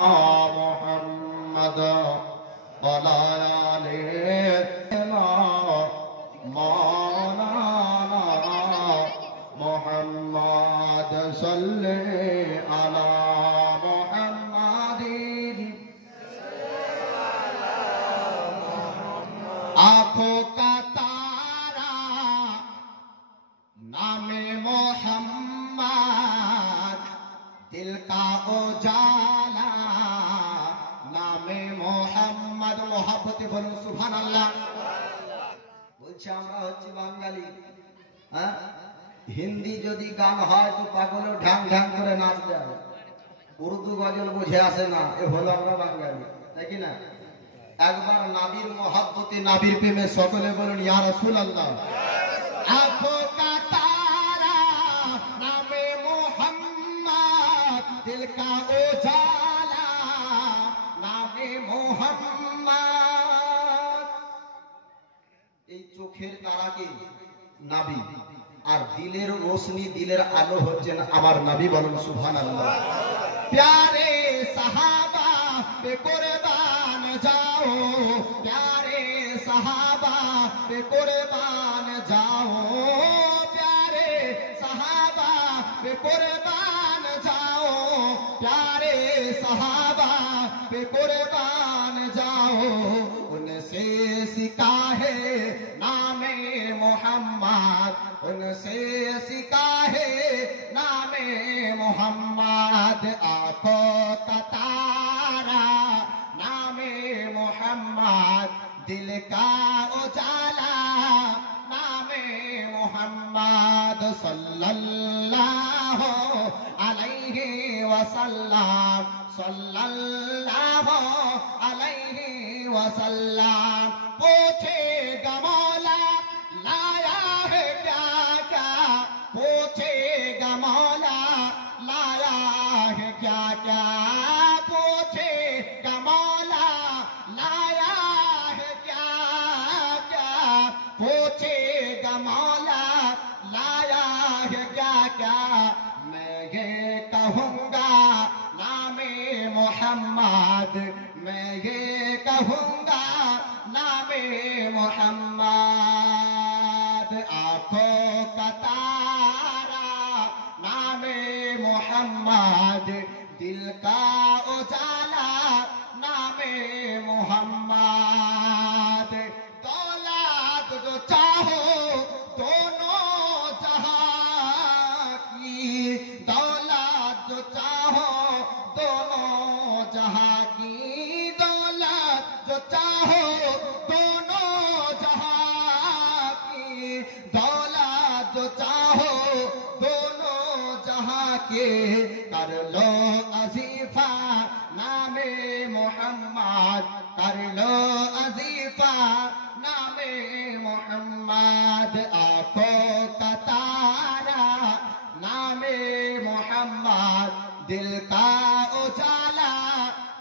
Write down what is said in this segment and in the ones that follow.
मोहम्मद मौलाना मोहम्मद सल्ले अला मोहम्मदिन। आंखों का तारा नामे मोहम्मद, दिल का उजाला नामे मोहम्मद। मोहब्बते बोलूं सुबहानाल्लाह। বলছে আমরা হচ্ছে বাঙালি, হ্যাঁ হিন্দি যদি গান হয় তো পাগলেও ঢাং ঢাং করে নাচ দেয়, উর্দু গজল বুঝে আসে না, এ হলো আমরা বাঙালি, তাই কি না? একবার নাবির মোহাব্বতে নাবির প্রেমে সকলে বলুন ইয়া রাসূলুল্লাহ। आंखों का तारा नामे मोहम्मद, दिल का उजाला नामे मोहम्मद। এই চোখের তারাকে নাবি, আর দিলের রোশনি দিলের আলো হচ্ছেন আমার নবী। বলুন সুবহানাল্লাহ। प्यारे सहाबा पे कुर्बान जाओ, प्यारे सहाबा पे कुर्बान जाओ, प्यारे सहाबा पे कुर्बान जाओ, प्यारे सहाबा पे कुर्बान जाओ। उनसे सीखा है नामे मोहम्मद, उनसे सीखा है नामे मोहम्मद। आंखों का तारा नामे मोहम्मद, दिल का उजाला नामे मोहम्मद। सल्लल्लाहु अलैहि वसल्लम, सल्लल्लाहु अलैहि वसल्लम। पूछेगा मौला लाया है क्या क्या, पूछेगा मौला लाया है क्या क्या, पूछेगा मौला लाया है क्या क्या, पूछेगा मौला लाया है क्या क्या। मैं ये कहूँगा नामे मोहम्मद, मैं ये कहूँगा नामे मोहम्मद। आंखों का तारा नामे मोहम्मद, दिल का उजाला नामे मोहम्मद। दौलत जो चाहो दोनों जहां की, दौलत जो चाहो दोनों जहां की, दौलत जो चाहो दोनों जहां की, दौलत जो चाहो दोनों जहां के। कर लो अजीफा नामे मोहम्मद, कर लो अजीफा नामे मोहम्मद। आंखों का तारा नामे मोहम्मद, दिल का उजाला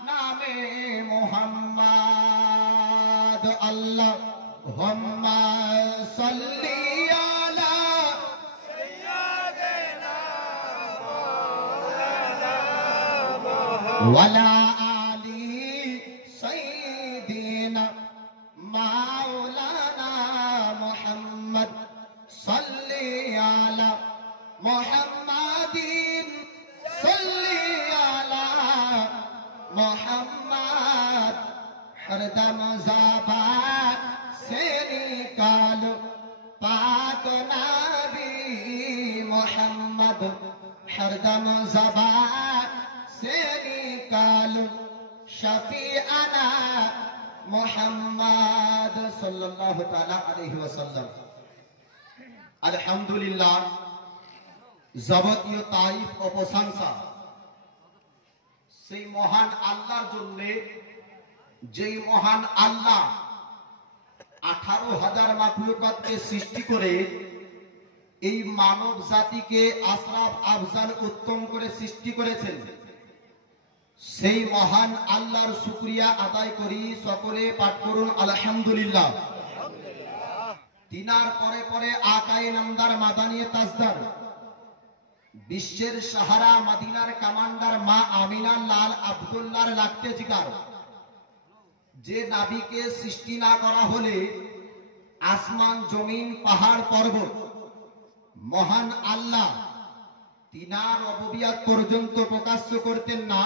नामे मोहम्मद। अल्लाहुम्मा सल्ली अला वला आली सय्यिदिना मौलाना मुहम्मद। सल्ली अला मुहम्मदिन, सल्ली अला मुहम्मद। हरदम ज़बान से निकालो पाक नबी मुहम्मद, हरदम ज़बान से निकालो शफीअना मुहम्मद सल्लल्लाहु ताला अलैहि वसल्लम। আলহামদুলিল্লাহ, যাবতীয় তারিফ ও প্রশংসা সেই মহান আল্লাহর জন্য, যেই মহান আল্লাহ 18,000 মাখলুকাতকে সৃষ্টি করে এই মানব জাতিকে আশরাফ আফজাল উত্তম করে সৃষ্টি করেছেন। সেই মহান আল্লাহর শুকরিয়া আদায় করি। সকলে পাঠ করুন আলহামদুলিল্লাহ। তিনার পরে পরে আকায়ে নামদার মাদানিয়ে তাজদার বিশ্বের সাহারা মদিনার কমান্ডার মা আমিনা লাল আব্দুল্লাহর লাগতে জিকার যে নাবিকে সৃষ্টি না করা হলে আসমান জমিন পাহাড় পর্বত মহান আল্লাহ তিনার রবুবিয়াত পর্যন্ত প্রকাশ্য করতেন না,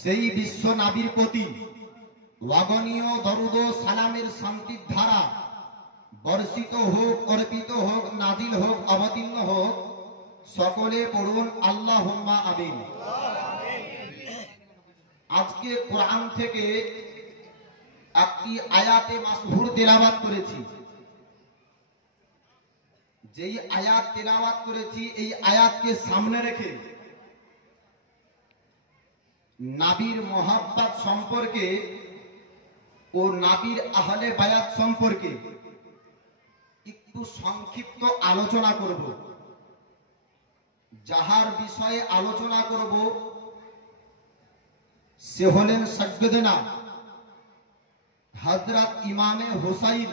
সেই বিশ্ব নাবির প্রতি ওয়াগনীয় দরুদ ও সালামের শান্তির ধারা বর্ষিত হোক, অর্পিত হোক, নাজিল হোক, অবতীর্ণ হোক, সকলে পড়ুন আল্লাহুম্মা আমিন। আজকে কোরআন থেকে একটি আয়াতে মাসহুর তেলাওয়াত করেছি। যেই আয়াত তেলাওয়াত করেছি এই আয়াতকে সামনে রেখে নাবির মোহাব্বত সম্পর্কে ও নাবির আহলে বায়াত সম্পর্কে একটু সংক্ষিপ্ত আলোচনা করব। যাহার বিষয়ে আলোচনা করব সে হলেন সাইয়্যিদনা হযরত ইমামে হুসাইন,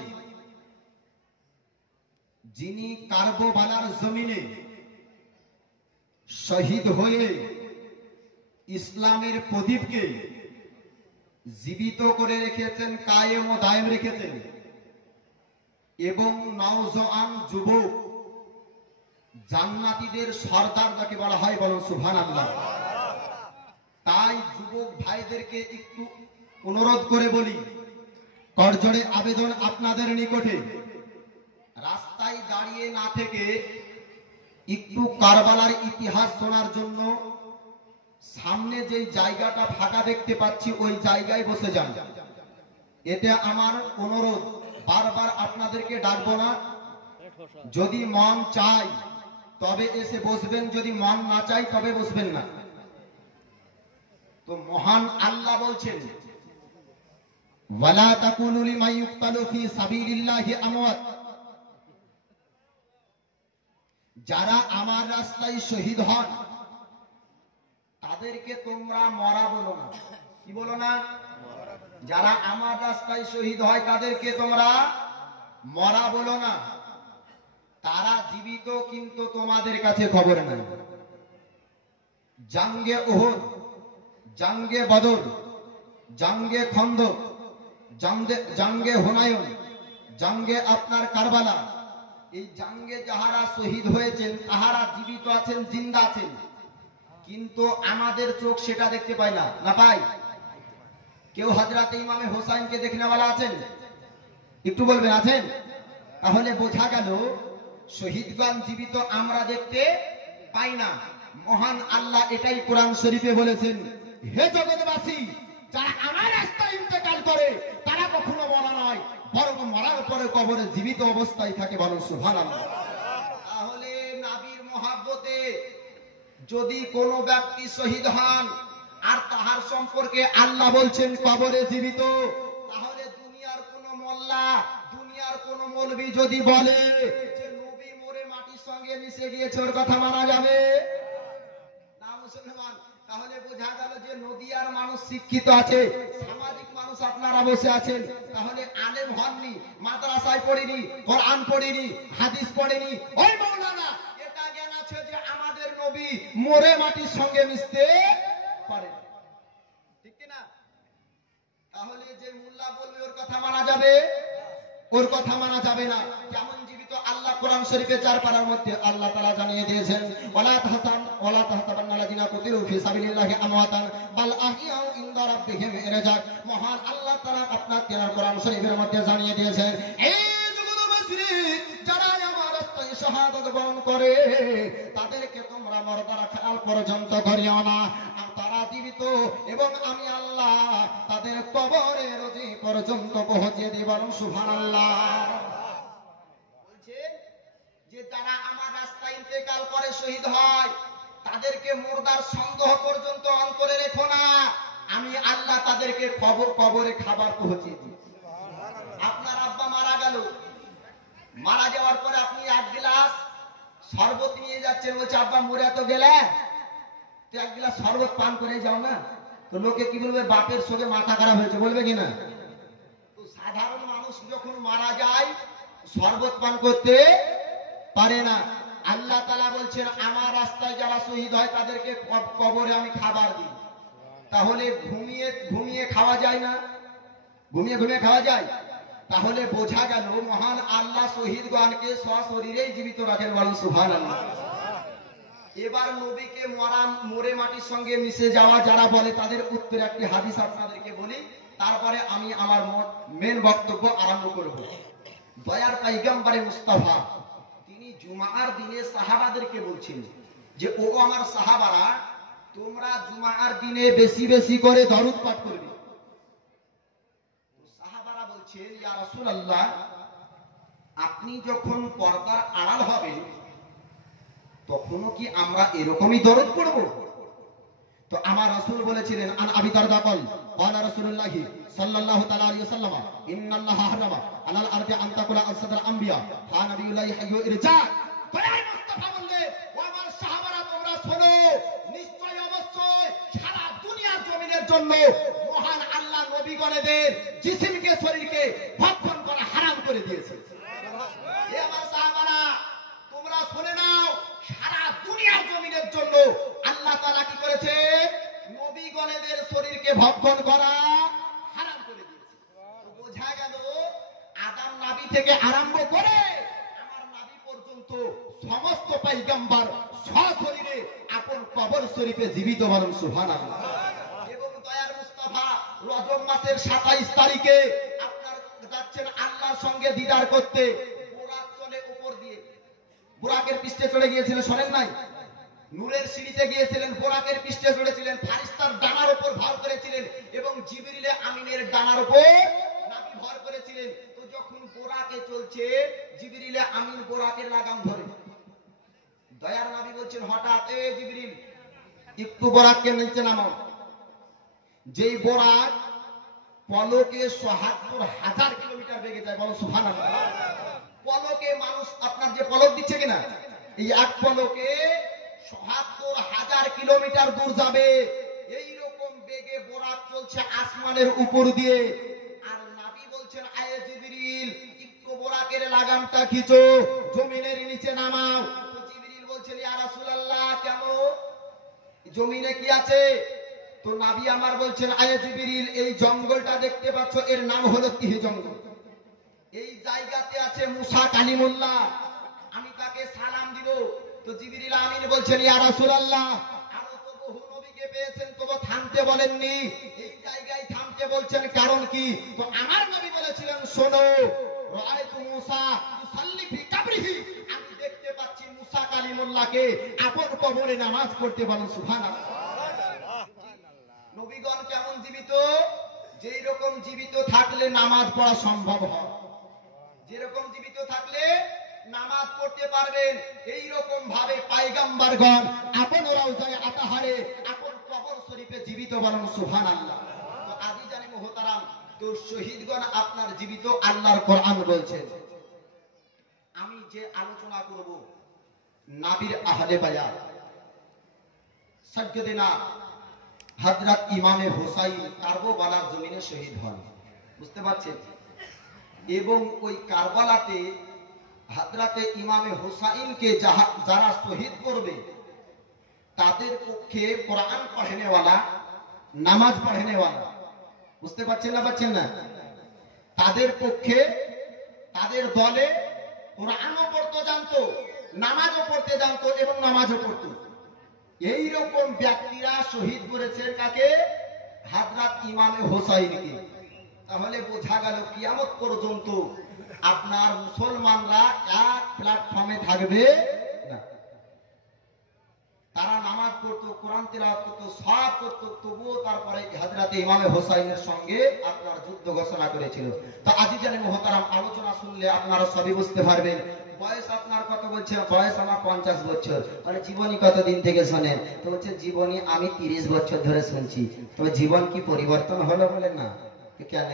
যিনি কারবালার জমিনে শহীদ হয়ে ইসলামের প্রদীপকে জীবিত করে রেখেছেন, কায়েম ও দায়েম রেখেছেন, এবং নওজওয়ান যুবক জান্নাতীদের সর্দার যাকে বলা হয়, বলুন সুবহানাল্লাহ। তাই যুবক ভাইদেরকে একটু অনুরোধ করে বলি, করজোড়ে আবেদন আপনাদের নিকটে, রাস্তায় দাঁড়িয়ে না থেকে একটু কারবালার ইতিহাস শোনার জন্য সামনে যে জায়গাটা ফাঁকা দেখতে পাচ্ছি ওই জায়গায় বসে যান। এটা আমার অনুরোধ, বারবার আপনাদেরকে ডাকবো না। যদি মন চাই তবে এসে বসবেন, যদি মন না চাই তবে বসবেন না। তো মহান আল্লাহ বলছেন, ওয়ালা তাকুনু লিমান ইউকতালু ফি সাবিলিল্লাহি আমওয়াত, যারা আমার রাস্তায় শহীদ হন তাদেরকে তোমরা মরা বলো না। কি বলো না? যারা আমার রাস্তায় শহীদ হয় তাদেরকে তোমরা মরা বলো না, তারা জীবিত, কিন্তু তোমাদের কাছে খবর নাই। জাঙ্গে উহুদ, জাঙ্গে বদর, জাঙ্গে খন্দক, জাঙ্গে হুনায়ন, জাঙ্গে আপনার কারবালা, এই জাঙ্গে যাহারা শহীদ হয়েছেন তাহারা জীবিত আছেন, জিন্দা আছেন, কিন্তু আমাদের চোখ সেটা দেখতে পায় না। না পাই? কেউ হযরত ইমামে হোসাইনকে দেখনেওয়ালা আছেন? একটু বলবেন আছেন? তাহলে বোঝা গেল শহীদগণ জীবিত আমরা দেখতে পাই না। মহান আল্লাহ এটাই কোরআন শরীফে বলেছেন, হে জগৎবাসী, যারা আমার রাস্তায় ইন্তেকাল করে তারা কখনো মরা নয়, বরং মরার পরে কবরে জীবিত অবস্থায় থাকে, বলুন সুবহানাল্লাহ। তাহলে নবীর মহব্বতে যদি কোনো ব্যক্তি শহীদ হন আর তাহার সম্পর্কে আল্লাহ বলছেন কবরে জীবিত, তাহলে দুনিয়ার কোন মোল্লা, দুনিয়ার কোন মৌলবি যদি বলে যে নবী মরে মাটির সঙ্গে মিশে গিয়েছে, ওর কথা মানা যাবে না? মুসলমান, তাহলে বোঝা গেল যে নদিয়ার মানুষ শিক্ষিত আছে, সামাজিক মানুষ আপনারা বসে আছেন, তাহলে আলেম হননি, মাদ্রাসায় পড়েনি, কোরআন পড়েনি, হাদিস পড়েনি, ওই মাওলানা এটা জ্ঞান আছে যে আমাদের নবী মরে মাটির সঙ্গে মিশতে পারে, ঠিক কি না? তাহলে যে মুল্লা বলবে ওর কথা মানা যাবে? ওর কথা মানা যাবে না। কেমন জীবিত আল্লাহ কোরআন শরীফে 4 পারার মধ্যে আল্লাহ তাআলা জানিয়ে দিয়েছেন, ওয়ালা তাহসাবান্নাল্লাযিনা কুতিলু ফি সাবিলিল্লাহি আমওয়াতান বাল আহইয়াউ ইনদা রাব্বিহিম ইরজাক। মহান আল্লাহ তাআলা আপনার তেলাওয়াত কোরআন শরীফের মধ্যে জানিয়ে দিয়েছেন, এই যুবকবাসী, যারা আমার রাস্তায় শাহাদাত বরণ করে তাদেরকে তোমরা মরদারা খেয়াল পর্যন্ত করিও না, তারা জীবিত এবং আমি আল্লাহ তাদের কবরে রোজি পর্যন্ত পৌঁছে দেব, সুবহানাল্লাহ। বলছেন যে যারা আমার রাস্তায় ইন্তেকাল করে শহীদ হয় তাদেরকে মুর্দার সন্দেহ পর্যন্ত অন্তরে রেখো না, আমি আল্লাহ তাদেরকে কবরে খাবার পৌঁছে দিই। আপনার আব্বা মারা গেল, মারা যাওয়ার পরে আপনি 1 গ্লাস শরবত নিয়ে যাচ্ছেন, বলছে আব্বা মরে তো গেলে, তো 1 গ্লাস শরবত পান করে যাও না। তো লোকে কি বলবে? বাপের সঙ্গে মাথা খারাপ হয়েছে, বলবে কিনা? তো সাধারণ মানুষ যখন মারা যায় শরবত পান করতে পারে না, আল্লাহ তাআলা বলছেন আমার রাস্তায় যারা শহীদ হয় তাদেরকে কবরে আমি খাবার দিই। তাহলে ঘুমিয়ে ঘুমিয়ে খাওয়া যায় না? ঘুমিয়ে ঘুমিয়ে খাওয়া যায়? তাহলে বোঝা গেল মহান আল্লাহ শহীদগণকে সশরীরেই জীবিত রাখেন, বলেন সুবহানাল্লাহ। এবার নবীকে মরে মাটির সঙ্গে মিশে যাওয়া যারা বলে তাদের উত্তরে একটি হাদিস আপনাদেরকে বলি, তারপরে আমি আমার মেন বক্তব্য আরম্ভ করব। দয়ার পয়গম্বরে মুস্তাফা তিনি জুমার দিনে সাহাবাদেরকে বলছেন যে ও আমার সাহাবারা, তোমরা জুমার দিনে বেশি বেশি করে দরুদ পাঠ করবে। সাহাবারা বলছেন, ইয়া রাসূলুল্লাহ, আপনি যখন পর্দার আড়াল হবেন তখনও কি আমরা এরকমই দরদ পড়ব? তো আমার রাসূল বলেছিলেন, আন আবি দারদা কল ক্বালা রাসূলুল্লাহ সাল্লাল্লাহু তাআলা আলাইহি ওয়াসাল্লাম, ইন্নাল্লাহা হারামা আলাল আরদি আন তাকুলা আসদার আম্বিয়া হা নবিয়ুল্লাহি হাইয়ু ইরজা। দয়ার মুস্তাফা বললেন, ও আমার সাহাবারা, তোমরা শোনো, নিশ্চয় অবশ্যই সারা দুনিয়ার জমিনের জন্য মহান আল্লাহ নবীগণের জিসিমকে, শরীরকে ভক্ষণ করা হারাম করে দিয়েছে। হে আমার সাহাবারা, তোমরা শুনে নাও, সারা দুনিয়ার জমিনের জন্য আল্লাহ তাআলা কি করেছে? নবীগণের শরীরকে ভক্ষণ করা হারাম করে দিয়েছে। বোঝা গেল আদম নবী থেকে আরম্ভ করে আমার নবী পর্যন্ত সমস্ত পয়গম্বর সশরীরে আপন কবর শরীফে জীবিত, বলেন সুবহানাল্লাহ। এবং দয়ার মুস্তাফা রজব মাসের 27 তারিখে আপনার যাচ্ছেন আল্লাহর সঙ্গে দিদার করতে, বুরাক চলে উপর দিয়ে, বুরাকের পৃষ্ঠে চলে গিয়েছিলেন, শোনেন নাই? নূরের সিঁড়িতে গিয়েছিলেন, বুরাকের পৃষ্ঠে চড়েছিলেন, ফারিস্তার ডানার উপর ভর করেছিলেন এবং জিবরিলে আমিনের ডানার উপর নবী ভর করেছিলেন। তো যখন বুরাকে চলছে, জিবরিলে আমিন বুরাকের লাগাম ধরে, দয়ার নবী বলছেন হঠাৎ, এ জিবরিল, একটু বুরাককে নিচে নামাও। যেই বুরাক পলকে ৭৭,০০০ কিলোমিটার বেগে যায়, বলো সুবহানাল্লাহ। পলকে মানুষ, আপনার যে পলক দিচ্ছে কিনা, এই এক পলকে ৭৭,০০০ কিলোমিটার দূর যাবে। এই রকম বেগে বোরাক চলছে আসমানের উপর দিয়ে। আর নবী বলছেন, আয়ে জিবরিল, একটু বোরাকের লাগামটা খিচো, জমিনের নিচে নামাও। তো জিবরিল বলছেন, ইয়া রাসূলুল্লাহ, কেন? জমিনে কি আছে? তো নবী আমার বলছেন, আয়ে জিবরিল, এই জঙ্গলটা দেখতে পাচ্ছ, এর নাম হলো তিহে জঙ্গল। এই জায়গাতে আছে মুসা কালিমুল্লাহ, আমি তাকে সালাম দিব। তো জিবরিল আমিন বলছেন, ইয়া রাসূলুল্লাহ, আরো তো বহু নবীকে পেয়েছেন, তবু থামতে বলেননি, এই জায়গায় থামতে বলছেন, কারণ কি? তো আমার নবী বলেছিলেন, শোনো, রাআইতু মুসা ইউসাল্লি ফি কাবরিহি, আমি দেখতে পাচ্ছি মুসা কালিমুল্লাহকে আপন কবরে নামাজ পড়তে, বলেন সুবহানাল্লাহ। নবীগণ কেমন জীবিত? যেই রকম জীবিত থাকলে নামাজ পড়া সম্ভব হয়, যেরকম জীবিত থাকলে নামাজ পড়তে পারবেন, এই রকম ভাবে পয়গম্বরগণ আপন রওজায়ে আতাহারে, আপন কবর শরীফে জীবিত, বলেন সুবহানাল্লাহ। তো আজি জানি মুহতারাম, তো শহীদগণ আপনার জীবিত, আল্লাহর কোরআন বলছে। আমি যে আলোচনা করব নবীর আহলে বায়াত, সাইয়্যিদিনা হযরত ইমামে হোসাইন কারবালার জমিনে শহীদ হন, বুঝতে পারছেন? এবং ওই কারবালাতে হযরতে ইমামে হোসাইনকে যারা শহীদ করবে তাদের পক্ষে কোরআন পড়নেওয়ালা, নামাজ পড়নেওয়ালা, বুঝতে পারছেন না? পাচ্ছেন না? তাদের পক্ষে, তাদের দলে কোরআনও পড়তে জানতো, নামাজও পড়তে জানতো এবং নামাজও পড়তো। এই রকম ব্যক্তিরা শহীদ করেছেন কাকে? হযরত ইমামে হোসাইনকে। তাহলে বোঝা গেল কিয়ামত পর্যন্ত আপনার মুসলমানরা এক প্ল্যাটফর্মে থাকবে না। তারা নামাজ পড়তো, কোরআন তিলাওয়াত করতো, সব করতো, তবুও তারপরে হযরত ইমামে হোসাইনের সঙ্গে আপনার যুদ্ধ ঘোষণা করেছিল। তো আজিজানে মুহতারাম, আলোচনা শুনলে আপনারা সবই বুঝতে পারবেন। বয়স আপনার কত বলছে? বয়স আমার 50 বছর। মানে জীবনী কতদিন থেকে শোনেন? তো বলছে জীবনী আমি 30 বছর ধরে শুনছি। তবে জীবন কি পরিবর্তন হলো? বলে না। কেন?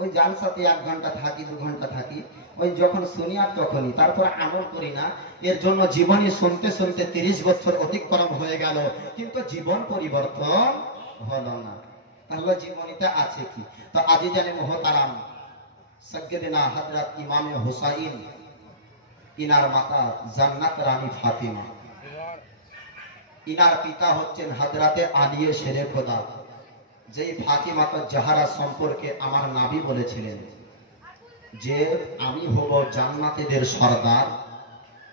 ওই যার সাথে 1 ঘন্টা থাকি, 2 ঘন্টা থাকি, ওই যখন শুনি আর তখনই, তারপর আমল করি না। এর জন্য জীবনী শুনতে শুনতে 30 বছর অতিক্রম হয়ে গেল, কিন্তু জীবন পরিবর্তন হলো না। তাহলে জীবনীটা আছে কি? তো আজি জানে মুহতারাম, সাইয়্যিদিনা হযরত ইমামে হোসাইন ইনার মাতা জান্নাত রানী ফাতিমা, ইনার পিতা হচ্ছেন হযরতে আলী শেরে খোদা, যেই ফাতিমা জাহরা সম্পর্কে আমার নবী বলেছিলেন যে আমি হব জান্নাতীদের সরদার,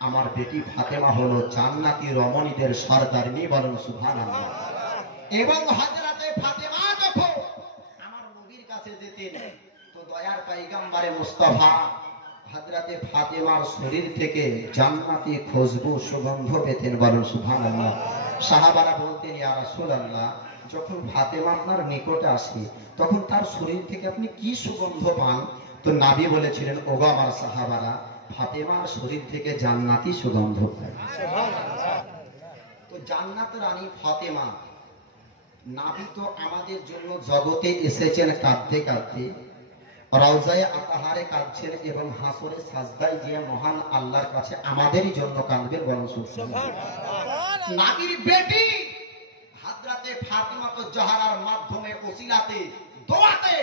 আমার বেটি ফাতেমা হলো জান্নাতি রমণীদের সরদারিনী, বলেন সুবহানাল্লাহ। এবং হযরতে ফাতেমা যখন আমার নবীর কাছে যেতেন তো দয়ার পয়গম্বরে মুস্তাফা হযরতে ফাতেমার শরীর থেকে জান্নাতি খুশবু সুগন্ধ পেতেন, বলেন সুবহানাল্লাহ। সাহাবারা বলতেন ইয়া রাসূলুল্লাহ, যখন ফাতেমা আপনার নিকটে আসে তখন তার শরীর থেকে আপনি কি সুগন্ধ পান? তো নবী বলেছিলেন, ওগো আমার সাহাবারা, ফাতেমার শরীর থেকে জান্নাতি সুগন্ধ পায়। তো জান্নাত রানী ফাতেমা, নবী তো আমাদের জন্য জগতে এসেছেন কাঁদতে কাঁদতে, রওজায়ে আতাহারে কাঁদছেন এবং হাসরে সাজদায় গিয়ে মহান আল্লাহর কাছে আমাদেরই জন্য কাঁদবেন, বলেন সুবহানাল্লাহ। নবীর বেটি হযরতে ফাতিমা জাহরার মাধ্যমে ওসিলাতে দোয়াতে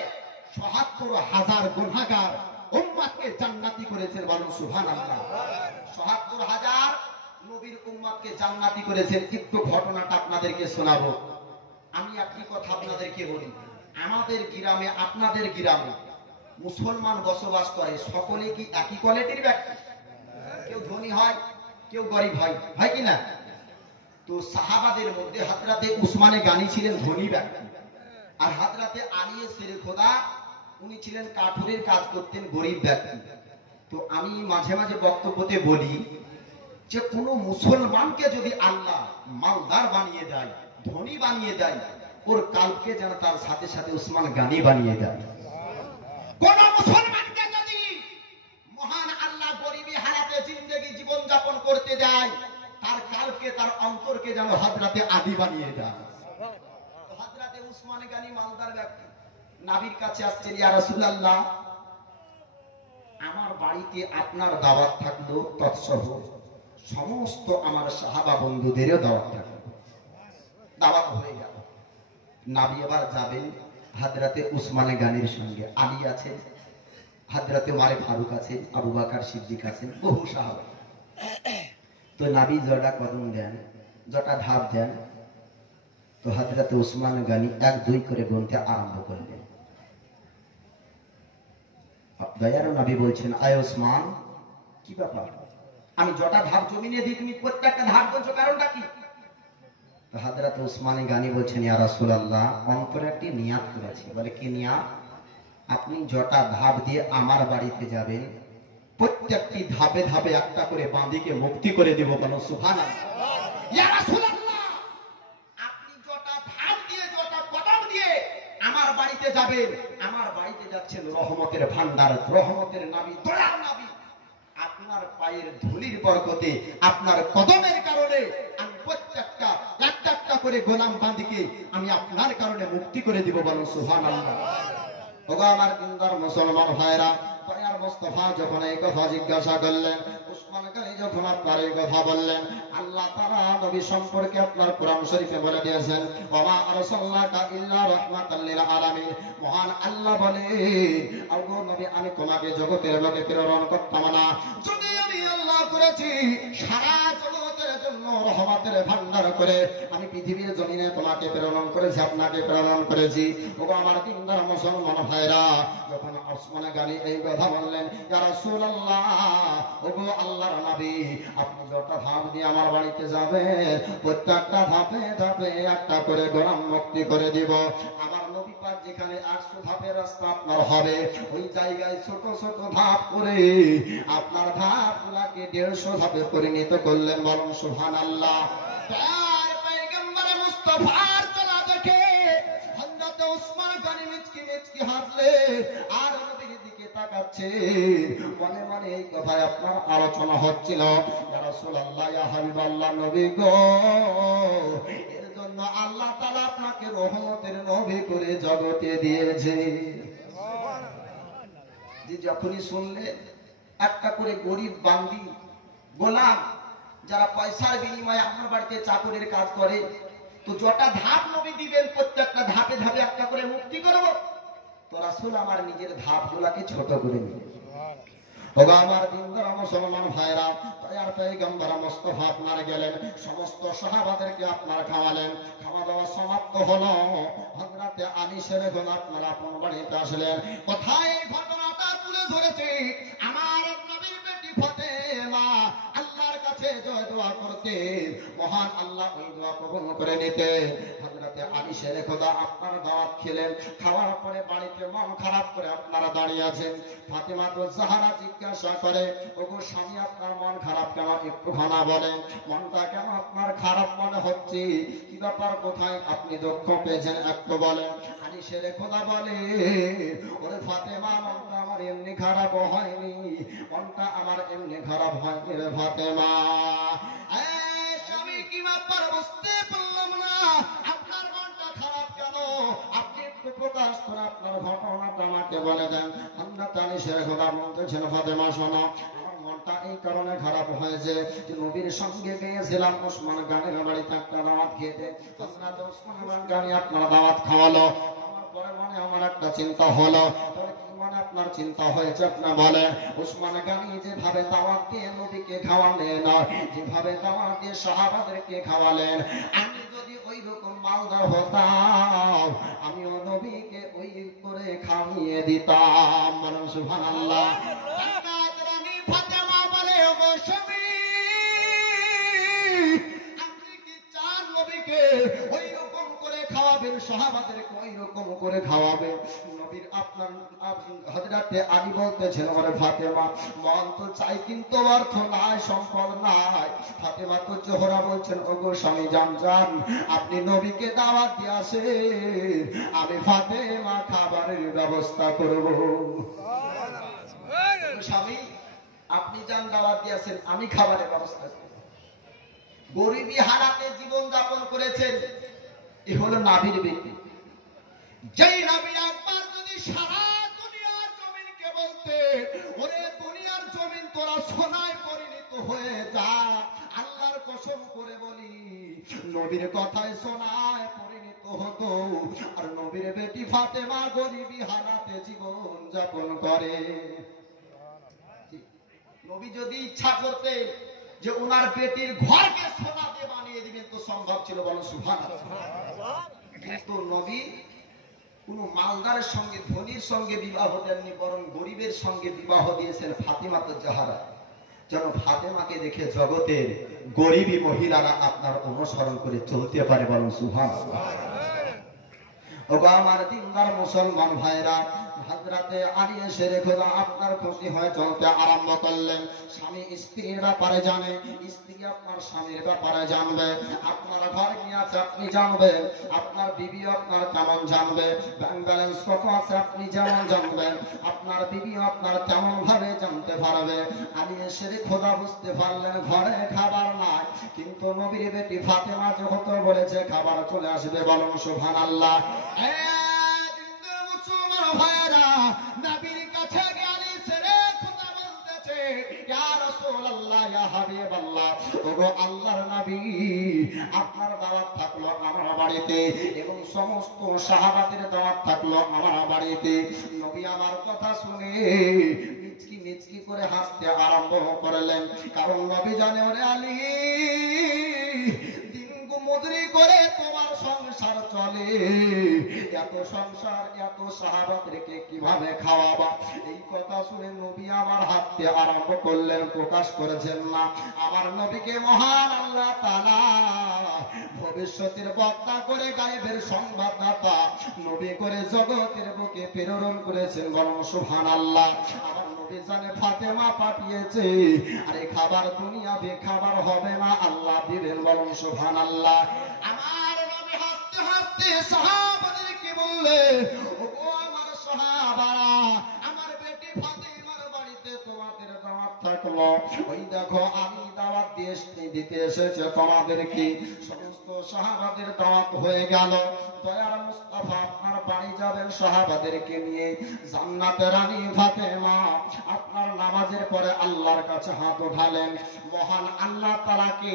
৭৭,০০০ গুনাহগার উম্মতকে জান্নাতি করেছেন, বলেন সুবহানাল্লাহ। ৭৭,০০০ নবীর উম্মতকে জান্নাতি করেছেন। একটু ঘটনাটা আপনাদেরকে শোনাবো। আমি একটি কথা আপনাদেরকে বলি, আমাদের গ্রামে আপনাদের গ্রামে মুসলমান বসবাস করে, সকলে কি একই কোয়ালিটির ব্যক্তি? কেউ ধনী হয়, কেউ গরিব হয়, হয় কি না? তো সাহাবাদের মধ্যে হযরতে উসমানে গানি ছিলেন ধনী ব্যক্তি, আর হযরতে আলী শেরে খোদা উনি ছিলেন কাঠুরের কাজ করতেন, গরিব ব্যক্তি। তো আমি মাঝে মাঝে বক্তব্যতে বলি যে কোনো মুসলমানকে যদি আল্লাহ মালদার বানিয়ে দেয়, ধনী বানিয়ে দেয়, ওর কালকে যেন তার সাথে সাথে উসমান গানি বানিয়ে দেয়। কোন মুসলমানকে যদি মহান আল্লাহ গরিবী হালাতে জিন্দেগি জীবন যাপন করতে দেয়, তার কালকে তার অন্তরকে যেন হযরতে আলী বানিয়ে দেয়। হযরতে উসমান গানি মালদার ব্যক্তি নবীর কাছে আসছেন, ইয়া রাসূলুল্লাহ, আমার বাড়িতে আপনার দাওয়াত থাকলো, তৎসহ সমস্ত আমার সাহাবা বন্ধুদেরও দাওয়াত থাকলো। দাওয়াত হয়ে গেল, নবী এবার যাবেন হযরতে উসমান গানির সঙ্গে। আলী আছেন, হযরতে ওমর ফারুক আছেন, আবু বকর সিদ্দিক আছেন, বহু সাহাবা। তো নবী জটা কদম দেন, জটা ধাপ দেন, তো হযরতে উসমান গানি ১ ২ করে গুনতে আরম্ভ করলেন। দয়ার নবী বলছেন, আয় উসমান, কি ব্যাপার? আমি জটা ধাপ জমিনে দিই, তুমি প্রত্যেকটা ধাপ বলছো, কারণটা কি? তো হযরতে উসমান গানি বলছেন, ইয়া রাসূলুল্লাহ, অন্তরে একটি নিয়াত করেছি। বলে, কি নিয়াত? আপনি জটা ধাপ দিয়ে আমার বাড়িতে যাবেন, প্রত্যেকটি ধাপে ধাপে একটা করে বাঁদিকে মুক্তি করে দিব, বলো সুবহানাল্লাহ। ইয়া রাসূলুল্লাহ, আপনি জটা ধাপ দিয়ে জটা কদম দিয়ে আমার বাড়িতে যাবেন, আমার বাড়িতে যাচ্ছেন রহমতের ভান্ডার, রহমতের নবী, দয়ার নবী। আপনার পায়ের ধুলির বরকতে, আপনার কদমের কারণে আমি প্রত্যেকটা একটা একটা করে গোলাম বাঁদিকে আমি আপনার কারণে মুক্তি করে দিব, বলো সুবহানাল্লাহ। ওগো আমার দিনদার মুসলমান ভাইরা, দয়ার মুস্তাফা যখন এই কথা জিজ্ঞাসা করলেন, উসমান গানি যখন আপনার এই কথা বললেন, আল্লাহ তাআলা নবী সম্পর্কে আপনার কোরআন শরীফে বলে দিয়েছেন, ওয়া আরসালনাকা ইল্লা রাহমাতাল লিল আলামিন। মহান আল্লাহ বলে, ওগো নবী, আমি তোমাকে জগতের লোকে প্রেরণ করতাম না, যদি আমি আল্লাহ করেছি সারা জগতের জন্য রহমতের ভান্ডার করে আমি পৃথিবীর জমিনে তোমাকে প্রেরণ করেছি, আপনাকে প্রেরণ করেছি। ওগো আমার দিনদার মুসলমান ভাইরা, যখন উসমান গানি এই কথা বললেন, ইয়া রাসূলুল্লাহ, ওগো আল্লাহর নবী, আপনি যটা ধাপ দিয়ে আমার বাড়িতে যাবেন, প্রত্যেকটা ধাপে ধাপে একটা করে গোলাম মুক্তি করে দিব। আমার নবী পাক যেখানে ৮০০ ধাপের রাস্তা আপনার হবে, ওই জায়গায় ছোট ছোট ধাপ করে আপনার ধাপগুলাকে ১৫০ ধাপে পরিণত করলেন, বলুন সুবহানাল্লাহ। তার পয়গম্বর মুস্তাফার চলা দেখে হযরত উসমান গানি মিচকি মিচকি হাসলে, আর নবীর দিকে তাকাচ্ছে, মনে মনে এই কথায় আপনার আলোচনা হচ্ছিল, ইয়া রাসূলুল্লাহ, ইয়া হাবিবাল্লাহ, নবী গো, এর জন্য আল্লাহ তাআলা আপনাকে রহমতের নবী করে জগতে দিয়েছে। যে যখনই শুনলে একটা করে গরিব বান্দি গোলাম যারা পয়সার বিনিময়ে আপনার বাড়িতে চাকরের কাজ করে, তো যটা ধাপ নবী দিবেন, প্রত্যেকটা ধাপে ধাপে একটা করে মুক্তি করব। তো রাসূল আমার নিজের ধাপগুলাকে ছোট করে নিলেন। ওগো আমার দিনদার মুসলমান ভাইরা, দয়ার পয়গম্বর মুস্তাফা আপনার গেলেন, সমস্ত সাহাবাদেরকে আপনার খাওয়ালেন। খাওয়া দাওয়া সমাপ্ত হলো। হযরতে আলী শরীফ আপনার আপন বাড়িতে আসলেন। কোথায় এই ঘটনাটা তুলে ধরেছে? আমার নবীর বেটি ফাতেমা আল্লাহর কাছে জয় দোয়া করতে, মহান আল্লাহ ওই দোয়া কবুল করে নিতে। হযরতে আলী শরীফ আপনার দাওয়াত খেলেন, খাওয়ার পরে বাড়িতে মন খারাপ করে আপনারা দাঁড়িয়ে আছেন। ফাতেমা তো জাহরা জিজ্ঞাসা করে, ওগো স্বামী আপনার মন খারাপ কেন? একটু খানা বলেন, মনটা কেন আপনার খারাপ মনে হচ্ছে? কি ব্যাপার, কোথায় আপনি দুঃখ পেয়েছেন একটু বলেন। আলী শেরে খোদা বলে, ওরে ফাতেমা, মনটা আমার এমনি খারাপ হয়নি, মনটা আমার এমনি খারাপ হয়নি রে ফাতেমা। স্বামী কি ব্যাপার বুঝতে পারলাম না, আপনার মনটা খারাপ কেন? আপনি একটু প্রকাশ করে আপনার ঘটনাটা আমাকে বলে দেন। হযরত আলী শেরে খোদা বলতেছেন, ফাতেমা শোনো, মনটা এই কারণে খারাপ হয়েছে যে নবীর সঙ্গে গিয়েছিলাম ওসমান গানের বাড়িতে একটা দাওয়াত খেতে। হযরত ওসমান গানি আপনার দাওয়াত খাওয়ালো। আমার পরে মনে আমার একটা চিন্তা হলো। তাহলে কি মনে আপনার চিন্তা হয়েছে আপনি বলেন? ওসমান গানি যেভাবে দাওয়াত দিয়ে নবীকে খাওয়ালেন, যেভাবে দাওয়াত দিয়ে সাহাবাদেরকে খাওয়ালেন, আমি যদি ওই রকম মালদার হতাম, আমিও নবীকে ওই করে খাইয়ে দিতাম। বলুন সুবহানাল্লাহ। ফাতেমা বলে, ওগো স্বামী, আপনি কি চান নবীকে ওই রকম করে খাওয়াবেন, সাহাবাদেরকে ওই রকম করে খাওয়াবেন? নবীর আপনার হযরতে আলী বলতেছেন, ওরে ফাতেমা, মন তো চাই কিন্তু অর্থ নাই, সম্পদ নাই। ফাতেমা তো জোহরা বলছেন, ওগো স্বামী যান যান, আপনি নবীকে দাওয়াত দিয়ে আসেন, আমি ফাতেমা খাবারের ব্যবস্থা করব। স্বামী আপনি যান দাওয়াত দিয়েছেন, আমি খাবারের ব্যবস্থা করব। গরিবী হারাতে জীবন যাপন করেছেন, এ হলো নাবির ব্যক্তি। যেই নবী একবার যদি সারা দুনিয়ার জমিনকে বলতে, ওরে দুনিয়ার জমিন তোরা সোনায় পরিণত হয়ে যা, আল্লাহর কসম করে বলি নবীর কথায় সোনায় পরিণত হতো। আর নবীর বেটি ফাতেমা গরিবী হারাতে জীবন যাপন করে। নবী যদি ইচ্ছা করতে যে ওনার বেটির ঘরকে সোনা দিয়ে বানিয়ে দিবেন তো সম্ভব ছিল, বলো সুবহানাল্লাহ। কিন্তু নবী কোন মালদারের সঙ্গে, ধনীর সঙ্গে বিবাহ দেননি, বরং গরিবের সঙ্গে বিবাহ দিয়েছেন ফাতেমা তো জাহরা, যেন ফাতেমাকে দেখে জগতের গরিবী মহিলারা আপনার অনুসরণ করে চলতে পারে। বলুন সুবহানাল্লাহ। ওগো আমার দিনদার মুসলমান ভাইরা, হযরতে আলী শেরে খোদা আপনার খুশি হয়ে চলতে আরম্ভ করলেন। স্বামী স্ত্রীর ব্যাপারে জানে, স্ত্রী আপনার স্বামীর ব্যাপারে জানবে, আপনার ঘর কি আছে আপনি জানবেন, আপনার বিবি আপনার কেমন জানবে, ব্যাংক ব্যালেন্স কত আছে আপনি যেমন জানবেন, আপনার বিবি আপনার কেমন ভাবে জানতে পারবে। আলী শেরে খোদা বুঝতে পারলেন ঘরে খাবার নাই, কিন্তু নবীর বেটি ফাতেমা যেহেতু বলেছে খাবার চলে আসবে। বলুন সুবহানাল্লাহ। ভাইরা, নবীর কাছে গেলে ছেড়ে খোদা বলতেছে, ইয়া রাসূলুল্লাহ, ইয়া হাবিবাল্লাহ, ওগো আল্লাহর নবী, আপনার দাওয়াত থাকলো আমার বাড়িতে এবং সমস্ত সাহাবাদের দাওয়াত থাকলো আমার বাড়িতে। নবী আমার কথা শুনে মিচকি মিচকি করে হাসতে আরম্ভ করলেন, কারণ নবী জানে, ওরে আলী, মজুরি করে তোমার সংসার চলে, এত সংসার এত সাহাবাদেরকে কিভাবে খাওয়াবা? এই কথা শুনে নবী আমার হাঁটতে আরম্ভ করলেন, প্রকাশ করেছেন না। আমার নবীকে মহান আল্লাহ তাআলা ভবিষ্যতের বক্তা করে, গায়েবের সংবাদদাতা নবী করে জগতের বুকে প্রেরণ করেছেন। বলুন সুবহানাল্লাহ। আমার নবী জানে ফাতেমা পাঠিয়েছে, আরে খাবার দুনিয়া খাবার হবে না, আল্লাহ দিবেন। বলুন সুবহানাল্লাহ। আমার নবী হাসতে হাসতে সাহাবাদেরকে বললে, ওগো আমার সাহাবারা, আমার বেটি ফাতেমার বাড়িতে তোমাদের দাওয়াত থাকলো, ওই দেখো আমি দাওয়াত দিতে এসেছে তোমাদেরকে। সমস্ত সাহাবাদের দাওয়াত হয়ে গেল। দয়ার মুস্তাফা আপনার বাড়ি যাবেন সাহাবাদেরকে নিয়ে। জান্নাতের রানী ফাতেমা আপনার নামাজের পরে আল্লাহর কাছে হাত উঠালেন, মহান আল্লাহ তাআলাকে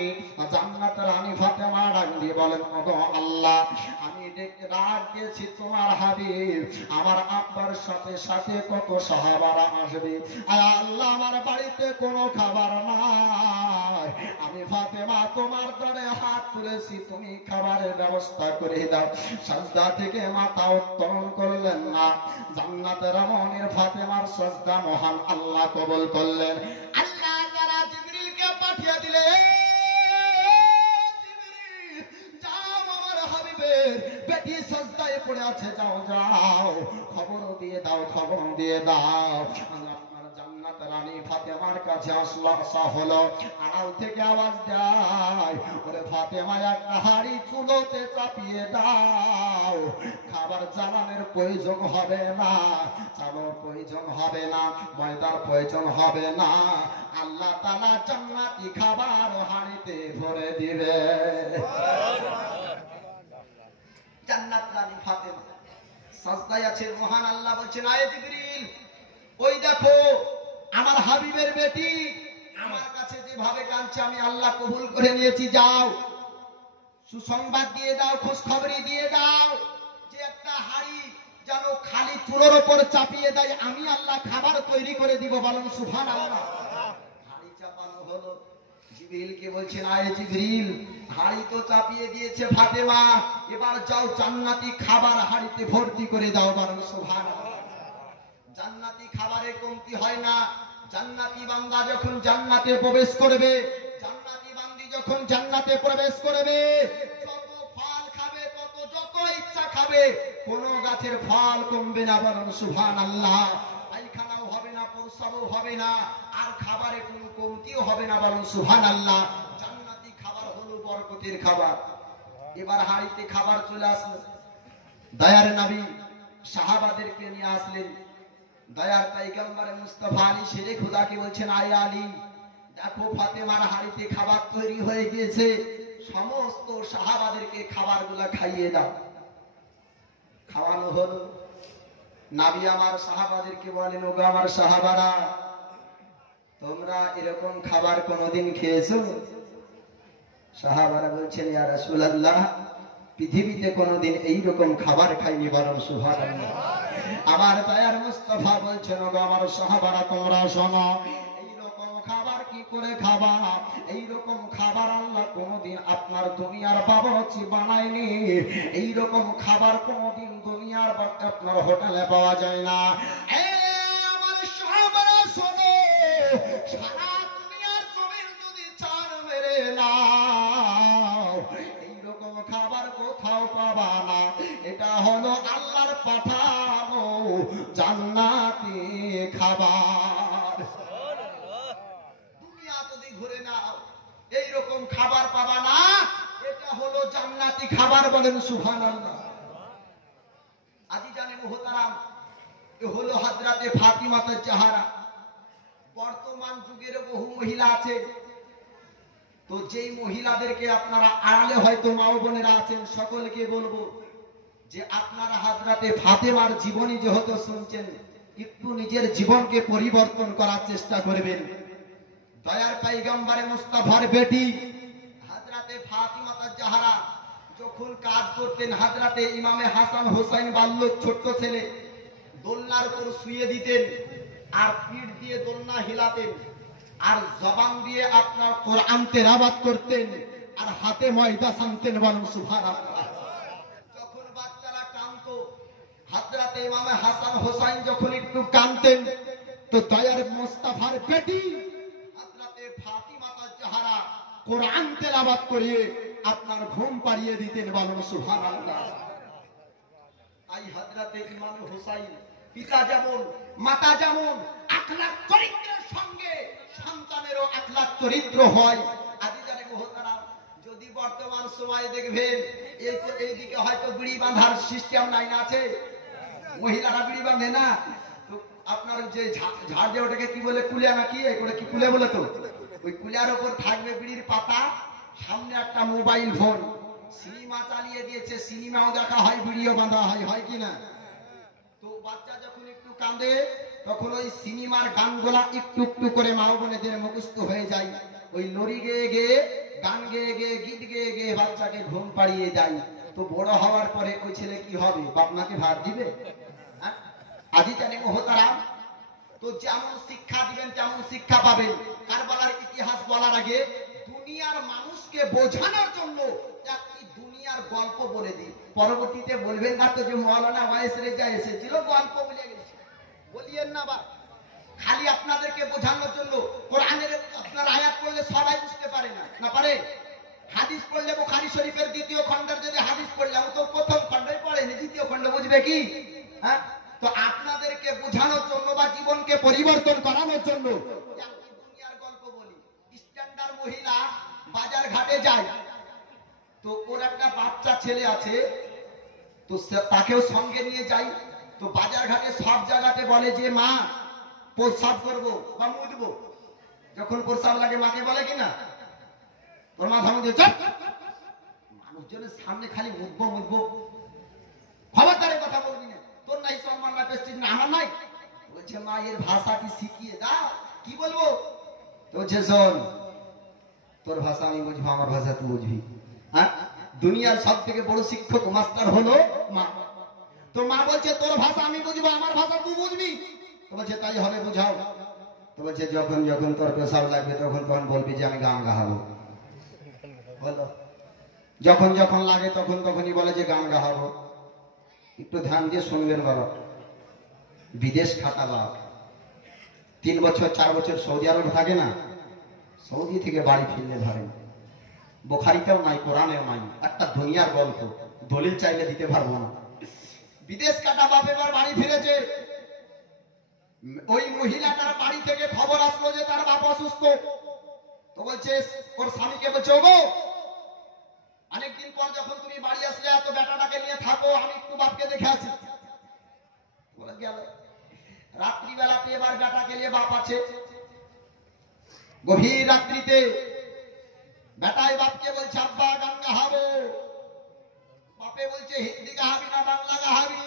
জান্নাতের রানী ফাতেমা ডাক দিয়ে বলেন, ওগো আল্লাহ, আমি ডেকে ডাক দিয়েছি তোমার হাবিব আমার আব্বার সাথে সাথে কত সাহাবারা আসবে, আয় আল্লাহ আমার বাড়িতে কোনো খাবার নাই, আমি ফাতেমা তোমার দরে হাত তুলেছি, তুমি খাবারের ব্যবস্থা করে দাও। সাজদা থেকে মাথা উত্তোলন করলেন না, জান্নাতের রমণীর ফাতেমার সাজদা মহান আল্লাহ কবুল করলেন। আল্লাহ তাআলা জিবরিলকে পাঠিয়ে দিলেন, যাও আমার হাবিবের বেটি সাজদায় পড়ে আছে, যাও যাও খবর দিয়ে দাও, খবর দিয়ে দাও। আপনার জান্নাতের রানী ফাতেমার কাছে আসা হলো, আড়াল থেকে আওয়াজ দেয়, ওরে ফাতেমা একটা হাড়ি চুলোতে চাপিয়ে দাও, খাবার জ্বালানোর প্রয়োজন হবে না, চালোর প্রয়োজন হবে না, ময়দার প্রয়োজন হবে না, আল্লাহ তাআলা জান্নাতি খাবার হাড়িতে ভরে দিবে। জান্নাত রানী ফাতেমা সাজদায় আছে, মহান আল্লাহ বলছেন, আয়ে জিবরিল ওই দেখো আমার হাবিবের বেটি আমার কাছে যেভাবে কাঁদছে আমি আল্লাহ কবুল করে নিয়েছি, যাও সুসংবাদ দিয়ে দাও, খোঁজ খবরি দিয়ে দাও যে একটা হাড়ি যেন খালি চুলোর উপর চাপিয়ে দেয়, আমি আল্লাহ খাবার তৈরি করে দিব, বলেন সুবহানাল্লাহ। হাড়ি চাপানো হলো, জিবরিলকে বলছেন, আয়ে জিবরিল হাড়ি তো চাপিয়ে দিয়েছে ফাতেমা, এবার যাও জান্নাতি খাবার হাড়িতে ভর্তি করে দাও, বলেন সুবহানাল্লাহ। জান্নাতি খাবারে কমতি হয় না, জান্নাতি বান্দা যখন জান্নাতে প্রবেশ করবে, জান্নাতি বান্দি যখন জান্নাতে প্রবেশ করবে, যত ফল খাবে তত যত ইচ্ছা খাবে, কোন গাছের ফল কমবে না, বলেন সুবহানাল্লাহ। পায়খানাও হবে না, প্রস্রাবও হবে না, আর খাবারে কোনো কমতিও হবে না, বলেন সুবহানাল্লাহ। জান্নাতি খাবার হলো বরকতের খাবার। এবার হাড়িতে খাবার চলে আসলো, দয়ার নবী সাহাবাদেরকে নিয়ে আসলেন, দয়ার পয়গম্বর মুস্তাফা আলী শেরে খোদাকে বলছেন, আয় আলী দেখো ফাতেমার হাড়িতে খাবার তৈরি হয়ে গিয়েছে, সমস্ত সাহাবাদেরকে খাবারগুলো খাইয়ে দাও। খাওয়ানো হলো, নবী আমার সাহাবাদেরকে বলেন, ওগো আমার সাহাবারা তোমরা এরকম খাবার কোনোদিন খেয়েছো? সাহাবারা বলছেন, ইয়া রাসূলুল্লাহ পৃথিবীতে কোনোদিন এইরকম খাবার খাইনি, বলেন সুবহানাল্লাহ। আমার দয়ার মুস্তাফা বলছেন, ওগো আমার সাহাবারা তোমরা শোনো, এইরকম খাবার কি করে খাবা, এইরকম খাবার আল্লাহ কোনোদিন আপনার দুনিয়ার বাবুর্চি বানায়নি, এইরকম খাবার কোনোদিন দুনিয়ার আপনার হোটেলে পাওয়া যায় না। আমার সাহাবারা শোনো, সারা দুনিয়ার জমিন যদি ছাড় মেরে নাও, এইরকম খাবার কোথাও পাবা না, এটা হলো আল্লাহর পাঠানো জান্নাতি খাবার। দুনিয়া যদি ঘুরে নাও এইরকম খাবার পাবা না, এটা হলো জান্নাতি খাবার, বলেন সুবহানাল্লাহ। আজিজানে মুহতারাম, এ হলো হযরতে ফাতিমা জাহরা। বর্তমান যুগের বহু মহিলা আছে, তো যেই মহিলাদেরকে আপনারা আড়ালে হয়তো মা ও বোনেরা আছেন, সকলকে বলবো যে আপনারা হযরতে ফাতেমার জীবনী যেহেতু শুনছেন, একটু নিজের জীবনকে পরিবর্তন করার চেষ্টা করবেন। দয়ার পয়গম্বর মুস্তাফার বেটি হযরতে ফাতিমা জাহরা যখন কাজ করতেন, হযরতে ইমামে হাসান হোসেন বাল্যক ছোট্ট ছেলে, দোলনার উপর শুয়ে দিতেন, আর পিঠ দিয়ে দোলনা হিলাতেন, আর জবান দিয়ে আপনার কোরআন তেলাওয়াত করতেন, আর হাতে ময়দা সানতেন, বলেন সুবহানাল্লাহ। যখন বাচ্চারা কাঁদতো, হযরতে ইমামে হাসান হোসেন যখন একটু কাঁদতেন, তো দয়ার মুস্তাফার বেটি হযরতে ফাতিমা জাহরা কোরআন তেলাওয়াত করিয়ে আপনার ঘুম পাড়িয়ে দিতেন, বলেন সুবহানাল্লাহ। তাই হযরতে ইমাম হোসেন পিতা যেমন মাতা যেমন আখলাক চরিত্রের সঙ্গে সন্তানেরও আখলাক চরিত্র হয়। আজিজানে মুহতারাম, যদি বর্তমান সময় দেখবেন এইদিকে হয়তো বিড়ি বাঁধার সিস্টেম নাই, না আছে, মহিলারা বিড়ি বাঁধে না, তো আপনার যে ঝাড় যে ওটাকে কি বলে, কুলিয়া নাকি ওটা কি কুলে বলে, তো ওই কুলিয়ার উপর থাকবে বিড়ির পাতা, সামনে একটা মোবাইল ফোন, সিনেমা চালিয়ে দিয়েছে, সিনেমাও দেখা হয়, ভিডিও বাঁধা হয়, হয় কি না? তো বাচ্চা যখন একটু কাঁদে তখন ওই সিনেমার গানগুলা একটু একটু করে মা বোনেদের মুখস্থ হয়ে যায়, ওই লরি গেয়ে গেয়ে গান গেয়ে গেয়ে গীত গেয়ে গেয়ে বাচ্চাকে ঘুম পাড়িয়ে যায়। তো বড় হওয়ার পরে ওই ছেলে কি হবে? বাপ মাকে ভাত দিবে? হ্যাঁ? আজি জানি মোহতারাম, তো যেমন শিক্ষা দিবেন তেমন শিক্ষা পাবেন। কারবালার ইতিহাস বলার আগে দুনিয়ার মানুষকে বোঝানোর জন্য একটি দুনিয়ার গল্প বলে দিই, পরবর্তীতে বলবেন না তো যে মৌলানা ওয়াইস রেজা এসেছিল গল্প বলে গেছে, বলিয়েন না। বা খালি আপনাদেরকে বোঝানোর জন্য কোরআনের আপনার আয়াত পড়লে সবাই বুঝতে পারে না, না পারে? হাদিস পড়লে বুখারী শরীফের দ্বিতীয় খণ্ডের যদি হাদিস পড়লাম তো প্রথম খণ্ডই পড়েনি, দ্বিতীয় খণ্ড বুঝবে কি? হ্যাঁ, তো আপনাদেরকে বোঝানোর জন্য বা জীবনকে পরিবর্তন করানোর জন্য একটি দুনিয়ার গল্প বলি। স্ট্যান্ডার্ড মহিলা বাজার ঘাটে যায়, তো ওর একটা বাচ্চা ছেলে আছে, তো তাকেও সঙ্গে নিয়ে যাই। তো বাজার ঘাটে সব জায়গাতে বলে যে মা প্রসাব করবো বা মুদবো, যখন প্রসাব লাগে মাকে বলে কিনা তোর মা ধমক দিয়ে চল, মানুষজনের সামনে খালি মুদবো মুদবো, খবরদারের কথা বলবি না, তোর নাই সম্মান না প্রেস্টিজ না আমার নাই। বলছে মা এর ভাষা কি শিখিয়ে দাও, কি বলবো? তো বলছে শোন, তোর ভাষা আমি বুঝবো, আমার ভাষা তুই বুঝবি। হ্যাঁ, দুনিয়ার সব থেকে বড় শিক্ষক মাস্টার হলো মা। তো মা বলছে তোর ভাষা আমি বুঝবো, আমার ভাষা তুই বুঝবি। তো বলছে তাই হবে, বুঝাও। তো বলছে যখন যখন তোর পেশাব লাগবে তখন তখন বলবি যে আমি গান গাহাবো। বলো, যখন যখন লাগে তখন তখনই বলে যে গান গাহাবো। একটু ধ্যান দিয়ে শুনবেন বাবা, বিদেশ খাটা লাভ। 3 বছর 4 বছর সৌদি আরব থাকে না, সৌদি থেকে বাড়ি ফিরলে ধরেন বুখারীতেও নাই, কোরআনেও নাই, একটা দুনিয়ার গল্প, দলিল চাইলে দিতে পারবো না। বিদেশ কাটা বাপ এবার বাড়ি ফিরেছে। ওই মহিলাটার বাড়ি থেকে খবর আসলো যে তার বাপ অসুস্থ। তো বলছে ওর স্বামীকে, বলছে ওগো অনেকদিন পর যখন তুমি বাড়ি আসলে এত বেটাটাকে নিয়ে থাকো, আমি একটু বাপকে দেখে আসি। বলে গেল। রাত্রিবেলাতে এবার বেটাকে নিয়ে বাপ আছে। গভীর রাত্রিতে বেটাই বাপকে বলছে আব্বা গান গাহাবো। বাপে বলছে হিন্দি গাহাবি না বাংলা গাহাবি,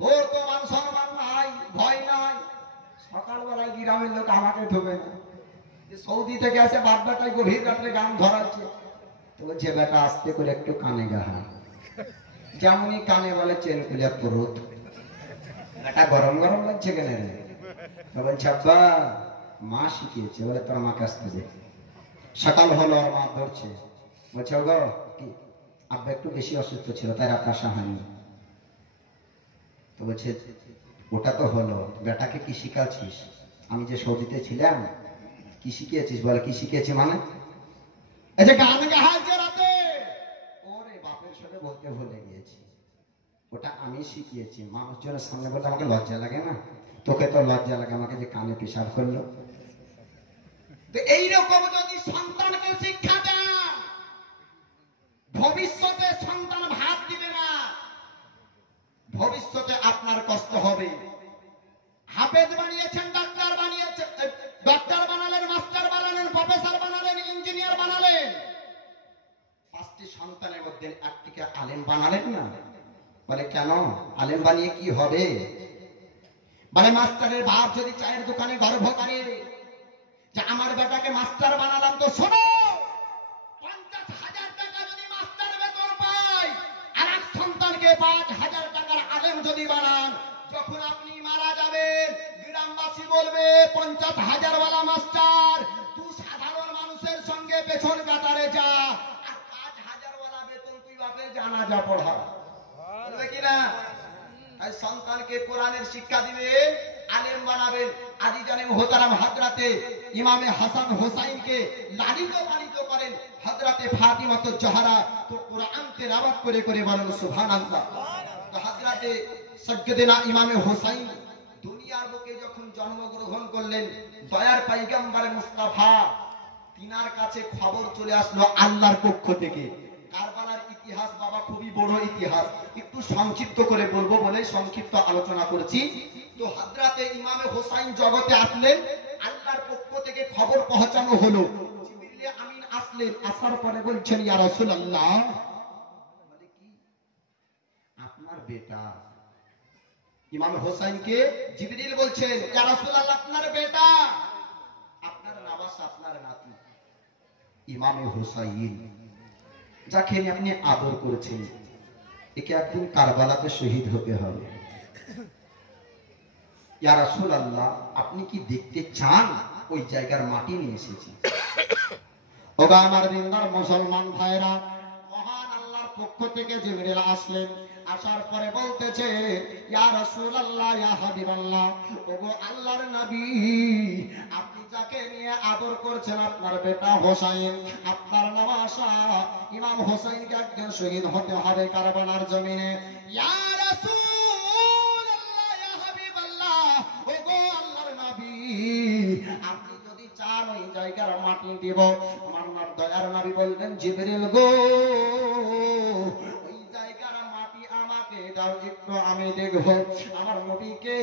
তোর তো মান সম্মান নাই, ভয় নাই। সকালবেলায় গ্রামের লোক আমাকে ঠোবে না, সৌদি থেকে আসে বাপ বেটাই গভীর রাত্রে গান ধরাচ্ছে। তো বলছে বেটা আস্তে করে একটু কানে গাহা, যেমনই কানে বলে চেন খুলে পুরুত। বেটা গরম গরম লাগছে কেন রে? তো বলছে আব্বা মা শিখিয়েছে। বলে তোর মাকে আসতে দে। সকাল হলো আর মা ধরছে, বলছে ওগো কি আব্বা একটু বেশি অসুস্থ ছিল তাই রাত আসা হয়নি। তো বলছে ওটা তো হলো, বেটাকে কি শিখাচ্ছিস? আমি যে সৌদিতে ছিলাম কি শিখিয়েছিস? বলে কি শিখিয়েছি মানে? এই যে গান গাহাচ্ছে রাতে। ওরে বাপের সাথে বলতে ভুলে গিয়েছি, ওটা আমি শিখিয়েছি। মানুষজনের সামনে বলতে আমাকে লজ্জা লাগে না? তোকে তো লজ্জা লাগে, আমাকে যে কানে পেশাব করলো। তো এইরকম যদি সন্তানকে শিক্ষা দেন, ভবিষ্যতে সন্তান ভাত দিবে না, ভবিষ্যতে আপনার কষ্ট হবে। হাফেজ বানিয়েছেন, ডাক্তার বানিয়েছেন, ডাক্তার বানালেন, মাস্টার বানালেন, প্রফেসর বানালেন, ইঞ্জিনিয়ার বানালেন, 5টি সন্তানের মধ্যে একটিকে আলেম বানালেন না। বলে কেন? আলেম বানিয়ে কি হবে? বলে মাস্টারের বাপ যদি চায়ের দোকানে গর্ব করে যে আমার বেটাকে মাস্টার বানালাম, তো শোনো 50,000 টাকা যদি মাস্টার বেতন পায়, আর এক সন্তানকে 5,000 টাকার আলেম যদি বানান, যখন আপনি মারা যাবেন গ্রামবাসী বলবে 50,000 ওয়ালা মাস্টার, তুই সাধারণ মানুষের সঙ্গে পেছন কাতারে যা, আর 5,000 ওয়ালা বেতন তুই বাপের জানাজা পড়া। বলবে কিনা? তাই সন্তানকে কোরআনের শিক্ষা দিবেন, আলেম বানাবেন। আজি জানেন মোহতারাম হযরতে ইমামে হাসান হোসাইনকে লালিত পালিত করেন হযরতে ফাতিমা জোহরা। তো কোরআন তেলাওয়াত করে করে বলেন সুবহানাল্লাহ। তো হযরতে সাইয়্যিদিনা ইমামে হোসাইন দুনিয়ার বুকে যখন জন্মগ্রহণ করলেন, দয়ার পয়গম্বর মুস্তাফা তিনার কাছে খবর চলে আসলো আল্লাহর পক্ষ থেকে। কারবালার ইতিহাস বাবা খুবই বড় ইতিহাস, একটু সংক্ষিপ্ত করে বলবো বলে সংক্ষিপ্ত আলোচনা করেছি। তো হযরতে ইমামে হোসাইন জগতে আসলেন, আল্লাহর পক্ষ থেকে খবর পৌঁছানো হলো। জিবরিল আমিন আসলেন, আসার পরে বলছেন ইয়া রাসূলুল্লাহ, বলে কি আপনার বেটা। ইমাম হোসাইনকে জিবরিল বলছেন ইয়া রাসূলুল্লাহ আপনার বেটা, আপনার নওয়াজ, আপনার নাতি ইমামে হোসাইন, যাকে আপনি আদর করেছেন, একে একদিন কারবালাতে শহীদ হতে হবে। ইয়া রাসূলুল্লাহ, আপনি কি দেখতে চান? ওই জায়গার মাটি নিয়ে এসেছি। ওগো আমার দিনদার মুসলমান ভাইরা, মহান আল্লাহর পক্ষ থেকে জিবরিল আসলেন। আসার পরে বলতেছে, ইয়া রাসূলুল্লাহ, ইয়া হাবিবাল্লাহ, ওগো আল্লাহর নবী, আপনি যাকে নিয়ে আদর করছেন আপনার বেটা হোসাইন, আপনার নওয়াসা ইমাম হোসাইনকে একজন শহীদ হতে হবে কারবালার জমিনে। ইয়া রাসূলুল্লাহ, ইয়া হাবিবাল্লাহ, ওগো আল্লাহর নবী, আপনি যদি চান ওই জায়গার মাটি দিব। আমার নাম দয়ার নবী বললেন, জিবরিল গো, ওই জায়গার মাটি আমাকে দাও, একটু আমি দেখব। আমার নবীকে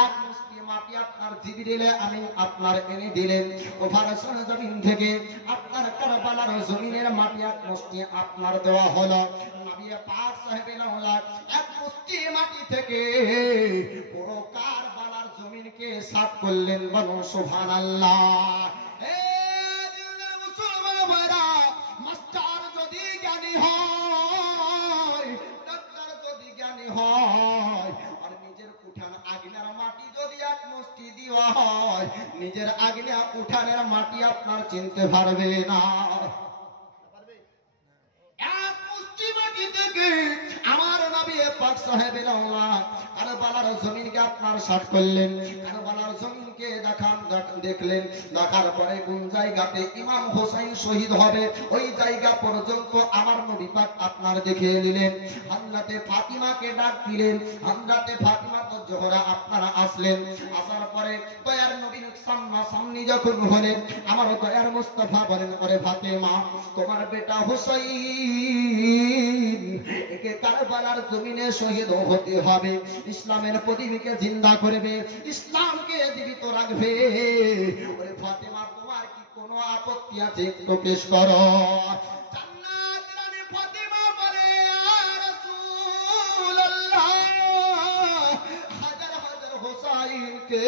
এক মুষ্টি মাটি আপনার জিবরিলে আমি আপনার এনে দিলেন। ওফারসন জমিন থেকে আপনার কারবালার জমিনের মাটি এক মুষ্টি আপনার দেওয়া হলো। নবী পাক সাহেবের আওলাদ এক মুষ্টি মাটি থেকে পুরো কারবালার জমিনকে সাফ করলেন। বলো সুবহানাল্লাহ। মুসলমান ভাইরা, মাস্টার যদি জ্ঞানী হয়, ডাক্তার যদি জ্ঞানী হয়, আর নিজের উঠান আগিনার মাটি যদি এক মুষ্টি দেওয়া হয়, নিজের আগিনা উঠানের মাটি আপনার চিনতে পারবে না। এক মুষ্টি মাটি থেকে আমার নবী পাক সাহেবের আওলাদ কারবালার জমিনকে আপনার সাফ করলেন। কারবালার জমিনকে দেখলেন, দেখার পরে কোন জায়গাতে ইমাম হোসেন শহীদ হবে ওই জায়গা পর্যন্ত আমার নবী পাক আপনার দেখিয়ে দিলেন। হযরতে ফাতিমাকে ডাক দিলেন। হযরতে ফাতিমা তো জোহরা আপনারা আসলেন। আসার পরে দয়ার নবীর সামনাসামনি যখন হলেন, আমার দয়ার মুস্তাফা বলেন, ওরে ফাতেমা, তোমার বেটা হোসেন একে কারবালার জমিনে শহীদ হতে হবে, ইসলামের প্রদীপকে জিন্দা করবে, ইসলামকে জীবিত রাখবে। ওরে ফাতেমা, তোমার কি কোনো আপত্তি আছে? একটু পেশ করো। জান্নাত রানী ফাতেমা বলে, ইয়া রাসূলুল্লাহ, হাজার হাজার হোসাইনকে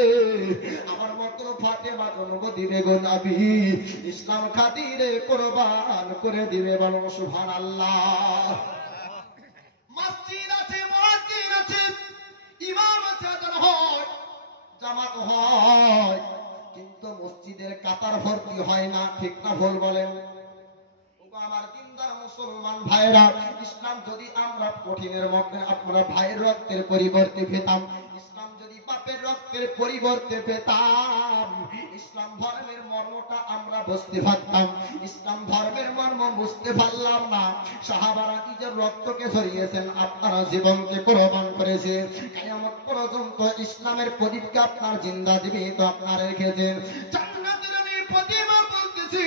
আমার মতো ফাতেমা জন্ম দিবে গো নবী, ইসলাম খাতিরে কুরবান করে দিবে। বলো সুবহানাল্লাহ। মসজিদ আছে, মুয়াজ্জিন আছে, ইমাম আছে, আযান হয়, জামাত হয়, কিন্তু মসজিদের কাতার ভর্তি হয় না। ঠিক না ভুল বলেন? আমার দিনদার মুসলমান ভাইরা, ইসলাম যদি আমরা কঠিনের মধ্যে আমরা ভাইয়ের রক্তের পরিবর্তে পেতাম, ইসলাম যদি বাপের রক্তের পরিবর্তে পেতাম, ইসলাম ধর্মের মর্মটা আমরা বুঝতে পারতাম। ইসলাম ধর্মের মর্ম বুঝতে পারলাম না। সাহাবারা নিজের রক্তকে ঝরিয়েছেন, আপনারা জীবনকে কুরবান করেছেন। কিয়ামত পর্যন্ত ইসলামের প্রদীপকে আপনার জিন্দা জীবিত আপনার রেখেছেন। জান্নাতের নবী ফাতেমা বলতেছি,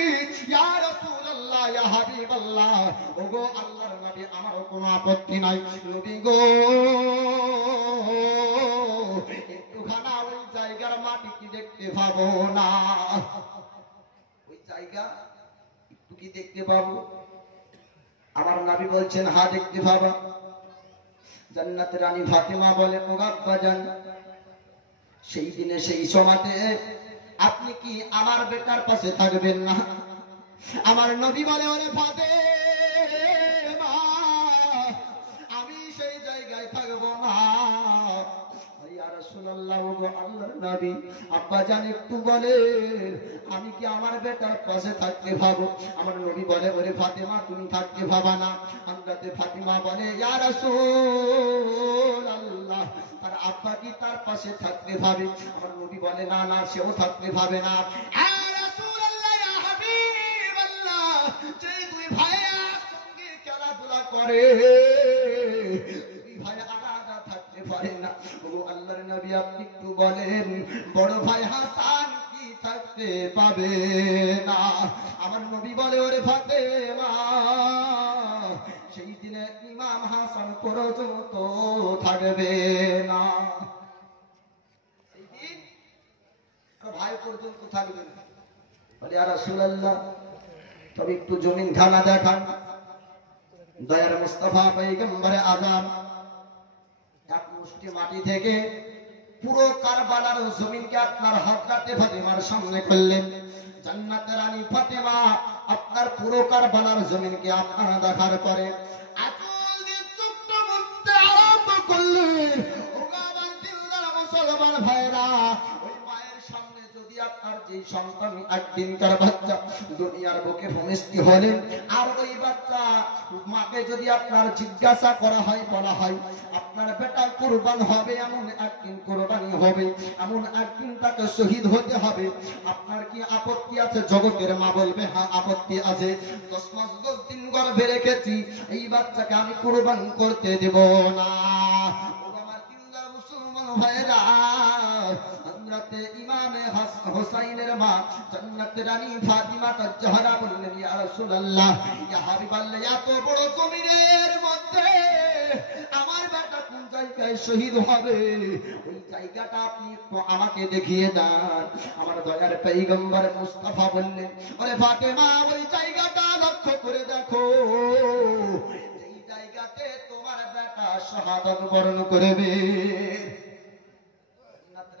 ইয়া রাসূলুল্লাহ, ইয়া হাবিবাল্লাহ, ওগো আল্লাহর নবী, আমারও কোনো আপত্তি নাই। নবী গো, একটুখানা ওই জায়গার মাটি কি দেখতে পাবো না? ওই জায়গা একটু কি দেখতে পাবো? আমার নবী বলছেন, হ্যাঁ দেখতে পাবা। জান্নাতের রানী ফাতেমা বলে, ও আব্বাজান, সেই দিনে সেই সময়তে আপনি কি আমার বেটার পাশে থাকবেন না? আমার নবী বলে, ওরে ফাতেমা, আমি সেই জায়গায় থাকবো না। ইয়া রাসূলুল্লাহ, ওগো আল্লাহর নবী, আব্বাজান একটু বলে, আমি কি আমার বেটার পাশে থাকতে পাবো? আমার নবী বলে, ওরে ফাতেমা, তুমি থাকতে পাবা না। হযরতে ফাতিমা বলে, ইয়া রাসূলুল্লাহ, তার আব্বা কি তার পাশে থাকতে পাবে? আমার নবী বলে, না না, সেও থাকতে পাবে না। ইয়া রাসূলুল্লাহ, ইয়া হাবিবাল্লাহ, যে দুই ভাই একসঙ্গে খেলাধুলা করে, দুই ভাই আলাদা থাকতে পারে না। ও আল্লাহর নবী, আপনি একটু বলেন, বড় ভাই হাসান কি থাকতে পাবে না? আমার নবী বলে, ওরে ফাতেমা, সেই দিনে ইমাম হাসান পর্যন্ত থাকবে না। সেই দিন ভাই পর্যন্ত থাকবে না। বলে, ইয়া রাসূলুল্লাহ, তবে একটু জমিন খানা দেখান। দয়ার মুস্তাফা পয়গম্বরে আযম এক মুষ্টি মাটি থেকে পুরো কারবালার জমিনকে আপনার হযরতে ফাতেমার সামনে করলেন। জান্নাতের রানী ফাতেমা আপনার পুরো কারবালার জমিনকে আপনারা দেখার পরে আকুল দিয়ে চোখটা ভগবান ভাইরা ওই মায়ের সামনে যদি আপনার যে সন্তান একদিনকার বাচ্চা দুনিয়ার বুকে ভূমিষ্ঠ হলেন আর ওই বাচ্চা মাকে যদি আপনার জিজ্ঞাসা করা হয় বলা হয় আপনার বেটা কুরবান হবে এমন একদিন কুরবানি হবে এমন একদিন তাকে শহীদ হতে হবে আপনার কি আপত্তি আছে? জগতের মা বলবে হ্যাঁ আপত্তি আছে। 10 মাস 10 দিন গর্ভে রেখেছি এই বাচ্চাকে আমি কুরবান করতে দেব না। আমার দিনদার মুসলমান ভাইরা হযরতে ইমামে হুসাইনের মা জান্নাতের রানী ফাতিমা তাজহারা বললেন ইয়া রাসূলুল্লাহ ইয়া হাবিবাল্লাহ এত বড় জমিনের মধ্যে আমার বেটা কোন জায়গায় শহীদ হবে ওই জায়গাটা আপনি একটু আমাকে দেখিয়ে দেন। আমার দয়ার পয়গম্বর মুস্তাফা বললেন ওরে ফাতেমা ওই জায়গাটা লক্ষ্য করে দেখো এই জায়গাতে তোমার বেটা শাহাদাত বরণ করবে।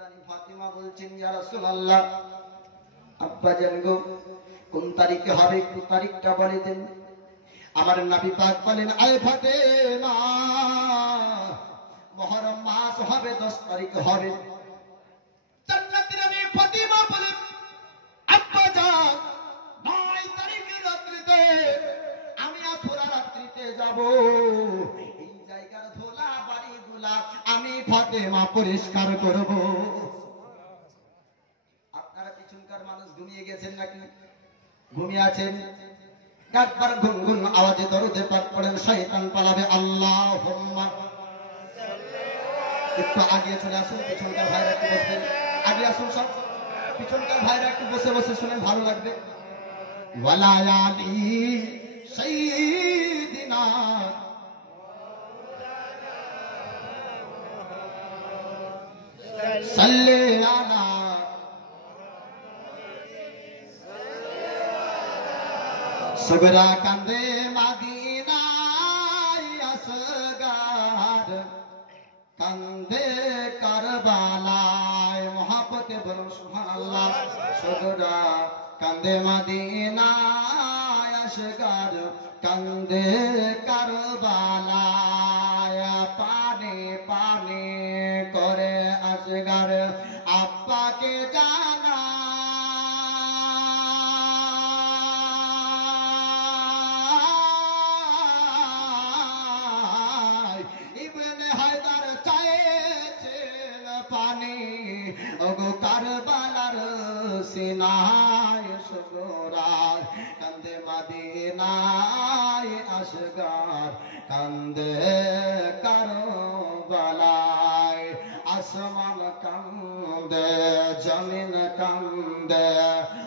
রানী ফাতিমা বলছেন ইয়া রাসূলুল্লাহ আব্বা জান গো কোন তারিখে হবে একটু তারিখটা বলে দেন। আমার নবী পাক বলেন আয় ফাতেমা মুহররম মাস হবে 10 তারিখ হবে। জান্নাতের রানী ফাতিমা বলেন আব্বা জান 9 তারিখের রাত্রিতে আমি আসরা রাত্রিতে যাব এই জায়গার ধুলা বাড়িগুলা আমি ফাতেমা পরিষ্কার করব। আপনারা পিছনকার মানুষ ঘুমিয়ে গেছেন নাকি? ঘুমিয়ে আছেন? একবার গুনগুন আওয়াজে দরুদে পাঠ পড়েন শয়তান পালাবে আল্লাহুম্মা। একটু আগে চলে আসুন, পিছনকার ভাইরা একটু বসবেন। আগে আসুন সব, পিছনকার ভাইরা একটু বসে বসে শুনেন, ভালো লাগবে। ওয়ালা আলি সাইয়্যিদিনা সাল্লি আলা সগরা কান্দে মদিনায় আসগার কান্দে কারবালায় মোহাব্বতে বলুন সুবহানাল্লাহ। সগরা কান্দে মদিনায় আসগার কান্দে কারবালায় পানে পানে করে আসগার আব্বাকে জানা কারবালার সিনায় সগরা কান্দে মদিনায় আসগার কান্দে কারবালায় আসমান কান্দে জমিন কান্দে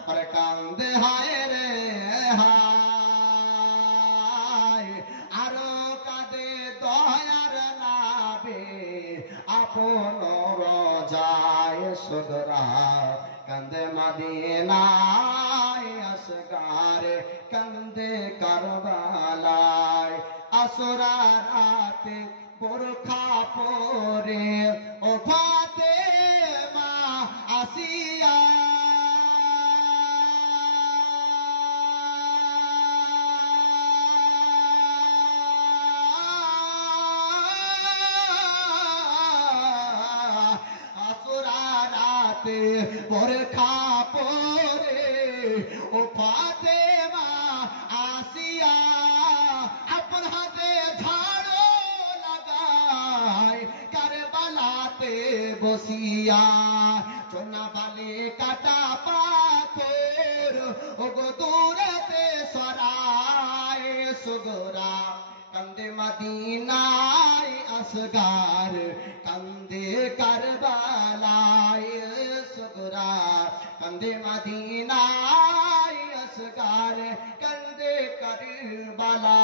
আর কান্দে হায় রে হায় আরো কাঁদে দয়ার নাবে আপন রোজায় সগরা কান্দে মদিনায় আসগার কান্দে কারবালায় আসরা রাতে বোরখা পরে ও ফাতেমা আসিয়া বোরখা পরে ও ফাতেমা আসিয়া আপন হাতে ঝাড়ু লাগায় কারবালাতে বসিয়া চোনা বালে কাটা পাথর ও গো দূরেতে সরায় সগরা কান্দে মদিনায় আসগার কান্দে কারবালায় সগরা কান্দে মদিনায় আসগার কান্দে কারবালায়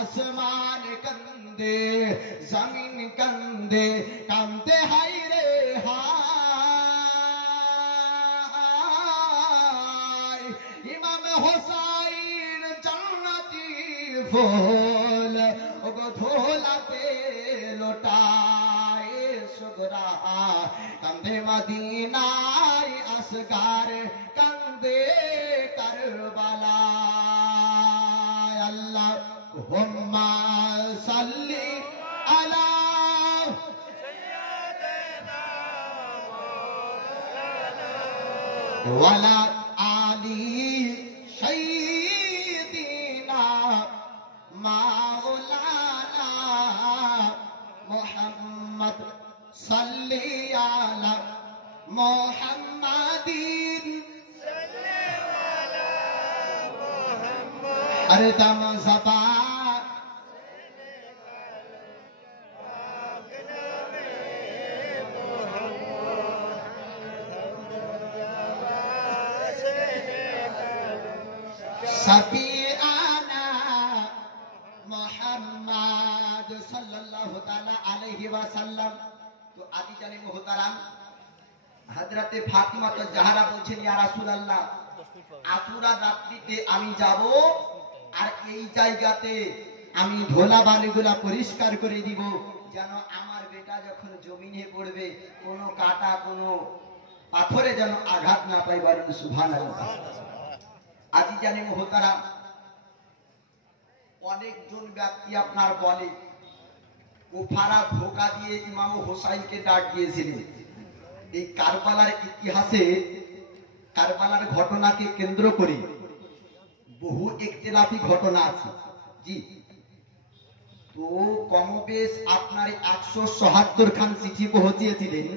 আসমান কান্দে জমিন কান্দে কান্দে হায় রে হায় ইমাম হুসাইন জান্নাতি ফুল ও গো ধোলাতে লোটায় সগরা কান্দে মদিনায় আসগার কান্দে কারবালায় আল্লাহুম্মা সাল্লি আলা ওয়ালা আলি সাইয়্যিদিনা মাওলানা মুহাম্মদ সাল্লি আলা মুহাম্মাদিন अरे दम ज़बा सफीआना मोहम्मद सल्लल्लाहु ताला अलैहि वसल्लम। तो आदि जाने मोहतरम हजरते फातिमा तो जहरा বলছেন ইয়া রাসূলুল্লাহ আশুরা রাত্রিতে আমি যাব আর এই জায়গাতে আমি ধোলা বালিগুলা পরিষ্কার করে দিব যেন আমার বেটা যখন জমিনে পড়বে কোনো কাটা কোনো পাথরে যেন আঘাত না পায়। বলেন সুবহানাল্লাহ। আদি জানি মোহতারাম অনেকজন ব্যক্তি আপনার বলে কুফারা ধোঁকা দিয়ে ইমাম হোসাইনকে ডাক দিয়েছিলেন। এই কারবালার ইতিহাসে কারবালার ঘটনাকে কেন্দ্র করে বহু ইখতিলাফি ঘটনা আছে জি। তো কমবেশ আপনার 174 খান চিঠি পৌঁছিয়েছিলেন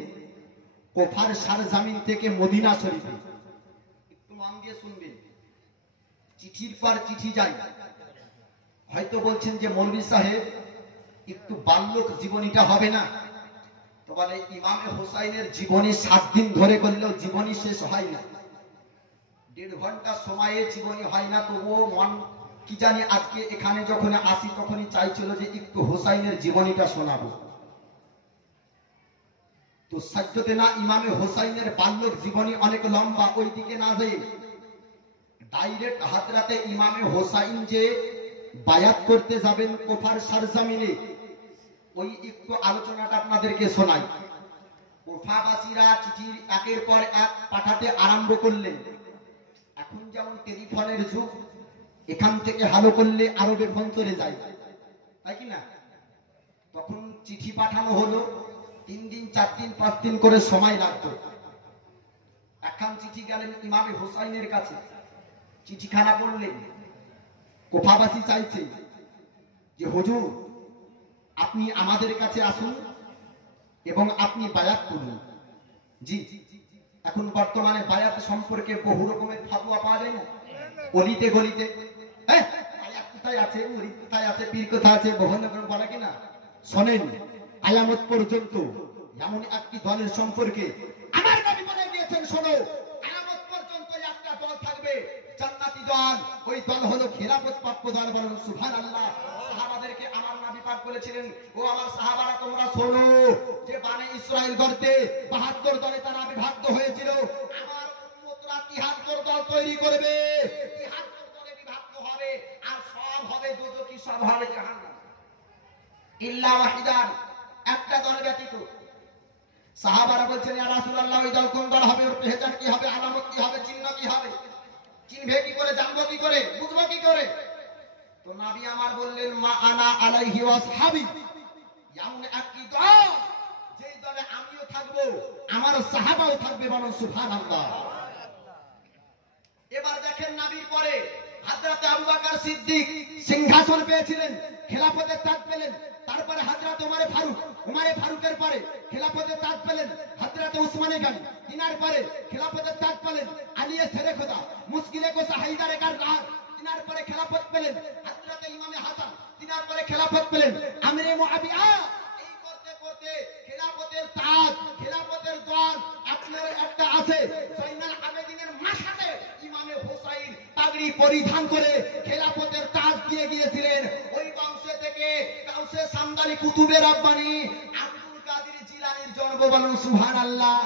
কুফার সারজামিন থেকে মদিনা শরীফে। একটু মন দিয়ে শুনবেন, চিঠির পর চিঠি যায়। হয়তো বলছেন যে মৌলভী সাহেব একটু বাল্যক জীবনীটা হবে না, তো বলে ইমামে হোসাইনের জীবনী 7 দিন ধরে করলেও জীবনী শেষ হয় না, 1.5 ঘন্টা সময়ে জীবনী হয় না। তবুও মন কি জানি আজকে এখানে যখন আসি তখনই চাইছিল যে একটু হোসাইনের জীবনীটা শোনাবো। তো সাজ্জাদনা ইমামে হোসাইনের বাল্যক জীবনী অনেক লম্বা, ওই দিকে না যাই ডাইরেক্ট হাজরাতে ইমামে হোসাইন যে বায়াত করতে যাবেন কুফার সারজামিনে ওই একটু আলোচনাটা আপনাদেরকে শোনাই। কুফাবাসীরা চিঠি একের পর এক পাঠাতে আরম্ভ করলেন। এখন যেমন টেলিফোনের যুগ, এখান থেকে হ্যালো করলে আরবের ফোন চলে যায়, তাই কি না? তখন চিঠি পাঠানো হলো, 3 দিন 4 দিন 5 দিন করে সময় লাগতো। একখান চিঠি গেলেন ইমামে হোসাইনের কাছে, চিঠিখানা পড়লেন। কুফাবাসী চাইছে যে হুজুর আপনি আমাদের কাছে আসুন এবং আপনি বায়াত করুন। জি, এখন বর্তমানে বায়াত সম্পর্কে বহু রকমের ফতোয়া পাওয়া যায় না, অলিতে গলিতে। হ্যাঁ, বায়াত কোথায় আছে, মুরিদ কোথায় আছে, পীর কোথায় আছে, বহু রকম বলে কিনা। শোনেন, আয়ামত পর্যন্ত এমন একটি দলের সম্পর্কে আমার নবী বলে দিয়েছেন, শোনো, আয়ামত পর্যন্ত একটা দল থাকবে জান্নাতি দল, ওই দল হলো খেলাফত প্রাপ্ত দল। বলুন সুবহানাল্লাহ। সাহাবাদেরকে আমার নবী পাক বলেছিলেন, ও আমার সাহাবারা তোমরা শোনো, যে বনি ইসরাইল গর্তে 72 দলে তারা বিভক্ত হয়েছিল, আমার উম্মতরা 73 দল তৈরি করবে, 73 দলে বিভক্ত হবে, আর সব হবে দুজকি, সব হবে জাহান্নাম, ইল্লা ওয়াহিদান, একটা দল ব্যতীত। সাহাবারা বলছেন, ইয়া রাসূলুল্লাহ, ওই দল কোন দল হবে, ওর পেহচান কি হবে, আলামত কি হবে, চিহ্ন কি হবে? চিনবে কি করে, জানবো কি করে, বুঝবো কি করে? তো নবী আমার বললেন, মা আনা আলাইহি ওয়া আসহাবি, এমন একটি দল যেই দলে আমিও থাকবো, আমার সাহাবাও থাকবে। বলুন সুবহানাল্লাহ। এবার দেখেন নবীর পরে হযরত আবু বকর সিদ্দিক সিংহাসন পেয়েছিলেন, খেলাফতের তাজ পেলেন। তারপরে হযরত উমরে ফারুকের পরে খেলাফতের তাজ পেলেন হযরত উসমানে গনি। তিনার পরে খেলাফতের তাজ পেলেন আলিয়ে শেরে খোদা, মুশকিলে কোসা হায়দারে কারগার। তিনার পরে খেলাফত পেলেন হযরত ইমামে হাসান। তিনার পরে খেলাফত পেলেন আমিরে মুআবিয়া। এই করতে করতে খেলাফতের তাজ, খেলাফতের দল আপনার একটা আছে জয়নাল আবেদিনের মাসাতে ইমামে হোসাইন পাগড়ি পরিধান করে খেলাফতের তাজ দিয়ে গিয়েছিলেন। ওই বংশ থেকে কাউসে সামদানি কুতুবে রব্বানি আব্দুল কাদের জিলানীর জন্ম। বলুন সুবহানাল্লাহ।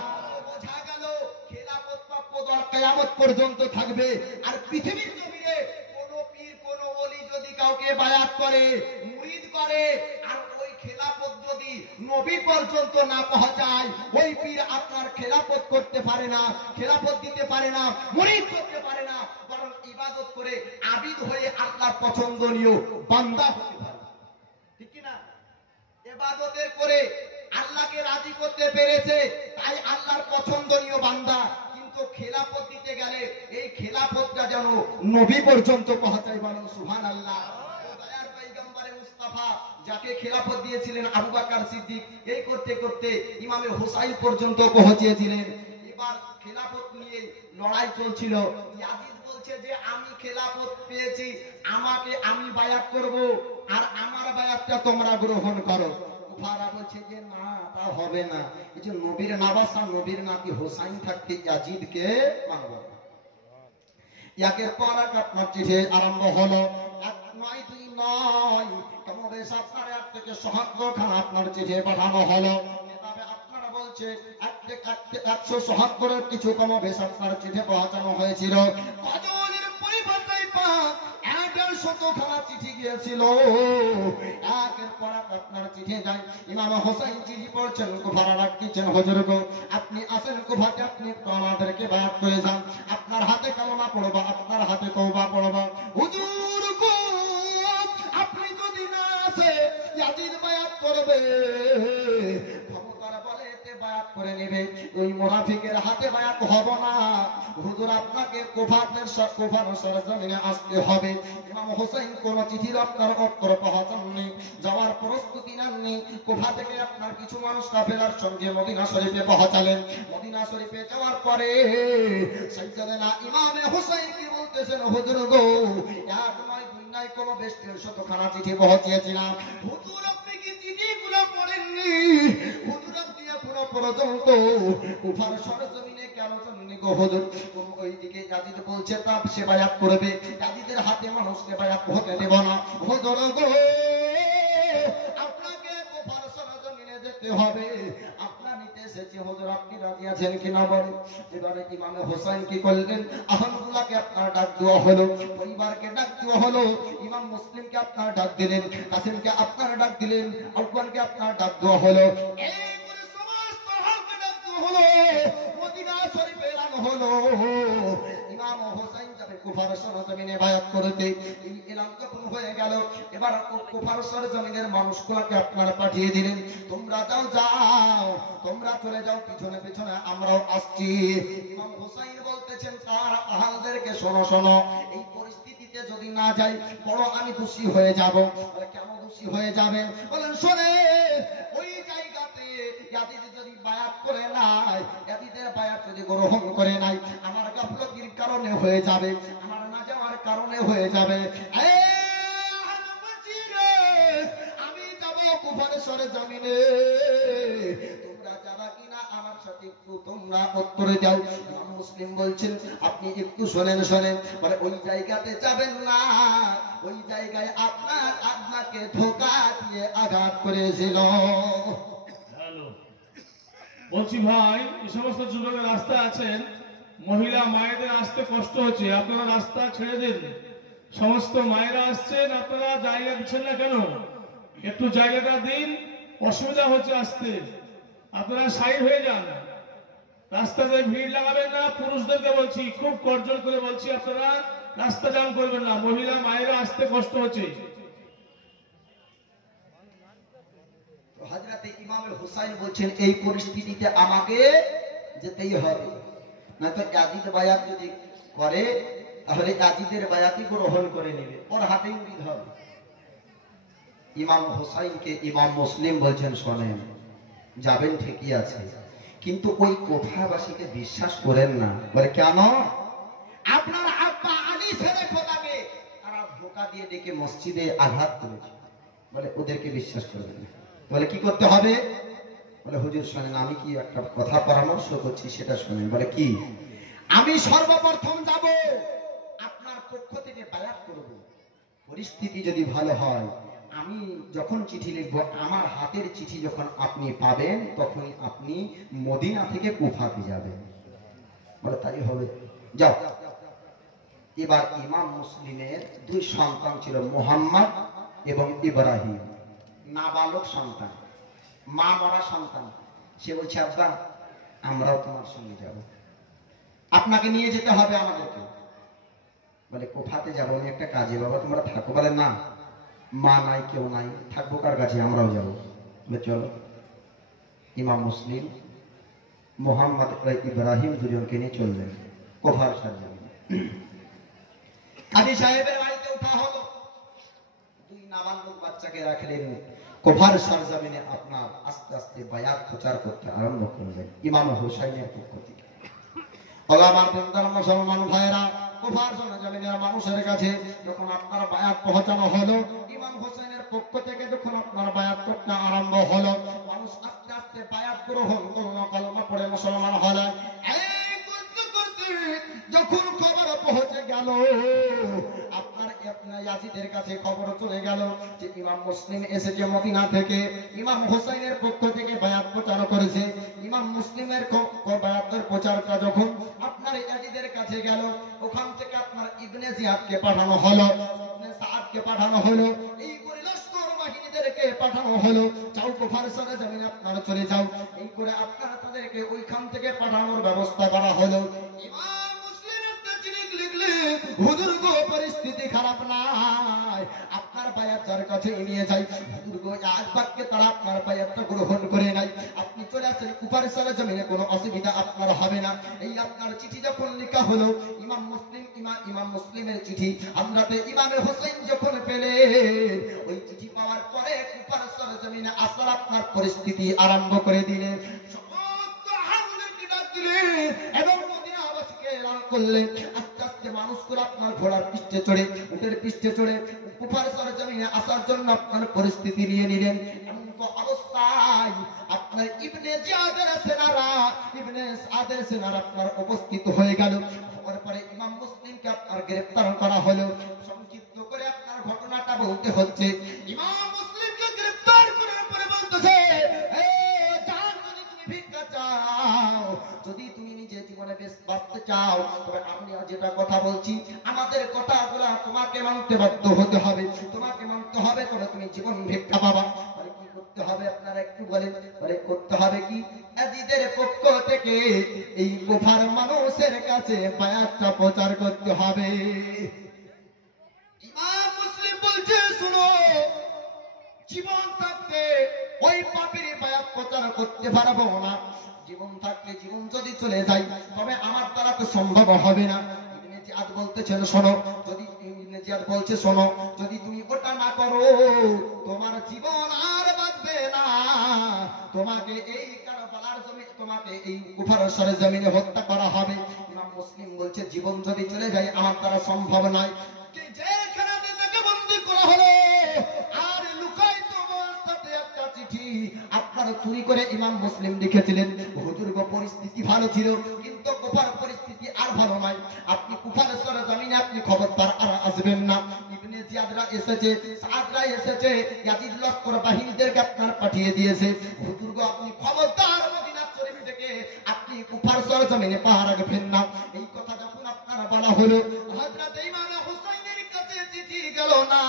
বোঝা গেল খেলাফত প্রাপ্ত দল কিয়ামত পর্যন্ত থাকবে। আর পৃথিবীর জমিনে কোন পীর কোন ওলি যদি কাউকে বায়াত করে, মুরিদ করে, আর ওই খেলাফত যদি নবী পর্যন্ত না পৌঁছায়, ওই পীর আপনার খেলাফত করতে পারে না, খেলাফত দিতে পারে না, মুরিদ করতে পারে না, বরং ইবাদত করে আবিদ হয়ে আল্লাহর পছন্দনীয় বান্দা হতে পারে। ঠিক কি না? ইবাদতের করে আল্লাহকে রাজি করতে পেরেছে, তাই আল্লাহর পছন্দনীয় বান্দা। কিন্তু খেলাফত দিতে গেলে এই খেলাফতটা যেন নবী পর্যন্ত পৌঁছায়, বলেন সুবহানাল্লাহ। দয়ার পয়গম্বরে মুস্তাফা যাকে খেলাফত দিয়েছিলেন আবু বকর সিদ্দিক, এই করতে করতে ইমামে হুসাইন পর্যন্ত পৌঁছেছিলেন। এবার খেলাফত নিয়ে লড়াই চলছিল। ইয়াজিদ বলছে যে আমি খেলাফত পেয়েছি, আমাকে আমি বায়াত করব, আর আমার বায়াতটা তোমরা গ্রহণ করো। কুফারা বলছে যে না, তা হবে না, এই যে নবীর নবাসা, নবীর নাতি হুসাইন থাকতে ইয়াজিদকে মানব না। একের পর এক আপনার চিঠি আরম্ভ হলো, এক নয় দুই নয়, কমবেশ আপনার 1 থেকে ৭৭ আপনার চিঠি পাঠানো হলো। তবে আপনারা বলছে 177 কিছু কমবেশ আপনার চিঠি পৌঁছানো হয়েছিল। কজনের পরিবর্তন পাক 150 চিঠি গিয়েছিল। একের পর এক আপনার চিঠি যায়। ইমাম হোসেন চিঠি পড়ছেন, কুফারা রাখছেন, হুজুর গো আপনি আসেন কুফাতে, আপনি আমাদেরকে বায়াত করে যান, আপনার হাতে কালেমা পড়বা, আপনার হাতে তওবা পড়বা। হুজুর গো আপনি যদি না আসে ইয়াজিদ বায়াত করবে, ক্ষমতার বলে এতে বায়াত করে নেবে, ওই মুনাফিকের হাতে বায়াত হবে না। হুজুর আপনাকে কুফার সরজমিনে আসতে হবে। ইমাম হোসেন কোন চিঠির আপনার উত্তর পৌঁছাননি, যাওয়ার প্রস্তুতি নেননি। কুফা থেকে আপনার কিছু মানুষ কাফেলার সঙ্গে মদিনা শরীফে পৌঁছালেন। মদিনা শরীফে যাওয়ার পরে সাইয়েদনা ইমামে হোসেন কি বলতেছেন, হুজুর গো 1 নয় 2 নয় কোন বেশ 300 চিঠি পৌঁছিয়েছিলাম। হুজুর আপনি কি চিঠিগুলো পড়েননি? হুজুর আপনি এখনো পর্যন্ত কুফার সরজমিনে কেন যাননি গো হুজুর? ওইদিকে ইয়াজিদ বলছে তা সে বায়াত করবে, ইয়াজিদের হাতে মানুষকে বায়াত হতে দেব না। হুজুর গো আপনাকে কুফার সরজমিনে যেতে হবে, আপনার নিতে এসেছি, হুজুর আপনি রাজি আছেন কিনা বলেন। এবারে ইমামে হোসেন কি করলেন, আহমদুল্লাহকে আপনার ডাক দেওয়া হলো, পরিবারকে ডাক দেওয়া হলো, ইমাম মুসলিমকে আপনার ডাক দিলেন, কাসিমকে আপনার ডাক দিলেন, আউয়ালকে আপনার ডাক দেওয়া হলো। এই করে সমস্ত হককে ডাক দেওয়া হলো, মদিনা শরীফে এলানো হলো। ইমাম হোসেন যাবে কুফার সরজমিনে বায়াত করতে। এই এলান যখন হয়ে গেল, এবার কুফার সরজমিনের মানুষগুলোকে আপনারা পাঠিয়ে দিলেন, তোমরা যাও যাও, তোমরা চলে যাও, পিছনে পিছনে আমরাও আসছি। ইমাম হোসেন বলতেছেন তার আহলদেরকে, শোনো শোনো, এই পরিস্থিতিতে যদি না যাই বড় আমি দোষী হয়ে যাব। বলে কেন দোষী হয়ে যাবে? বলেন শোনে, ওই জায়গাতে ইয়াজিদ যদি বায়াত করে নাই, ইয়াজিদের বায়াত যদি গ্রহণ করে নাই, আমার গাফলতির কারণে হয়ে যাবে, আমার না যাওয়ার কারণে হয়ে যাবে। আমি যাব কুফার সরজমিনে, তোমরা যাবা কিনা আমার সাথে একটু তোমরা উত্তরে দাও। ইমাম মুসলিম বলছেন আপনি একটু শোনেন শোনেন, বলে ওই জায়গাতে যাবেন না, ওই জায়গায় আপনাকে ধোঁকা দিয়ে আঘাত করেছিল। বলছি ভাই, এই সমস্ত যুবকের রাস্তা আছেন, মহিলা মায়েদের আসতে কষ্ট হচ্ছে, আপনারা রাস্তা ছেড়ে দিন। সমস্ত মায়েরা আসছেন, আপনারা জায়গা দিচ্ছেন না কেন? একটু জায়গাটা দিন, অসুবিধা হচ্ছে আসতে, আপনারা সাইড হয়ে যান, রাস্তাতে ভিড় লাগাবেন না। পুরুষদেরকে বলছি, খুব করজোর করে বলছি, আপনারা রাস্তা জাম করবেন না, মহিলা মায়েরা আসতে কষ্ট হচ্ছে। হযরতে ইমামে হুসাইন বলছেন এই পরিস্থিতিতে আমাকে যেতেই হবে, নয়তো ইয়াজিদ বায়াত যদি করে তাহলে ইয়াজিদের বায়াতই গ্রহণ করে নেবে, ওর হাতে উড়িয়ে হবে। ইমাম হুসাইনকে ইমাম মুসলিম বলছেন শোনেন, যাবেন ঠিকই আছে, কিন্তু ওই কোফাবাসীকে বিশ্বাস করেন না। বলে কেন? আপনার আব্বা আলী ছেড়ে খোদাকে তারা ধোঁকা দিয়ে ডেকে মসজিদে আঘাত করেছে, বলে ওদেরকে বিশ্বাস করবেন না। বলে কি করতে হবে? বলে হুজুর শোনেন, আমি কি একটা কথা পরামর্শ করছি সেটা শোনেন। বলে কি? আমি সর্বপ্রথম যাব, আপনার পক্ষ থেকে বায়াত করব, পরিস্থিতি যদি ভালো হয় আমি যখন চিঠি লিখবো, আমার হাতের চিঠি যখন আপনি পাবেন তখন আপনি মদিনা থেকে কুফাতে যাবেন। বলে তাই হবে, যাও। এবার ইমাম মুসলিমের 2 সন্তান ছিল, মুহাম্মদ এবং ইব্রাহিম, নাবালক সন্তান, মা মরা সন্তান। সে বলছে আব্বা আমরাও তোমার সঙ্গে যাব, আপনাকে নিয়ে যেতে হবে আমাদেরকে। বলে কোফাতে যাবো আমি একটা কাজে, বাবা তোমরা থাকো। বলে না, মা নাই কেউ নাই, থাকবো কার কাছে, আমরাও যাবো। বলে চলো। ইমাম মুসলিম মোহাম্মদ ইব্রাহিম দুজনকে নিয়ে চললেন কোফার সরজমিনে। কাজী সাহেবের বাড়িতে উঠা হলো, দুই নাবালক বাচ্চাকে রাখলেন। কোফার সরজমিনে আপনার আস্তে আস্তে বায়াত প্রচার করতে আরম্ভ করলেন ইমাম হোসাইনের পক্ষ থেকে। আমার বন্ধুরা মুসলমান ভাইরা, কোফার সরজমিনের মানুষের কাছে যখন আপনার বায়াত পৌঁছানো হলো, ইমাম হোসেনের পক্ষ থেকে যখন আপনার বায়াত করতে আরম্ভ হলো, মানুষ আস্তে আস্তে বায়াত গ্রহণ করলো, কলমা পড়ে মুসলমান হলেন। এই করতে করতে যখন খবর পৌঁছে গেল, আপনার ইয়াজিদের কাছে খবর চলে গেল যে ইমাম মুসলিম এসেছে মদিনা থেকে, ইমাম হোসেনের পক্ষ থেকে বায়াত প্রচার করেছে। ইমাম মুসলিমের বায়াতের প্রচারটা যখন আপনার ইয়াজিদের কাছে গেল, ওখান থেকে আপনার ইবনে জিয়াদকে পাঠানো হলো, ইবনে সাআদকে পাঠানো হলো, এই করে লস্কর বাহিনীদেরকে পাঠানো হলো, যাও কুফার সরজমিনে আপনারা চলে যাও। এই করে আপনারা তাদেরকে ওইখান থেকে পাঠানোর ব্যবস্থা করা হলো। ইমাম মুসলিম একটা চিঠি লিখলেন, হুজুর গো পরিস্থিতি খারাপ নাই, আপনার বায়াত যার কাছে নিয়ে যাই, হুজুর গো আজ বাক্যে তারা আপনার বায়াতটা গ্রহণ করে নাই, আপনি চলে আসেন কুফার সরজমিনে, কোনো অসুবিধা আপনার হবে না। এই আপনার চিঠি যখন লেখা হলো, ইমাম মুসলিমের চিঠি আমরাতে ইমামে হোসেন যখন পেলেন, ওই চিঠি পাওয়ার পরে কুফার সরজমিনে আসার আপনার পরিস্থিতি আরম্ভ করে দিলেন, সমস্ত হামলাকে ডাক দিলেন এবং মদিনাবাসীকে এলান করলেন। আস্তে আস্তে মানুষগুলো আপনার ঘোড়ার পিঠে চড়ে, উটের পিঠে চড়ে কুফার সরজমিনে আসার জন্য আপনার পরিস্থিতি নিয়ে নিলেন। এমন তো অবস্থায় আপনার ইবনে জিয়াদের সেনারা, ইবনে সাদের সেনারা আপনার উপস্থিত হয়ে গেল। হওয়ার পরে ইমাম মুসলিমকে আপনার গ্রেফতার করা হলো। সংক্ষিপ্ত করে আপনার ঘটনাটা বলতে হচ্ছে, ইমাম মুসলিমকে গ্রেফতার করার পরে বলতেছে, জান যদি তুমি ভিক্ষা চাও, যদি তুমি নিজে জীবনে বেশ বাঁচতে চাও, তবে আমি যেটা কথা বলছি, আমাদের কথাগুলা তোমাকে মানতে বাধ্য হতে হবে, তোমাকে মানতে হবে, তবে তুমি জীবন ভিক্ষা পাবা। কি করতে হবে আপনারা একটু বলেন? করতে হবে কি, ইয়াজিদের পক্ষ থেকে এই কুফার মানুষের কাছে বায়াতটা প্রচার করতে হবে। ইমাম মুসলিম বলছে, শুনো, জীবন থাকতে ওই পাপীর বায়াত প্রচার করতে পারবো না, জীবন থাকতে, জীবন যদি চলে যায় তবে আমার দ্বারা তো সম্ভব হবে না। ইবনে জিয়াদ বলতেছেন, শোনো, যদি ইবনে জিয়াদ বলছে, শোনো, যদি তুমি ওটা না করো তোমার জীবন আর বাঁচবে না, তোমাকে এই কারবালার জমিনে, তোমাকে এই কুফার সরজমিনে হত্যা করা হবে। ইমাম মুসলিম বলছে, জীবন যদি চলে যায় আমার দ্বারা সম্ভব নয়। যেখানে তাকে বন্দী করা হলো, আর লুকায়িত অবস্থাতে একটা চিঠি আপনার চুরি করে ইমাম মুসলিম লিখেছিলেন। হুজুর গো পরিস্থিতি ভালো ছিল, কিন্তু কুফার পরিস্থিতি আর ভালো নয়, আপনি কুফার সরজমিনে আপনি খবরদার আর আসবেন না। ইবনে জিয়াদরা এসেছে, সাদরা এসেছে, ইয়াজিদ লস্কর বাহিনীদেরকে আপনার পাঠিয়ে দিয়েছে, হুজুর গো আপনি খবরদার মদিনা শরীফ থেকে আপনি কুফার সরজমিনে পা রাখবেন না। এই কথা যখন আপনার বলা হলো, হযরত ইমাম হুসাইনের কাছে চিঠি গেল না,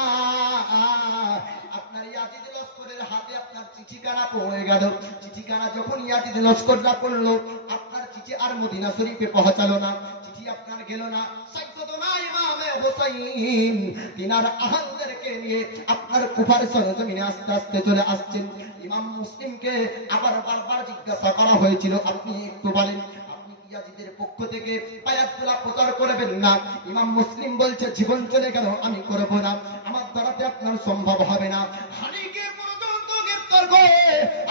আপনার ইয়াজিদ লস্করের হাতে আপনার চিঠিখানা পড়ে গেল। চিঠিখানা যখন ইয়াজিদ লস্কররা পড়লো, আপনার চিঠি আর মদিনা শরীফে পৌঁছালো না, চিঠি আপনার গেল না। সাইয়্যিদুনা ইমামে হুসাইন তিনার আহলদেরকে নিয়ে আপনার কুফার সরজমিনে আস্তে আস্তে চলে আসছেন। ইমাম মুসলিমকে আবার বারবার জিজ্ঞাসা করা হয়েছিল, আপনি একটু বলেন, আপনি ইয়াজিদের পক্ষ থেকে বায়াতগুলা প্রচার করবেন না? ইমাম মুসলিম বলছে, জীবন চলে গেল আমি করব না, আমার দ্বারাতে আপনার সম্ভব হবে না। হানিকে পর্যন্ত গ্রেফতার করে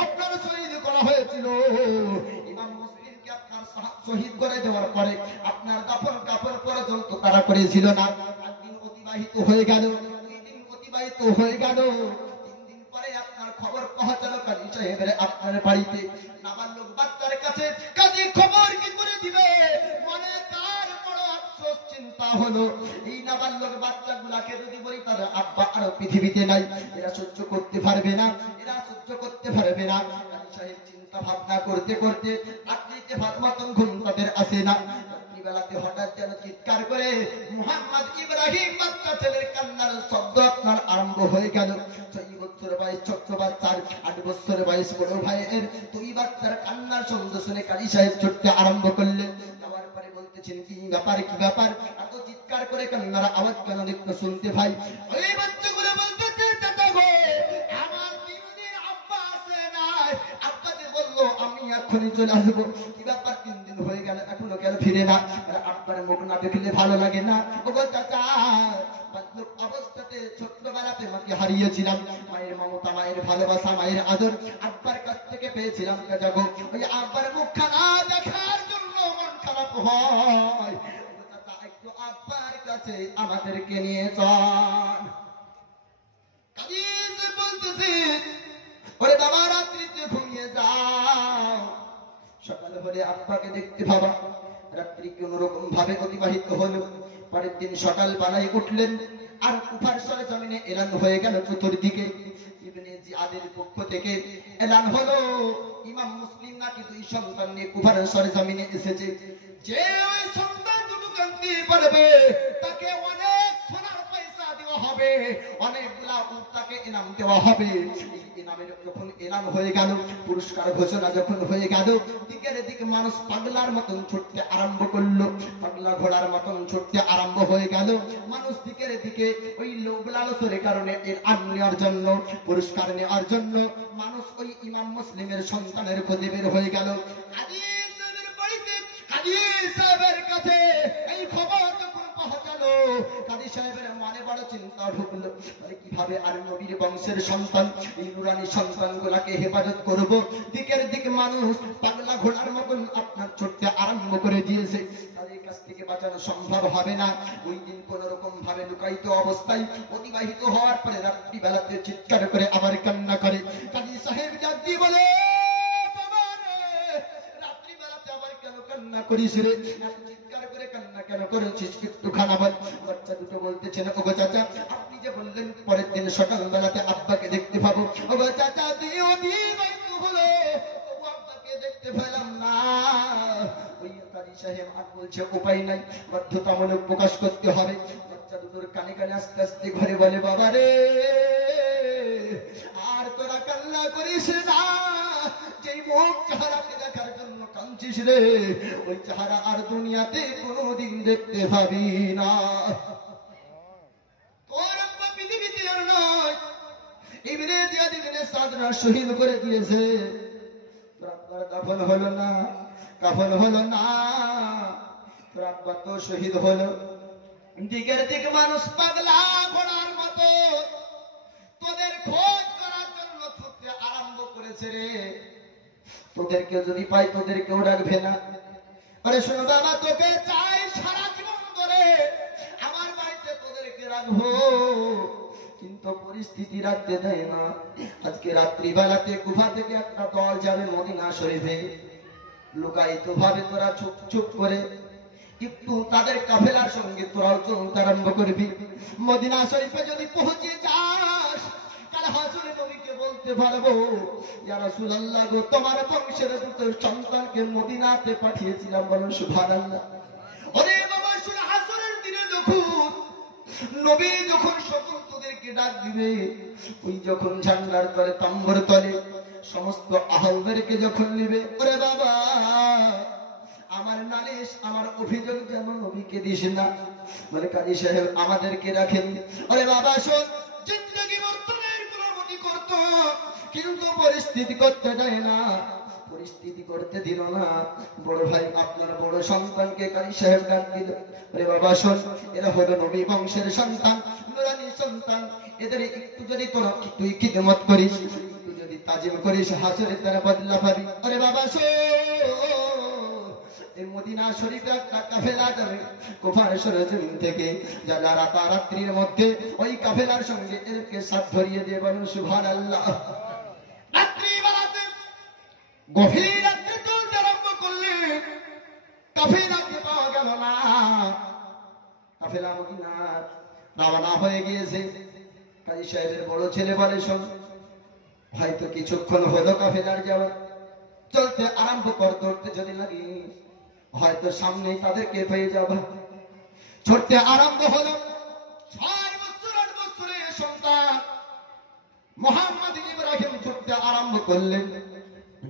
আপনার শহীদ করা হয়েছিল। ইমাম মুসলিমকে আপনার শহীদ করে দেওয়ার পরে আপনার দাফন কাফন পর্যন্ত তারা করেছিল না। একদিন অতিবাহিত হয়ে গেল, 2 দিন অতিবাহিত হয়ে গেল, 3 দিন পরে আপনার খবর পৌঁছালো কাজী সাহেবের আপনার বাড়িতে। নাবালক বাচ্চার কাছে কাজী খবর কি করে দিবে, মনে তার বড় আফসোস চিন্তা হলো, এই নাবালক বাচ্চাগুলাকে যদি বলি তার আব্বা আর পৃথিবীতে নাই, এরা সহ্য করতে পারবে না, এরা সহ্য করতে পারবে না। কাজী সাহেব চিন্তা ভাবনা করতে করতে রাত্রিতে ভাত মতন ঘুম তাদের আসে না। রাত্রিবেলাতে হঠাৎ যেন চিৎকার করে মুহাম্মদ ইব্রাহিম বাচ্চা ছেলের কান্নার শব্দ আপনার আরম্ভ হয়ে গেল। 6 বছর বয়স ছোট্ট বাচ্চার, 8 বছর বয়স বড় ভাইয়ের 2 বাচ্চার কান্নার শব্দ শুনে কাজী সাহেব ছুটতে আরম্ভ করলেন। যাওয়ার পরে বলতেছেন, কি ব্যাপার, কি ব্যাপার, এত চিৎকার করে কান্নার আওয়াজ কেন দেখতে শুনতে ভাই? ওই বাচ্চাগুলো বলতেছে, চাচা গো, আমার 3 দিন আব্বা আসে নাই, আব্বাকে বললো আমি এক্ষুনি চলে আসবো। কি ব্যাপার 3 দিন হয়ে গেল এখনো কেন ফিরে না? আব্বার মুখ না দেখলে ভালো লাগে না। ও গো চাচা, বাল্যক অবস্থাতে ছোট্টবেলাতে মাকে হারিয়েছিলাম। মায়ের মমতা, মায়ের ভালোবাসা, মায়ের আদর আব্বার কাছ থেকে পেয়েছিলাম। চাচা গো, ওই আব্বার মুখখানা দেখার জন্য মন খারাপ হয়। ও চাচা, একটু আব্বার কাছে আমাদেরকে নিয়ে চল। কাদিস বলতেছি, ওরে বাবা রাত্রিতে ঘুমিয়ে যাও, সকাল হলে আব্বাকে দেখতে পাবা। রাত্রি কোন রকম ভাবে অতিবাহিত হলো। পরের দিন সকাল বেলায় উঠলেন, আর কুফার সরজমিনে এলান হয়ে গেল চতুর্দিকে। ইবনে জিয়াদের পক্ষ থেকে এলান হলো, ইমাম মুসলিম নাকি 2 সন্তান নিয়ে কুফার সরজমিনে এসেছে। যে ওই সন্তান দুটো কান্দি পারবে তাকে অনেক সোনার পয়সা দেওয়া হবে, অনেকগুলা উটকে ইনাম দেওয়া হবে। ইনামের যখন এলান হয়ে গেল, পুরস্কার ঘোষণা যখন হয়ে গেল, দিকের দিকে মানুষ পাগলার মতন ছুটতে আরম্ভ করলো। পাগলা ঘোড়ার মতন ছুটতে আরম্ভ হয়ে গেল। মানুষ দিকের দিকে ওই লোভ লালসের কারণে এর আম নেওয়ার জন্য, পুরস্কার নেওয়ার জন্য মানুষ ওই ইমাম মুসলিমের সন্তানের খোঁজে বের হয়ে গেল। কাজী সাহেবের বাড়িতে, কাজী সাহেবের কাছে এই খবর যখন পৌঁছালো, কাজী সাহেবের মনে বড় চিন্তা ঢুকলো, কিভাবে আর নবীর বংশের সন্তান, এই নুরানি সন্তানগুলাকে হেফাজত করব। দিকের দিকে মানুষ পাগলা ঘোড়ার মতন আপনার ছুটতে আরম্ভ করে দিয়েছে। তাদের কাছ থেকে বাঁচানো সম্ভব হবে না। ওই দিন কোন রকম ভাবে লুকায়িত অবস্থায় অতিবাহিত হওয়ার পরে রাত্রি বেলাতে চিৎকার করে আবার কান্না করে। কাজী সাহেব ডাক দিয়ে বলে, বাবা রে, রাত্রি বেলাতে আবার কেন কান্না করিস রে? চিৎকার করে কান্না কেন করেছিস? একটু খানা বল। বাচ্চা দুটো বলতেছেন, ওগো চাচা, আপনি যে বললেন পরের দিন সকাল বেলাতে আব্বাকে দেখতে পাবো। ওগো চাচা, দিও দিবাইতো হলো, তবু আব্বাকে দেখতে পেলাম না। ওই কাজী সাহেব আর বলছে, উপায় নাই, বাধ্যতামূলক প্রকাশ করতে হবে। বাচ্চা দুটোর কানে কানে আস্তে আস্তে ঘরে বলে, বাবা রে, আর তোরা কান্না করিস না। যেই মুখ চেহারাকে দেখার জন্য কাঁদছিস রে, ওই চেহারা আর দুনিয়াতে কোনোদিন দেখতে পাবি না। তোর আব্বা পৃথিবীতে আর নয়, ইবনে জিয়াদ ইবনে সাদরা শহীদ করে দিয়েছে। তোর আব্বার দাফন হলো না, কাফন হলো না, তোর আব্বা তো শহীদ হলো। দিকের দিকে মানুষ পাগলা ঘোড়ার মতো তোদের খোঁজ করার জন্য ছুটতে আরম্ভ করেছে রে। তোদেরকে যদি পাই তোদেরকেও রাখবে না। আরে শোনো বাবা, তোকে চাই সারা জীবন ধরে আমার বাড়িতে তোদেরকে রাখবো, কিন্তু পরিস্থিতি রাখতে দেয় না। আজকে রাত্রিবেলাতে কুফা থেকে একটা দল যাবে মদিনা শরীফে। লুকায়িত ভাবে তোরা চুপ চুপ করে একটু তাদের কাফেলার সঙ্গে তোরাও চলতে আরম্ভ করবি। মদিনা শরীফে যদি পৌঁছে যাস, কাল হাসরে নবীকে বলতে পারবো, ইয়া রাসূলুল্লাহ গো, তোমার বংশের দুটো সন্তানকে মদিনাতে পাঠিয়েছিলাম। বলুন সুবহানাল্লাহ। ওরে বাবা, শুনে হাসরের দিনে যখন নবী যখন সকল তোদেরকে ডাক দিবে, ওই যখন ঝান্ডার তলে, তাম্বুর তলে সমস্ত আহলদেরকে যখন নিবে, ওরে বাবা, আমার নালিশ, আমার অভিযোগ যেমন নবীকে দিস না। বলে, কাজী সাহেব আমাদেরকে রাখেন। ওরে বাবা শোন, জিন্দেগি বর্তমানের গুলামতি করত, কিন্তু পরিস্থিতি করতে দেয় না, পরিস্থিতি করতে দিল না। বড় ভাই আপনার বড় সন্তানকে কাজী সাহেব ডাক দিল। ওরে বাবা শোন, এরা হলো নবী বংশের সন্তান, নুরানি সন্তান। এদের একটু যদি তোরা তুই খিদমত করিস, একটু যদি তাজিম করিস, হাসরের তারা বদলা পাবি। ওরে বাবা শোন, এই মদিনা শরীফে একটা কাফেলা যাবে কুফার সরজমিন থেকে। যারা রাতারাত্রির মধ্যে ওই কাফেলার সঙ্গে এদেরকে সাথ ধরিয়ে দিয়ে বলুন সুবহানাল্লাহ। রাত্রিবেলাতে গভীর রাত্রে চলতে আরম্ভ করলে কাফেলাকে পাওয়া গেল না। কাফেলা মদিনা রওনা হয়ে গিয়েছে। কাজী সাহেবের বড় ছেলে বলে, শোন, হয়তো কিছুক্ষণ হলো কাফেলার যাওয়া, চলতে আরম্ভ কর, দৌড়তে যদি লাগি হয়তো সামনেই তাদেরকে পেয়ে যাব। ছুটতে আরম্ভ হলো। 6 বছর 8 বছরের সন্তান মুহাম্মদ ইব্রাহিম ছুটতে আরম্ভ করলেন।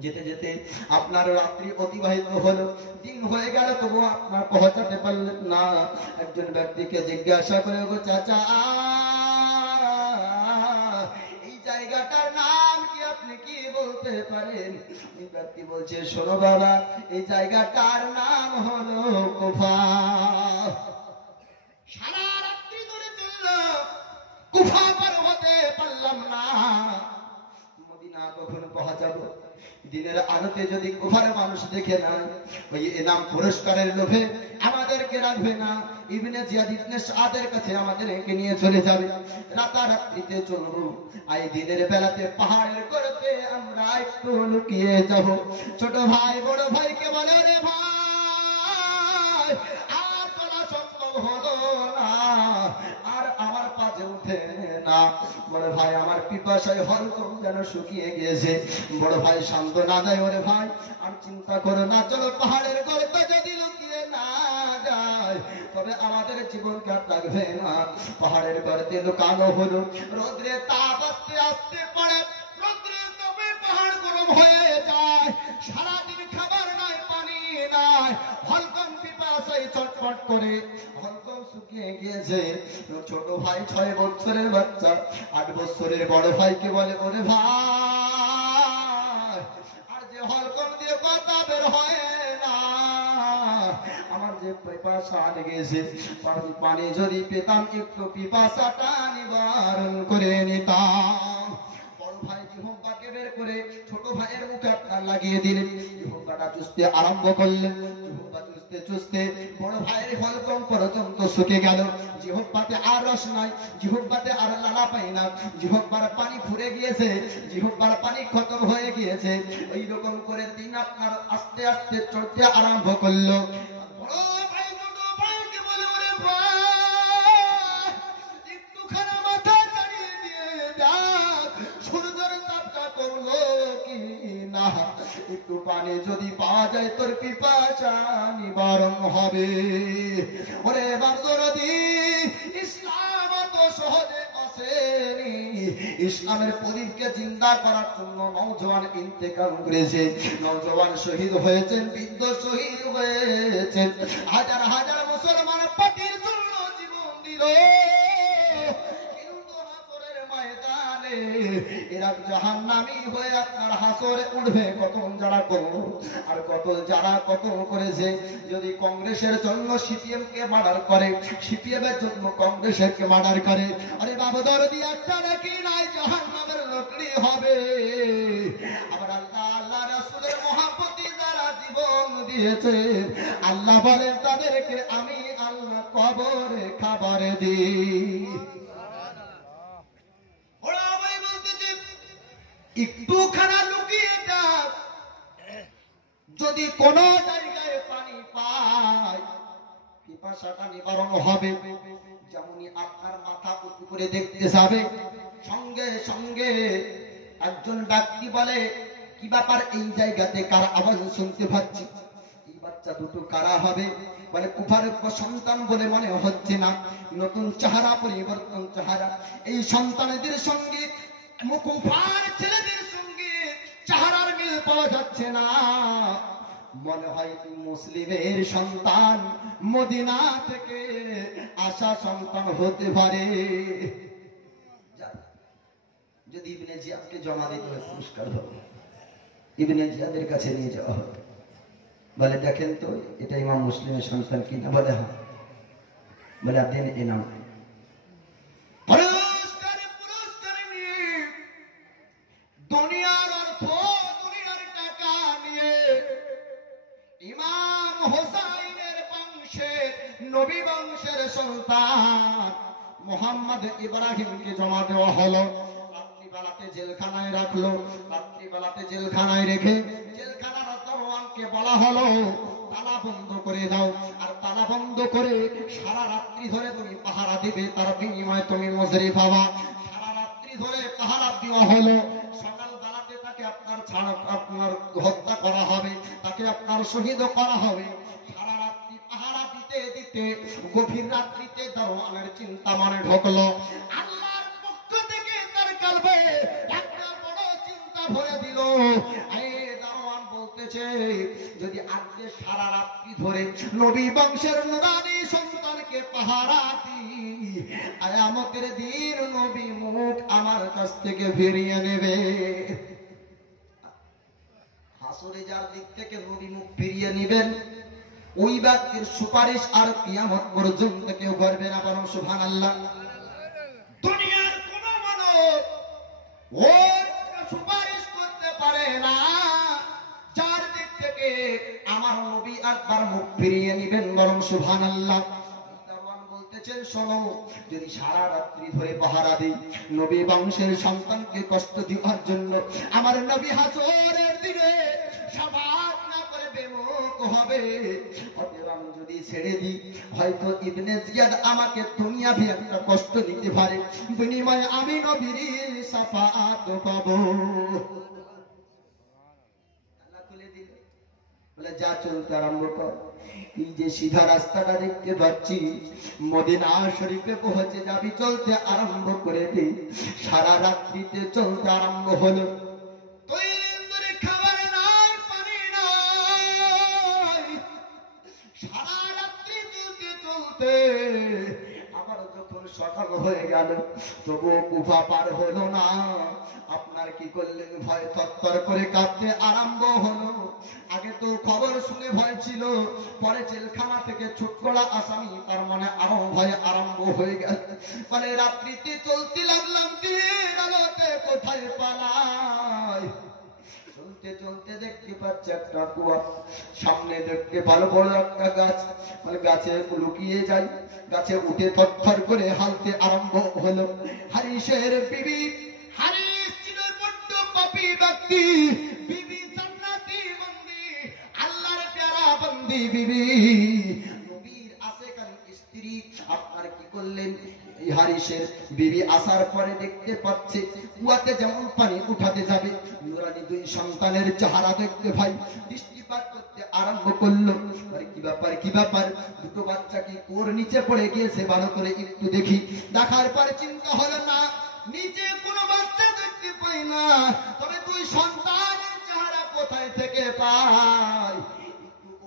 যেতে যেতে আপনার রাত্রি অতিবাহিত হলো, দিন হয়ে গেল, তবু আপনার পৌঁছাতে পারলেন না। একজন ব্যক্তিকে জিজ্ঞাসা করে, গো চাচা, এই জায়গাটার নাম কি, আপনি কি বলতে পারেন? ব্যক্তি বলছে, শোনো বাবা, এই জায়গাটার নাম হলো কুফা। সারা রাত্রি ধরে চলল, কুফা পার হতে পারলাম না। মদিনা কখন পৌঁছাবো? দিনের আলোতে যদি কুফার মানুষ দেখে না, ওই এনাম পুরস্কারের লোভে আমাদেরকে রাখবে না। ইবনে জিয়াদ ইবনে সাদের কাছে আমাদেরকে নিয়ে চলে যাবে। রাতারাত্রিতে চলবো, আর দিনের বেলাতে পাহাড়ের করতে আমরা একটু লুকিয়ে যাব। ছোট ভাই বড় ভাইকে বলে, রে ভাই আর চলা সম্ভব হলো না, আর আমার পাশে উঠে না। বড় ভাই আমার পিপাসায় হলকম যেন শুকিয়ে গিয়েছে। বড় ভাই সান্ত্বনা দেয়, ওরে ভাই আর চিন্তা করো না, চলো পাহাড়ের গর্তে যদি লুকিয়ে না যায় তবে আমাদের জীবনকে আর থাকবে না। পাহাড়ের গর্তে লুকানো হলো। রোদ্রে তাপ আস্তে আস্তে পড়ে, রোদ্রের তাপে পাহাড় গরম হয়ে যায়। সারাদিন খাবার নাই, পানি নাই, হলকম পিপাসায় ছটফট করে হলকম শুকিয়ে গিয়েছে। ছোট ভাই 6 বছরের বাচ্চা, 8 বছরের বড় ভাইকে বলে, ওরে ভাই আর যে হলকম দিয়ে কথা বের হয় না, আমার যে পিপাসা লেগেছে, পানি যদি পেতাম একটু পিপাসাটা নিবারণ করে নিতাম। বড় ভাই জিহ্বাকে বের করে ছোট ভাইয়ের মুখে আপনার লাগিয়ে দিলেন। জিহ্বাটা চুষতে আরম্ভ করলেন। জিহ্বা চুষতে চুষতে বড় ভাইয়ের হলকম পর্যন্ত শুকে গেল। জিহ্বাতে আর রস নাই, জিহ্বাতে আর লালা পাই না, জিহ্বার পানি ফুরে গিয়েছে, জিহ্বার পানি খতম হয়ে গিয়েছে। ওই রকম করে দিন আপনার আস্তে আস্তে চলতে আরম্ভ করলো। বড় ভাই ছোট ভাইকে বলে, ওরে ভাই একটুখানি মাথা চালিয়ে দিয়ে দেখ সূর্যের তাপটা করলো কি না, একটু পানি যদি পাওয়া যায় তোর পিপাসা নিবারণ হবে। ওরে বাবদরদি, ইসলাম তো সহজে আসেনি। ইসলামের প্রদীপকে জিন্দা করার জন্য নওজোয়ান ইন্তেকাল করেছে, নওজোয়ান শহীদ হয়েছেন, বৃদ্ধ শহীদ হয়েছেন। হাজার হাজার মুসলমান পার্টির জন্য জীবন দিল, কিন্তু হাসরের ময়দানে এরা জাহান্নামী হয়ে আপনার হাসরে উঠবে। কত যারা করল আর কত যারা কত করেছে। যদি কংগ্রেসের জন্য সিপিএম কে মার্ডার করে, সিপিএম এর জন্য কংগ্রেসের কে মার্ডার করে, আরে বাবদরদি একটা নাকি নাই জাহান্নামের লকড়ি হবে। আবার আল্লাহ আল্লাহ রাসূলের মহব্বতে যারা জীবন দিয়েছে, আল্লাহ বলেন তাদেরকে আমি আল্লাহ কবরে খাবার দিই। ওরা ভাই বলতেছে, একটুখানা লুকিয়ে যাক, যদি কোন জায়গায় পানি পায় পিপাসাটা নিবারণ হবে। যেমনই আপনার মাথা উঁচু করে দেখতে যাবে, সঙ্গে সঙ্গে একজন ব্যক্তি বলে, কি ব্যাপার এই জায়গাতে কার আওয়াজ শুনতে পাচ্ছি? এই বাচ্চা দুটো কারা হবে? বলে কুফার সন্তান বলে মনে হচ্ছে না, নতুন চেহারা, পরিবর্তন চেহারা। এই সন্তানদের সঙ্গে কুফার ছেলেদের সঙ্গে চেহারার মিল পাওয়া যাচ্ছে না। মনে হয় মুসলিমের সন্তান, মদিনা থেকে আসা সন্তান হতে পারে। যদি ইবনে জিয়াদকে জমা দিতে হয় পুরস্কার হবে, ইবনে জিয়াদের কাছে নিয়ে যাওয়া হবে। বলে দেখেন তো এটা ইমাম মুসলিমের সন্তান কিনা? বলে হ্যাঁ। বলে দেন এনাম। পুরস্কার নিয়ে দুনিয়ার অর্থ, দুনিয়ার টাকা নিয়ে ইমাম হোসাইনের বংশের, নবী বংশের সন্তান মোহাম্মদ ইব্রাহিমকে জমা দেওয়া হলো। রাত্রিবেলাতে জেলখানায় রাখলো। রাত্রিবেলাতে জেলখানায় রেখে জেলখানার দরওয়ানকে বলা হলো তালা বন্ধ করে দাও, আর তালা বন্ধ করে সারা রাত্রি ধরে তুমি পাহারা দিবে, তার বিনিময়ে তুমি মজুরি পাবা। সারা রাত্রি ধরে পাহারা দেওয়া হলো। সকাল বেলাতে তাকে আপনার হত্যা করা হবে, তাকে আপনার শহীদ করা হবে। সারা রাত্রি পাহারা দিতে দিতে গভীর রাত্রিতে দরওয়ানের চিন্তা মনে ঢুকলো। আল্লাহর পক্ষ থেকে তার কলবে একটা বড় চিন্তা ভরে দিল। দরওয়ান বলতেছে, যদি আজকে সারা রাত্রি ধরে নবী বংশের নুরানি সন্তানকে পাহারা দিই, কিয়ামতের দিন নবী মুখ আমার কাছ থেকে ফিরিয়ে নেবে। আসরে যার দিক থেকে নবী মুখ ফিরিয়ে নেবেন ওই ব্যক্তির সুপারিশ আর কিয়ামত পর্যন্ত কেউ করবে না, বরং সুবহানাল্লাহ। দুনিয়ার কোন মানুষ ওর সুপারিশ করতে পারে না যার দিক থেকে আমার নবী একবার মুখ ফিরিয়ে নেবেন, বরং সুবহানাল্লাহ। বলতেছেন শোনো, যদি সারা রাত্রি ধরে পাহারা দিই নবী বংশের সন্তানকে কষ্ট দেওয়ার জন্য, আমার নবী হাসরের দিনে শাফাত না করে বেমুখ হবে। অতএব আমি যদি ছেড়ে দিই হয়তো ইবনে জিয়াদ আমাকে দুনিয়াতে একটা কষ্ট দিতে পারে, বিনিময়ে আমি নবীর শাফাত পাবো। আল্লাহ খুলে দিল, বলে যা চলতে আরম্ভ কর। এই যে সিধা রাস্তাটা দেখতে পাচ্ছি মদিনা শরীফে পৌঁছে যাবি, চলতে আরম্ভ করে দে। সারা রাত্রিতে চলতে আরম্ভ হলো, তুই ধরে খাবার নাই পানি নাই, সারা রাত্রি চলতে চলতে আবার যখন সকাল হয়ে গেল তবুও কুফা পার হলো না। আপনার কি করলেন? ভয় তত্তর করে কাঁপতে আরম্ভ হলো। আগে তো খবর শুনে ভয় ছিল, পরে জেলখানা থেকে ছুট করা আসামি, তার মানে আরো ভয় আরম্ভ হয়ে গেল। মানে রাত্রিতে চলতে লাগলাম, দিনের আলোতে কোথায় পালাই। চলতে চলতে দেখতে পাচ্ছি একটা কুয়া, সামনে দেখতে ভালো বড় একটা গাছ, মানে গাছে লুকিয়ে যাই, গাছে উঠে থরথর করে হালতে আরম্ভ হলো। হারিসের বিবি, হারিস ছিল বড্ড পাপী ব্যক্তি, বিবি জান্নাতি বন্দি, আল্লাহর প্যারা বন্দি বিবি, নবীর আশেকান স্ত্রী। আপনার কি করলেন? এই হারিসের বিবি আসার পরে দেখতে পাচ্ছে কুয়াতে যেমন পানি উঠাতে যাবে, নুরানি দুই সন্তানের চেহারা দেখতে ভাই দৃষ্টিপাত করতে আরম্ভ করলো। কি ব্যাপার কি ব্যাপার, দুটো বাচ্চা কি কুয়োর নিচে পড়ে গিয়েছে, ভালো করে একটু দেখি। দেখার পরে চিন্তা হলো না, নিচে কোনো বাচ্চা দেখতে পাই না, তবে দুই সন্তানের চেহারা কোথায় থেকে পাই।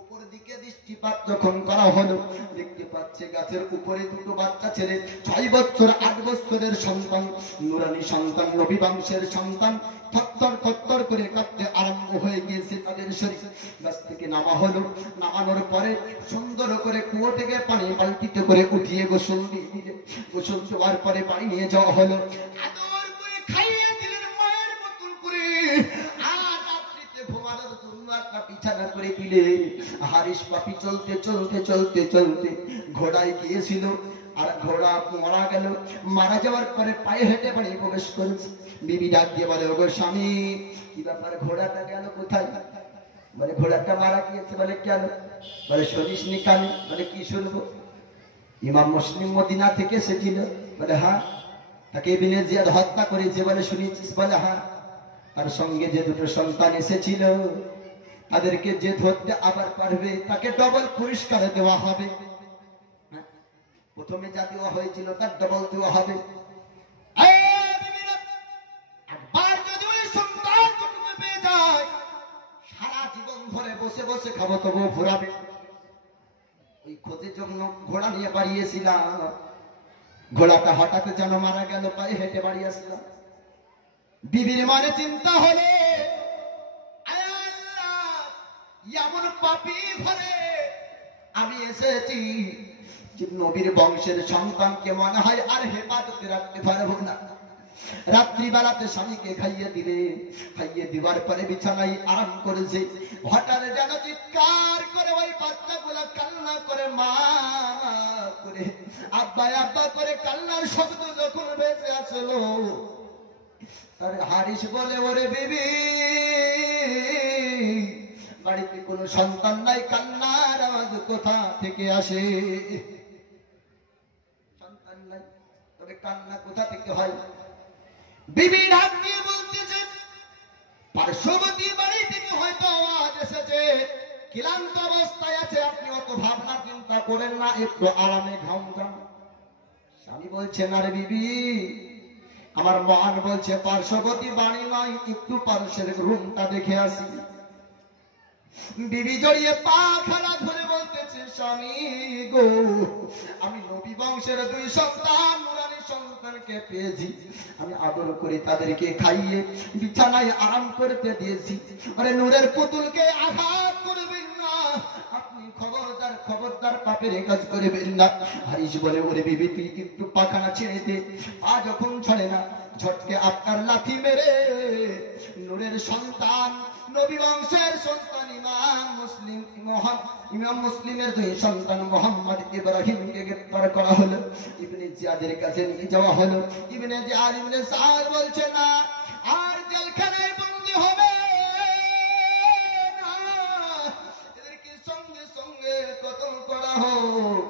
উপর দিকে দৃষ্টিপাত যখন করা হলো দেখতে পাচ্ছে গাছের উপরে দুটো বাচ্চা ছেলে, 6 বছর 8 বছরের সন্তান, নুরানি সন্তান, নবী বংশের সন্তান, থরথর থরথর করে কাঁপতে আরম্ভ হয়ে গিয়েছে তাদের শরীর। গাছ থেকে নামা হলো, নামানোর পরে সুন্দর করে কুয়ো থেকে পানি বালতিতে করে উঠিয়ে গোসল দিয়ে দিলে, গোসল দেওয়ার পরে পানি নিয়ে যাওয়া হলো, আদর করে খাইয়ে দিলেন মায়ের মতন করে। আর রাত্রিতে ঘুমানোর জন্য একটা বিছানা করে দিলে। হারিস পাপি চলতে চলতে চলতে চলতে ঘোড়ায় গিয়েছিল, আর ঘোড়া মারা গেল। মারা যাওয়ার পরে পায়ে হেঁটে বাড়ি প্রবেশ করেছে। বিবি ডাক দিয়ে বলে, ওগো স্বামী, কি ব্যাপার, ঘোড়াটা গেল কোথায়? বলে ঘোড়াটা মারা গিয়েছে। বলে কেন? বলে শুনিসনি কানে? বলে কি শুনবো? ইমাম মুসলিম মদিনা থেকে এসেছিল। বলে হ্যাঁ। তাকে ইবনে জিয়াদ হত্যা করেছে। বলে শুনেছিস? বলে হ্যাঁ। তার সঙ্গে যে দুটো সন্তান এসেছিল তাদেরকে যে ধরতে আবার পারবে তাকে ডবল পুরস্কার দেওয়া হবে। প্রথমে যা দেওয়া হয়েছিল তার ডবল দেওয়া হবে। একবার যদি ওই সন্তান পেয়ে যায় সারা জীবন ধরে বসে বসে খাবো তবু ফুরাবে। ওই খোঁজের জন্য ঘোড়া নিয়ে বাড়িয়েছিলাম, ঘোড়াটা হঠাৎ যেন মারা গেল, পায়ে হেঁটে বাড়ি আসলাম। বিবির মানে চিন্তা হলে, এমন পাপী ঘরে আমি এসেছি যে নবীর বংশের সন্তানকে মনে হয় আর হেফাজতে রাখতে পারবো না। রাত্রিবেলাতে স্বামীকে খাইয়ে দিলে, খাইয়ে দিবার পরে বিছানায় আরাম করেছে। হঠাৎ যেন চিৎকার করে ওই বাচ্চাগুলা কান্না করে, মা করে, আব্বা আব্বা করে কান্নার শব্দ যখন ভেসে আসলো, তার হারিস বলে, ওরে বিবি, বাড়িতে কোনো সন্তান নাই, কান্নার আওয়াজ কোথা থেকে আসে? সন্তান নাই, তবে কান্না কোথা থেকে হয়? বিবি ডাক দিয়ে বলতেছে, পার্শ্ববর্তী বাড়ি থেকে হয়তো আওয়াজ এসেছে, ক্লান্ত অবস্থায় আছে, আপনি অত ভাবনা চিন্তা করেন না, একটু আরামে ঘাম যান। স্বামী বলছে, না রে বিবি, আমার মহান বলছে পার্শ্ববর্তী বাড়ি নয়, একটু পার্শ্বের রুমটা দেখে আসি। বিবি জড়িয়ে পা খাড়া ধরে বলতেছে, স্বামী গো, আমি নবী বংশের দুই সন্তান, নুরানি সন্তানকে পেয়েছি, আমি আদর করে তাদেরকে খাইয়ে বিছানায় আরাম করতে দিয়েছি। আরে নূরের পুতুলকে আঘাত করবেন না, আপনি খবরদার খবরদার পাপের কাজ করবেন না। হারিস বলে, ওরে বিবি তুই একটু পাখানা ছেড়ে দে। পা যখন ছড়ে না, ঝটকে আপনার লাথি মেরে নূরের সন্তান, নবী বংশের সন্তান ইমাম মুসলিমের দুই সন্তান মোহাম্মদ ইব্রাহিমকে গ্রেফতার করা হলো, ইবনে জিয়াদের কাছে নিয়ে যাওয়া হলো। ইবনে জিয়াদ ইবনে সাদ বলছে না, আর জেলখানায় বন্দী হবে না, এদেরকে সঙ্গে সঙ্গে কতল করা হোক।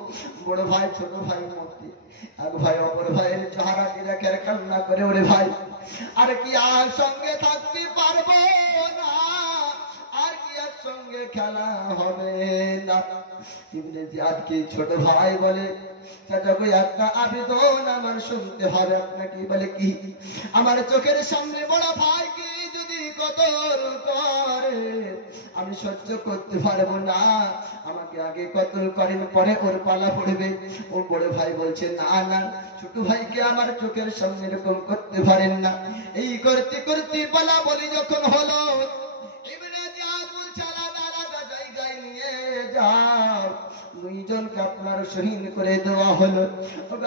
বড় ভাই ছোট ভাই মধ্যে এক ভাই অপর ভাইয়ের চেহারাকে দেখে কান্না করে, ওরে ভাই আর কি আর সঙ্গে থাকতে পারবো না, আর কি আর সঙ্গে খেলা হবে না। ইবনে জিয়াদকে ছোট ভাই বলে, চাচা গো একটা আবেদন আমার শুনতে হবে আপনাকে। বলে কি? আমার চোখের সামনে বড় ভাইকে যদি কতল করে আমি সহ্য করতে পারবো না, আমাকে আগে কতল করেন, পরে ওর পালা পড়বে। ও বড় ভাই বলছে, না না, ছোট ভাইকে আমার চোখের সামনে এরকম করতে পারেন না। এই করতে করতে পালা বলি যখন হলো, ইবনে জিয়াদ বলছে, আলাদা আলাদা জায়গায় নিয়ে যাও, দুইজনকে আপনার শহীদ করে দেওয়া হলো।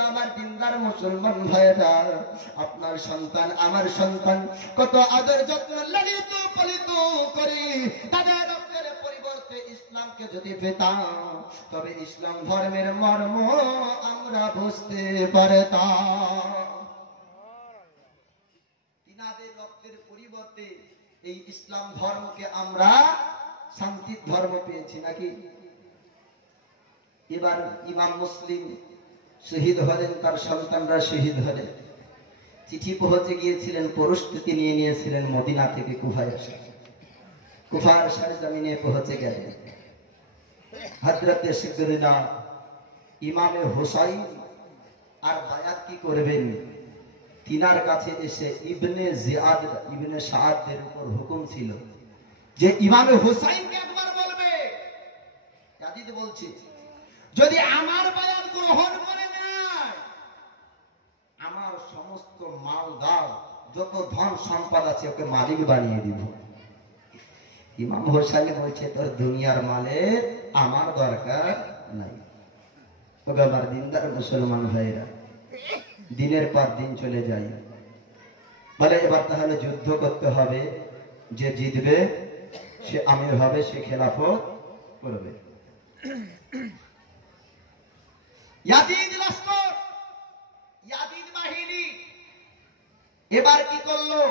আমার দিনদার মুসলমান ভাইরা, আপনার সন্তান আমার সন্তান, কত আদর যত্ন লালিত পালিত করি, তাদের রক্তের পরিবর্তে ইসলামকে যদি পেতাম, তবে ইসলাম ধর্মের মর্ম আমরা বুঝতে পারতাম। তিনাদের রক্তের পরিবর্তে এই ইসলাম ধর্মকে আমরা শান্তির ধর্ম পেয়েছি নাকি? এবার ইমাম মুসলিম শহীদ হলেন, তার সন্তানরা শহীদ হলেন। চিঠি পৌঁছে গিয়েছিলেন, প্রস্তুতি নিয়ে নিয়েছিলেন মদিনা থেকে কুফায় আসা। কুফার সরজমিনে পৌঁছে গেলেন। হযরতে সিদ্দিকুল্লাহ ইমামে হুসাইন আর বায়াত কি করবেন, তিনার কাছে এসে ইবনে জিয়াদ ইবনে সাআদের উপর হুকুম ছিল যে ইমামে হুসাইনকে একবার বলবে। ইয়াজিদ বলছে, যদি আমার বায়াত গ্রহণ করে নেয়, আমার সমস্ত মাল দাও, যত ধন সম্পদ আছে ওকে মালিক বানিয়ে দিব। ইমাম হোসেন বলছে, তোর দুনিয়ার মালের আমার দরকার নাই। ওকে আমার দিনদার মুসলমান ভাইরা, দিনের পর দিন চলে যায়। বলে এবার তাহলে যুদ্ধ করতে হবে, যে জিতবে সে আমির হবে, সে খেলাফত করবে। ইয়াজিদ লস্কর, ইয়াজিদ বাহিনী এবার কি করলো?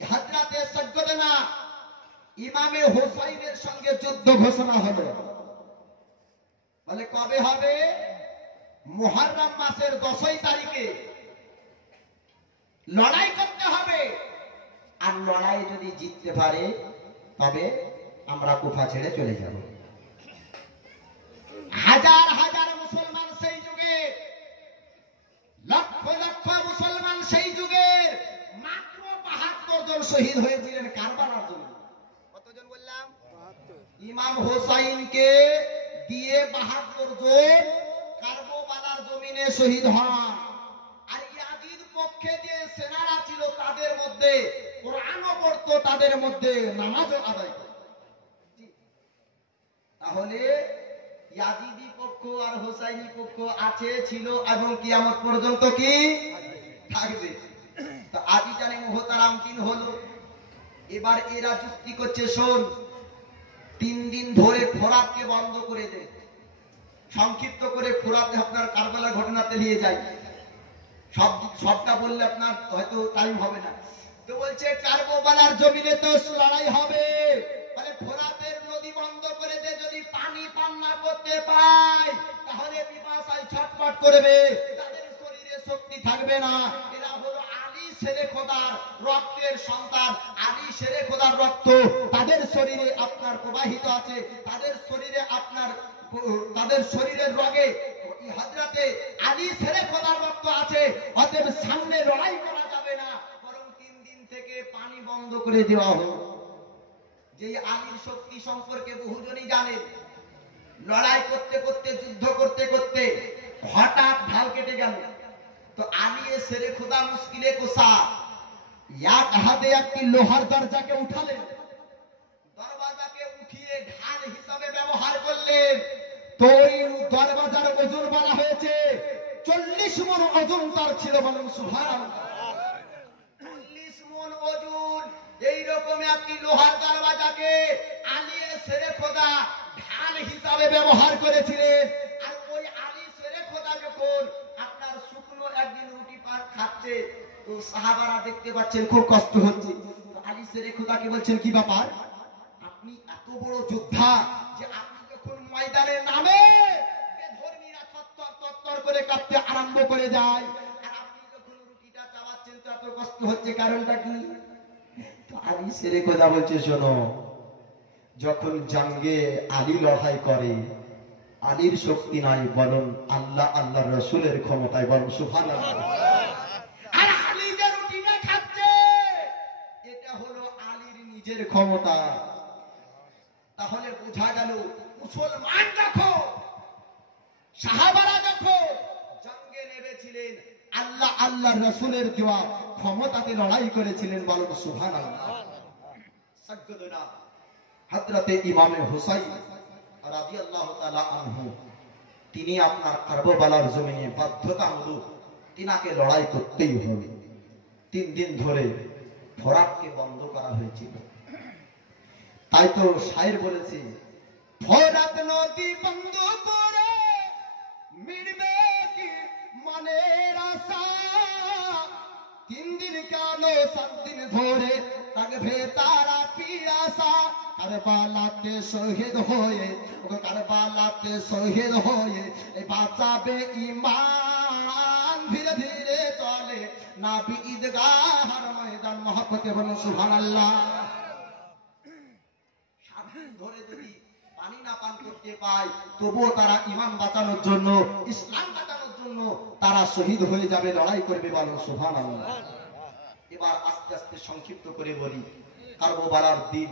হযরতে সাইয়্যিদনা ইমামে হুসাইনের সঙ্গে যুদ্ধ ঘোষণা হলো। বলে কবে হবে? মুহররম মাসের 10 তারিখে লড়াই করতে হবে, আর লড়াই যদি জিততে পারে তবে আমরা কুফা ছেড়ে চলে যাব। হাজার হাজার মুসলমান সেই যুগে, লক্ষ লক্ষ মুসলমান সেই যুগে, মাত্র ৭২ জন শহীদ হয়েছিলেন কারবালার জন্য। কতজন বললাম? ইমাম হোসাইনকে দিয়ে ৭২ জন কারবালার জমিনে শহীদ হন। আর ইয়াজিদ পক্ষে যে সেনারা ছিল তাদের মধ্যে কোরআনও পড়তো, তাদের মধ্যে নামাজও আদায় করত। তাহলে ইয়াজিদি পক্ষ আর হোসাইনি পক্ষ আছে, ছিল এবং কিয়ামত পর্যন্ত কি থাকবে। তো আজি জানে মুহতারাম দিন হলো। এবার এরা যুক্তি করছে, শোন 3 দিন ধরে ফোরাতকে বন্ধ করে দে। সংক্ষিপ্ত করে ফোরাতে আপনার কারবালার ঘটনাতে নিয়ে যাই, সবটা বললে আপনার হয়তো টাইম হবে না। তো বলছে কারবালার জমিনে তো লড়াই হবে, মানে ফোরাতের নদী বন্ধ করে দে। যদি পানি পান না করতে পায় তাহলে পিপাসায় ছটফট করবে, তাদের শরীরে শক্তি থাকবে না। এরা হলো আলী শেরে খোদার রক্তের সন্তান, আলী শেরে খোদার রক্ত তাদের শরীরে আপনার প্রবাহিত আছে, তাদের শরীরে আপনার তাদের শরীরের রগে হযরতে আলী শেরে খোদার রক্ত আছে। অতএব সামনে লড়াই করা যাবে না, বরং 3 দিন থেকে পানি বন্ধ করে দেওয়া হলো। যে আলীর শক্তি সম্পর্কে বহুজনই জানেন। লড়াই করতে করতে, যুদ্ধ করতে করতে হঠাৎ ঢাল কেটে গেল। তো আলিয়ে সেরে খোদা মুশকিলে কোসা এক হাতে একটি লোহার দরজাকে উঠালেন, দরওয়াজাকে উঠিয়ে ঢাল হিসাবে ব্যবহার করলেন। তো ওই দরওয়াজার ওজন বলা হয়েছে 40 মণ ওজন তার ছিল। বলুন সুবহানাল্লাহ। 40 মণ ওজন এইরকম একটি লোহার দরওয়াজাকে আলিয়ে সেরে খোদা ঢাল হিসাবে ব্যবহার করেছিলেন। আর ওই আলী সেরে খোদা যখন আপনার শুকনো একদিন রুটি পাক খাচ্ছে, তো সাহাবারা দেখতে পাচ্ছেন খুব কষ্ট হচ্ছে। আলী সেরে খোদাকে বলছেন, কি ব্যাপার, আপনি এত বড় যোদ্ধা যে আপনি যখন ময়দানে নামে বেধর্মীরা থরথর করে কাঁপতে আরম্ভ করে যায়, আর আপনি যখন রুটিটা চাবাচ্ছেন তো এত কষ্ট হচ্ছে, কারণটা কি? তো আলী সেরে খোদা বলছে, শোনো, যখন জঙ্গে আলী লড়াই করে আলীর শক্তি নাই, বলুন আল্লাহ আল্লাহর রাসূলের ক্ষমতায়, বলুন সুবহানাল্লাহ। আর আলী যে রুটিটা খাচ্ছে এটা হলো আলীর নিজের ক্ষমতা। তাহলে বোঝা গেল মুসলমান যখন, সাহাবারা যখন জঙ্গে নেমেছিলেন আল্লাহ আল্লাহর রাসূলের দেওয়া ক্ষমতাতে লড়াই করেছিলেন, বলুন সুবহানাল্লাহ। সাজ্জাদনা হযরতে ইমামে হুসাইন রাদিয়াল্লাহু তাআলা আনহু, তিনি আপনার কারবালার জমিনে বাধ্যতামূলক তিনাকে লড়াই করতেই হবে। 3 দিন ধরে ফোরাতকে বন্ধ করা হয়েছিল। তাই তো শায়ের বলেছে, ফোরাত নদী বন্ধ করে মিটবে কি মনের আশা, 3 দিন কেন 7 দিন ধরে থাকবে তারা পিয়াসা। কারবালাতে শহীদ হয়ে, কারবালাতে শহীদ হয়ে বাঁচাবে ঈমান, ধীরে ধীরে চলে নবী ঈদগাহর ময়দান। মহব্বতে বলুন সুবহানাল্লাহ। 7 দিন ধরে যদি পানি না পান করতে পায়, তবুও তারা ঈমান বাঁচানোর জন্য, ইসলাম বাঁচানোর জন্য তারা শহীদ হয়ে যাবে, লড়াই করবে, বলুন সুবহানাল্লাহ। এবার আস্তে আস্তে সংক্ষিপ্ত করে বলি, কারবালার দিন,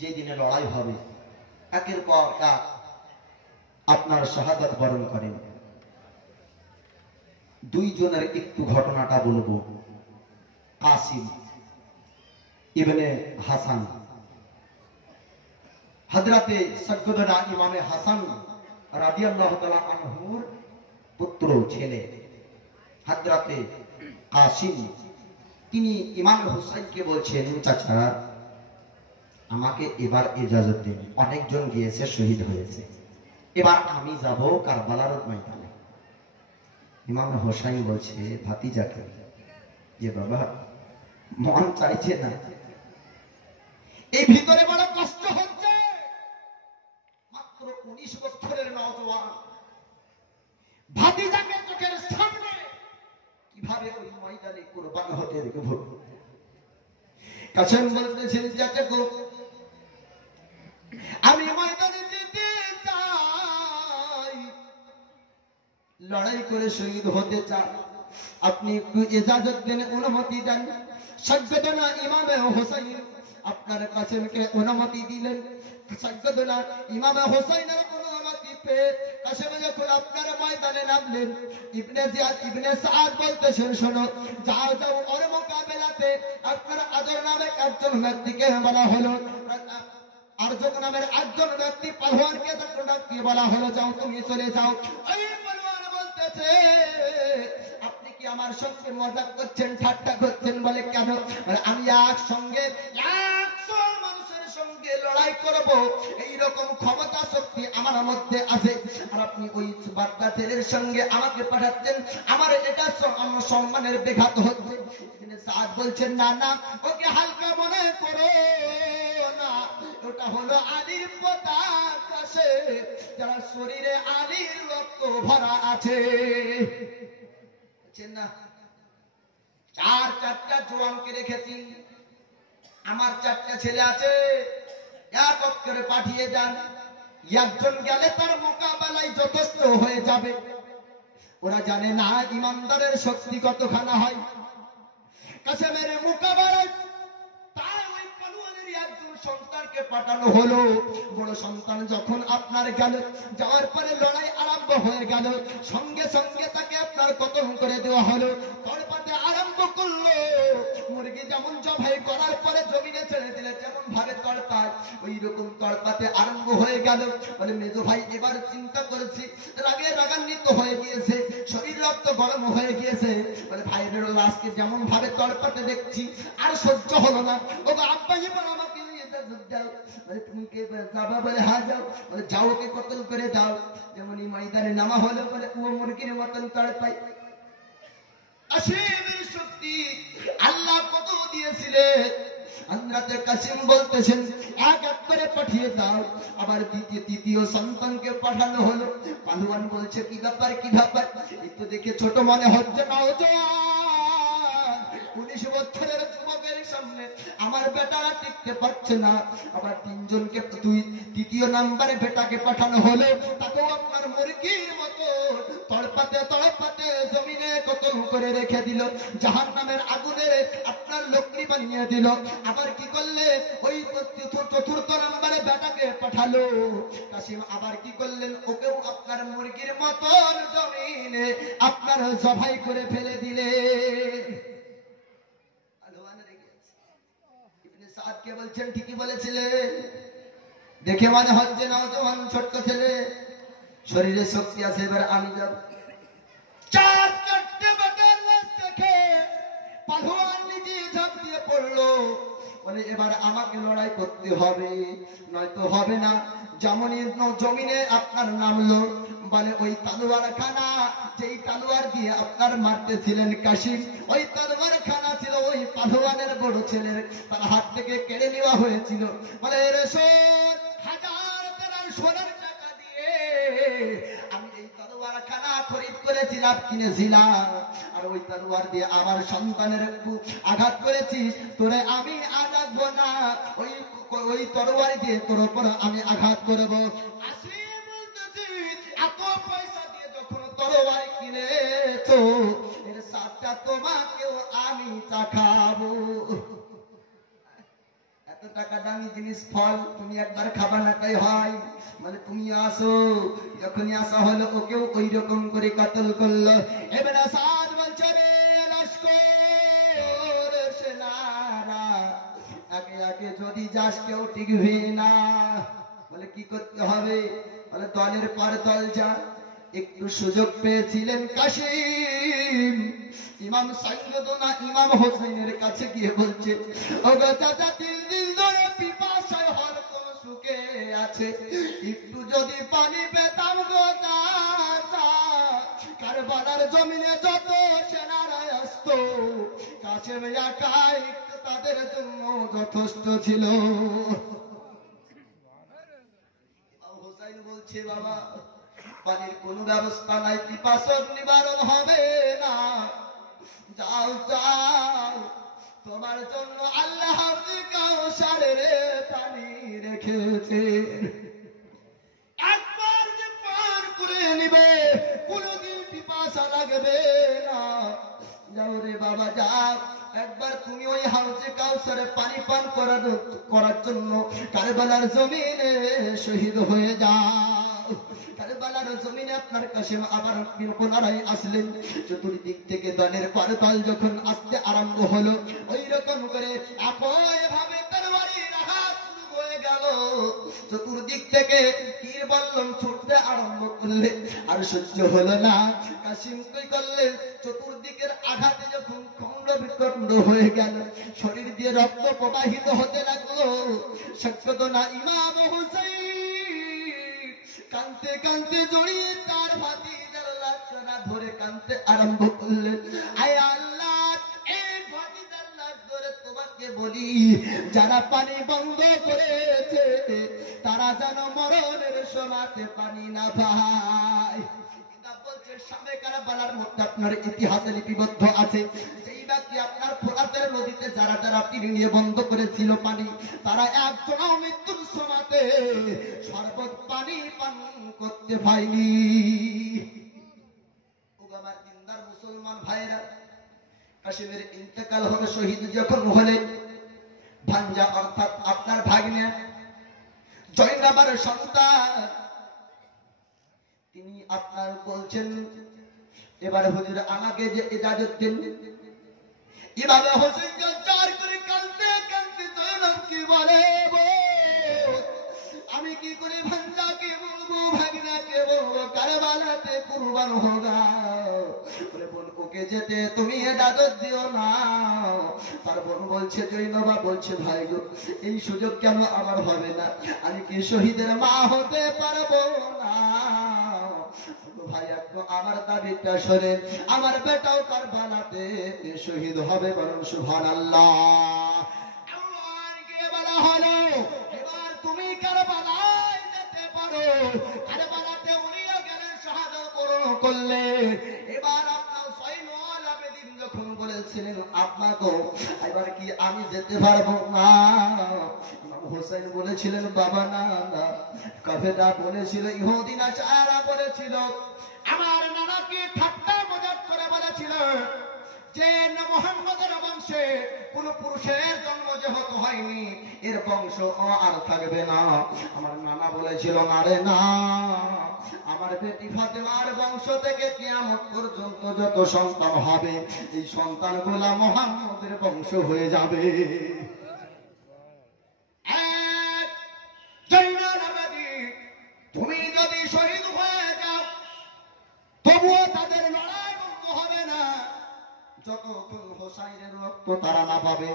যে দিনে লড়াই হবে, একের পর এক আপনার শাহাদাত বরণ করেন। 2 জনের একটু ঘটনাটা বলবো। কাসিম ইবনে হাসান, হযরতে সাজ্জাদনা ইমামে হাসান রাদিয়াল্লাহু তাআলা আনহুর পুত্র ছেলে হযরতে কাসিম, তিনি ইমাম হুসাইনকে বলছেন, চাচা আমাকে এবার ইজাজত দিন, অনেকজন গিয়েছে শহীদ হয়েছে, এবার আমি যাব কারবালার ময়দানে। ইমাম হুসাইন বলছে ভাতিজাকে, যে বাবা মন চাইছে না, এই ভিতরে বড় কষ্ট হচ্ছে, মাত্র 19 বছরের নওজওয়ান ভাতিজাকে চোখের সামনে কিভাবে ওই ময়দানে কুরবান হতে দেখব। কাসেম বলতেছেন, যাতে গো আমি ময়দানে যেতে চাই, লড়াই করে শহীদ হতে চাই, আপনি একটু ইজাজত দেন, অনুমতি দেন। সাজ্জাদনা ইমামে হুসাইন আপনার কাসেমকে অনুমতি দিলেন। সাজ্জাদনা ইমামে হুসাইনের অনুমতি পেয়ে কাসেম যখন আপনার ময়দানে নামলেন, ইবনে জিয়াদ ইবনে সাদ বলতেছেন, শোনো, যাও যাও ওর মোকাবেলাতে আপনার আদর নামে একজন ব্যক্তিকে বলা হলো, আরজক নামের একজন ব্যক্তি পালওয়ানকে ডাক দিয়ে বলা হলো, যাও তুমি চলে যাও। ওই পালওয়ান বলতেছে, আপনি কি আমার সঙ্গে মজাক করছেন, ঠাট্টা করছেন? বলে কেন? আমি একসঙ্গে 100 মানুষের সঙ্গে লড়াই করব, এইরকম ক্ষমতা শক্তি আমার মধ্যে আছে, আর আপনি ওই বাচ্চা ছেলের সঙ্গে আমাকে পাঠাচ্ছেন, আমার এটা সম্মানের ব্যাঘাত হচ্ছে। সাদ বলছেন, না না, ওকে হালকা মনে করো না, ওটা হলো আলীর পতাকা, যারা শরীরে আলীর রক্ত ভরা আছে। না, 4-4টা জওয়ানকে রেখেছি, আমার 4টা ছেলে আছে, এক করে পাঠিয়ে দেন, একজন গেলে তার মোকাবেলায় যথেষ্ট হয়ে যাবে। ওরা জানে না ইমানদারের শক্তি কতখানা হয়। কাসেমের মোকাবেলায় তাই ওই পালওয়ানের একজন সন্তানকে সন্তানকে পাঠানো হলো। বড় সন্তান যখন আপনার গেল, যাওয়ার পরে লড়াই আরম্ভ হয়ে গেল, সঙ্গে সঙ্গে তাকে আপনার কতল করে দেওয়া হলো। তড়পাতে আরম্ভ করলো, মুরগি যেমন জবাই করার পরে জমিনে ছেড়ে দিলে যেমন ভাবে তড়পায়, ওই রকম তড়পাতে আরম্ভ হয়ে গেল। বলে মেজো ভাই এবার চিন্তা করেছি, রাগে রাগান্বিত হয়ে গিয়েছে, শরীর রক্ত গরম হয়ে গিয়েছে। বলে ভাইয়ের লাশকে যেমন ভাবে তড়পাতে দেখছি আর সহ্য হলো না। ও আব্বা এবার আমাকে নিয়ে যাও। বলে তুমি কে যাবা? বলে হ্যাঁ যাও। বলে যাও, ওকে কতল করে দাও। যেমনই ময়দানে নামা হলো, বলে ও মুরগির মতন তড়পাই। কাসিমের শক্তি আল্লাহ কত দিয়েছিলেন। হযরত কাসিম বলতেছেন এক এক করে পাঠিয়ে দাও। আবার তৃতীয় সন্তানকে পাঠানো হলো। পালোয়ান বলছে কি ব্যাপার, কি ব্যাপার? এই তো দেখে ছোট মনে হচ্ছে, নওজোয়ান 19 বছরের যুবকের সামনে আমার বেটারা টিকতে পারছে না। আবার তিনজনকে তৃতীয় নাম্বারে বেটাকে পাঠানো হলো, তাকেও আপনার মুরগির মতো তড়পাতে তড়পাতে জমিনে কতল করে রেখে দিল, জাহান্নামের আগুনে আপনার লকড়ি বানিয়ে দিল। আবার কি করলে? ওই চতুর্থ নাম্বারে বেটাকে পাঠালো। কাসিম আবার কি করলেন? ওকেও আপনার মুরগির মতন জমিনে আপনার জবাই করে ফেলে দিলে। সাদকে বলছেন ঠিকই বলেছিলেন। দেখে মনে হচ্ছে নওজোয়ান ছোট্ট ছেলে, শরীরে শক্তি আছে। এবার আমি যাব। চারটে বেটার লাশ দেখে পালোয়ান নিজে ঝাঁপ দিয়ে পড়লো। বলে এবার আমাকে লড়াই করতে হবে, নয়তো হবে না। যেমনই জমিনে আপনার নামলো, বলে ওই তলোয়ার খানা, যেই তলোয়ার দিয়ে আপনার মারতেছিলেন কাসিম, ওই তলোয়ার খানা ছিল ওই পালোয়ানের বড় ছেলের, তার হাত থেকে কেড়ে নেওয়া হয়েছিল। বলে হাজার সোনার টাকা দিয়ে আমি এই তলোয়ার খানা খরিদ করেছিলাম, কিনেছিলাম। আর ওই তলোয়ার দিয়ে আমার সন্তানের আঘাত করেছিস, তোরে আমি আঘাতবো না, ওই তলোয়ার দিয়ে তোর উপর আমি আঘাত করবো। এত পয়সা দিয়ে যখন তলোয়ার কিনেছো, এর সাথটা তোমাকেও আমি চাখাবো। এত টাকা দামি জিনিস ফল তুমি একবার খাবা না, তাই হয়? মানে তুমি আসো, যখনই আসা হলো ওকেও ওই রকম করে কতল করলো। এবার সাদ বলছে রে লস্কর সেনারা, আগে আগে যদি যাস কেউ টিকবে না। বলে কি করতে হবে? বলে দলের পর দল যা। একটু সুযোগ পেয়েছিলেন কাসিম, ইমাম সাইয়্যিদনা ইমাম হোসেনের কাছে গিয়ে বলছে, ওগো চাচা 3 দিন ধরে পিপাসায় হরকম শুকে আছে, একটু যদি পানি পেতাম গো চাচা। কারবালার জমিনে যত সেনারা আসতো, কাসিম একাই তাদের জন্য যথেষ্ট ছিল। হোসেন বলছে বাবা পানির কোনো ব্যবস্থা নাই, পিপাসার নিবারণ হবে না। যাও যাও, তোমার জন্য আল্লাহ কাউসারের পানি রেখেছে, একবার যে পান করে নিবে কোনদিন পিপাসা লাগবে না। যাও রে বাবা যাও, একবার তুমি ওই হাউজে কাউসারে পানি পান করার জন্য কারবালার জমিনে শহীদ হয়ে যাও। কারবালার জমিনে আপনার কাসিম আবার পুনরায় আসলেন। চতুর্দিক থেকে দলের পর দল যখন আসতে আরম্ভ হলো, ওই রকম করে একইভাবে তরবারির আঘাত শুরু হয়ে গেল। চতুর্দিক থেকে তীর বল্লম ছুটতে আরম্ভ করলে, আর সহ্য হলো না। কাসিম কি করলেন? চতুর্দিকের আঘাতে যখন খণ্ড বিখণ্ড হয়ে গেল, শরীর দিয়ে রক্ত প্রবাহিত হতে লাগলো। সাইয়্যিদনা ইমাম হোসেন কাঁদতে কাঁদতে জড়িয়ে তার ভাতিজার লাশটা ধরে কাঁদতে আরম্ভ করলেন। আয় আল্লাহ, এই ভাতিজার লাশ ধরে তোমাকে বলি, যারা পানি বন্ধ করেছে তারা যেন মরণের সময়তে পানি না পায়। বলছে সামনে কারবালার মধ্যে আপনার ইতিহাসে লিপিবদ্ধ আছে, সেই ব্যক্তি আপনার ফোরাতের নদীতে যারা যারা তীর নিয়ে বন্ধ করেছিল পানি, তারা একজনও মৃত্যুর সময়তে শরবত পানি পান করতে পায়নি। ও আমার দিনদার মুসলমান ভাইরা, কাসিমের ইন্তেকাল হলো, শহীদ যখন হলেন, ভাঞ্জা অর্থাৎ আপনার ভাগ্নে আমার সন্তান, তিনি আপনার বলছেন এবার হুজুর আমাকে যে ইজাজত দিন। ইমামে হোসেন জোর করে কাঁদতে কাঁদতে জয়নবকে বলে, আমি কি করে ভাঞ্জাকে বলবো, ভাগনাকে বলবো, কারবালাতে কুরবান হোগা। বলে বোন ওকে যেতে তুমি ইজাজত দিও না। তার বোন বলছে, জৈনবা বলছে, ভাই গো এই সুযোগ কেন আমার হবে না, আমি কি শহীদের মা হতে পারবো না? ভাই একটু আমার দাবিটা শোনেন, আমার বেটাও কারবালাতে শহীদ হবে, বরং সুবহানাল্লাহ। আল্লাহকে বলা হলো এবার তুমি কারবালায় যেতে পারো। কারবালাতে উনিও গেলেন, শাহাদাত বরণ করলেন। এবার আপনার জয়নুল আবেদিন যখন বলেছিলেন আপনাকে এবার কি আমি যেতে পারবো না, ইমাম হোসেন বলেছিলেন বাবা না না। কাফেররা বলেছিল, ইহুদি নাসারা বলেছিল, আমার নানাকে ঠাট্টা মজাক করে বলেছিল যে মুহাম্মদের বংশে কোন পুরুষের জন্ম যেহেতু হয়নি এর বংশ আর থাকবে না। আমার নানা বলেছিল, না রে না, আমার বেটি ফাতেমার বংশ থেকে কিয়ামত পর্যন্ত যত সন্তান হবে এই সন্তানগুলা মুহাম্মদের বংশ হয়ে যাবে। তুমি যদি শহীদ হয়ে যাও তবুও তাদের লড়াই বন্ধ হবে না যতক্ষণ হোসাইনের রক্ত তারা না পাবে।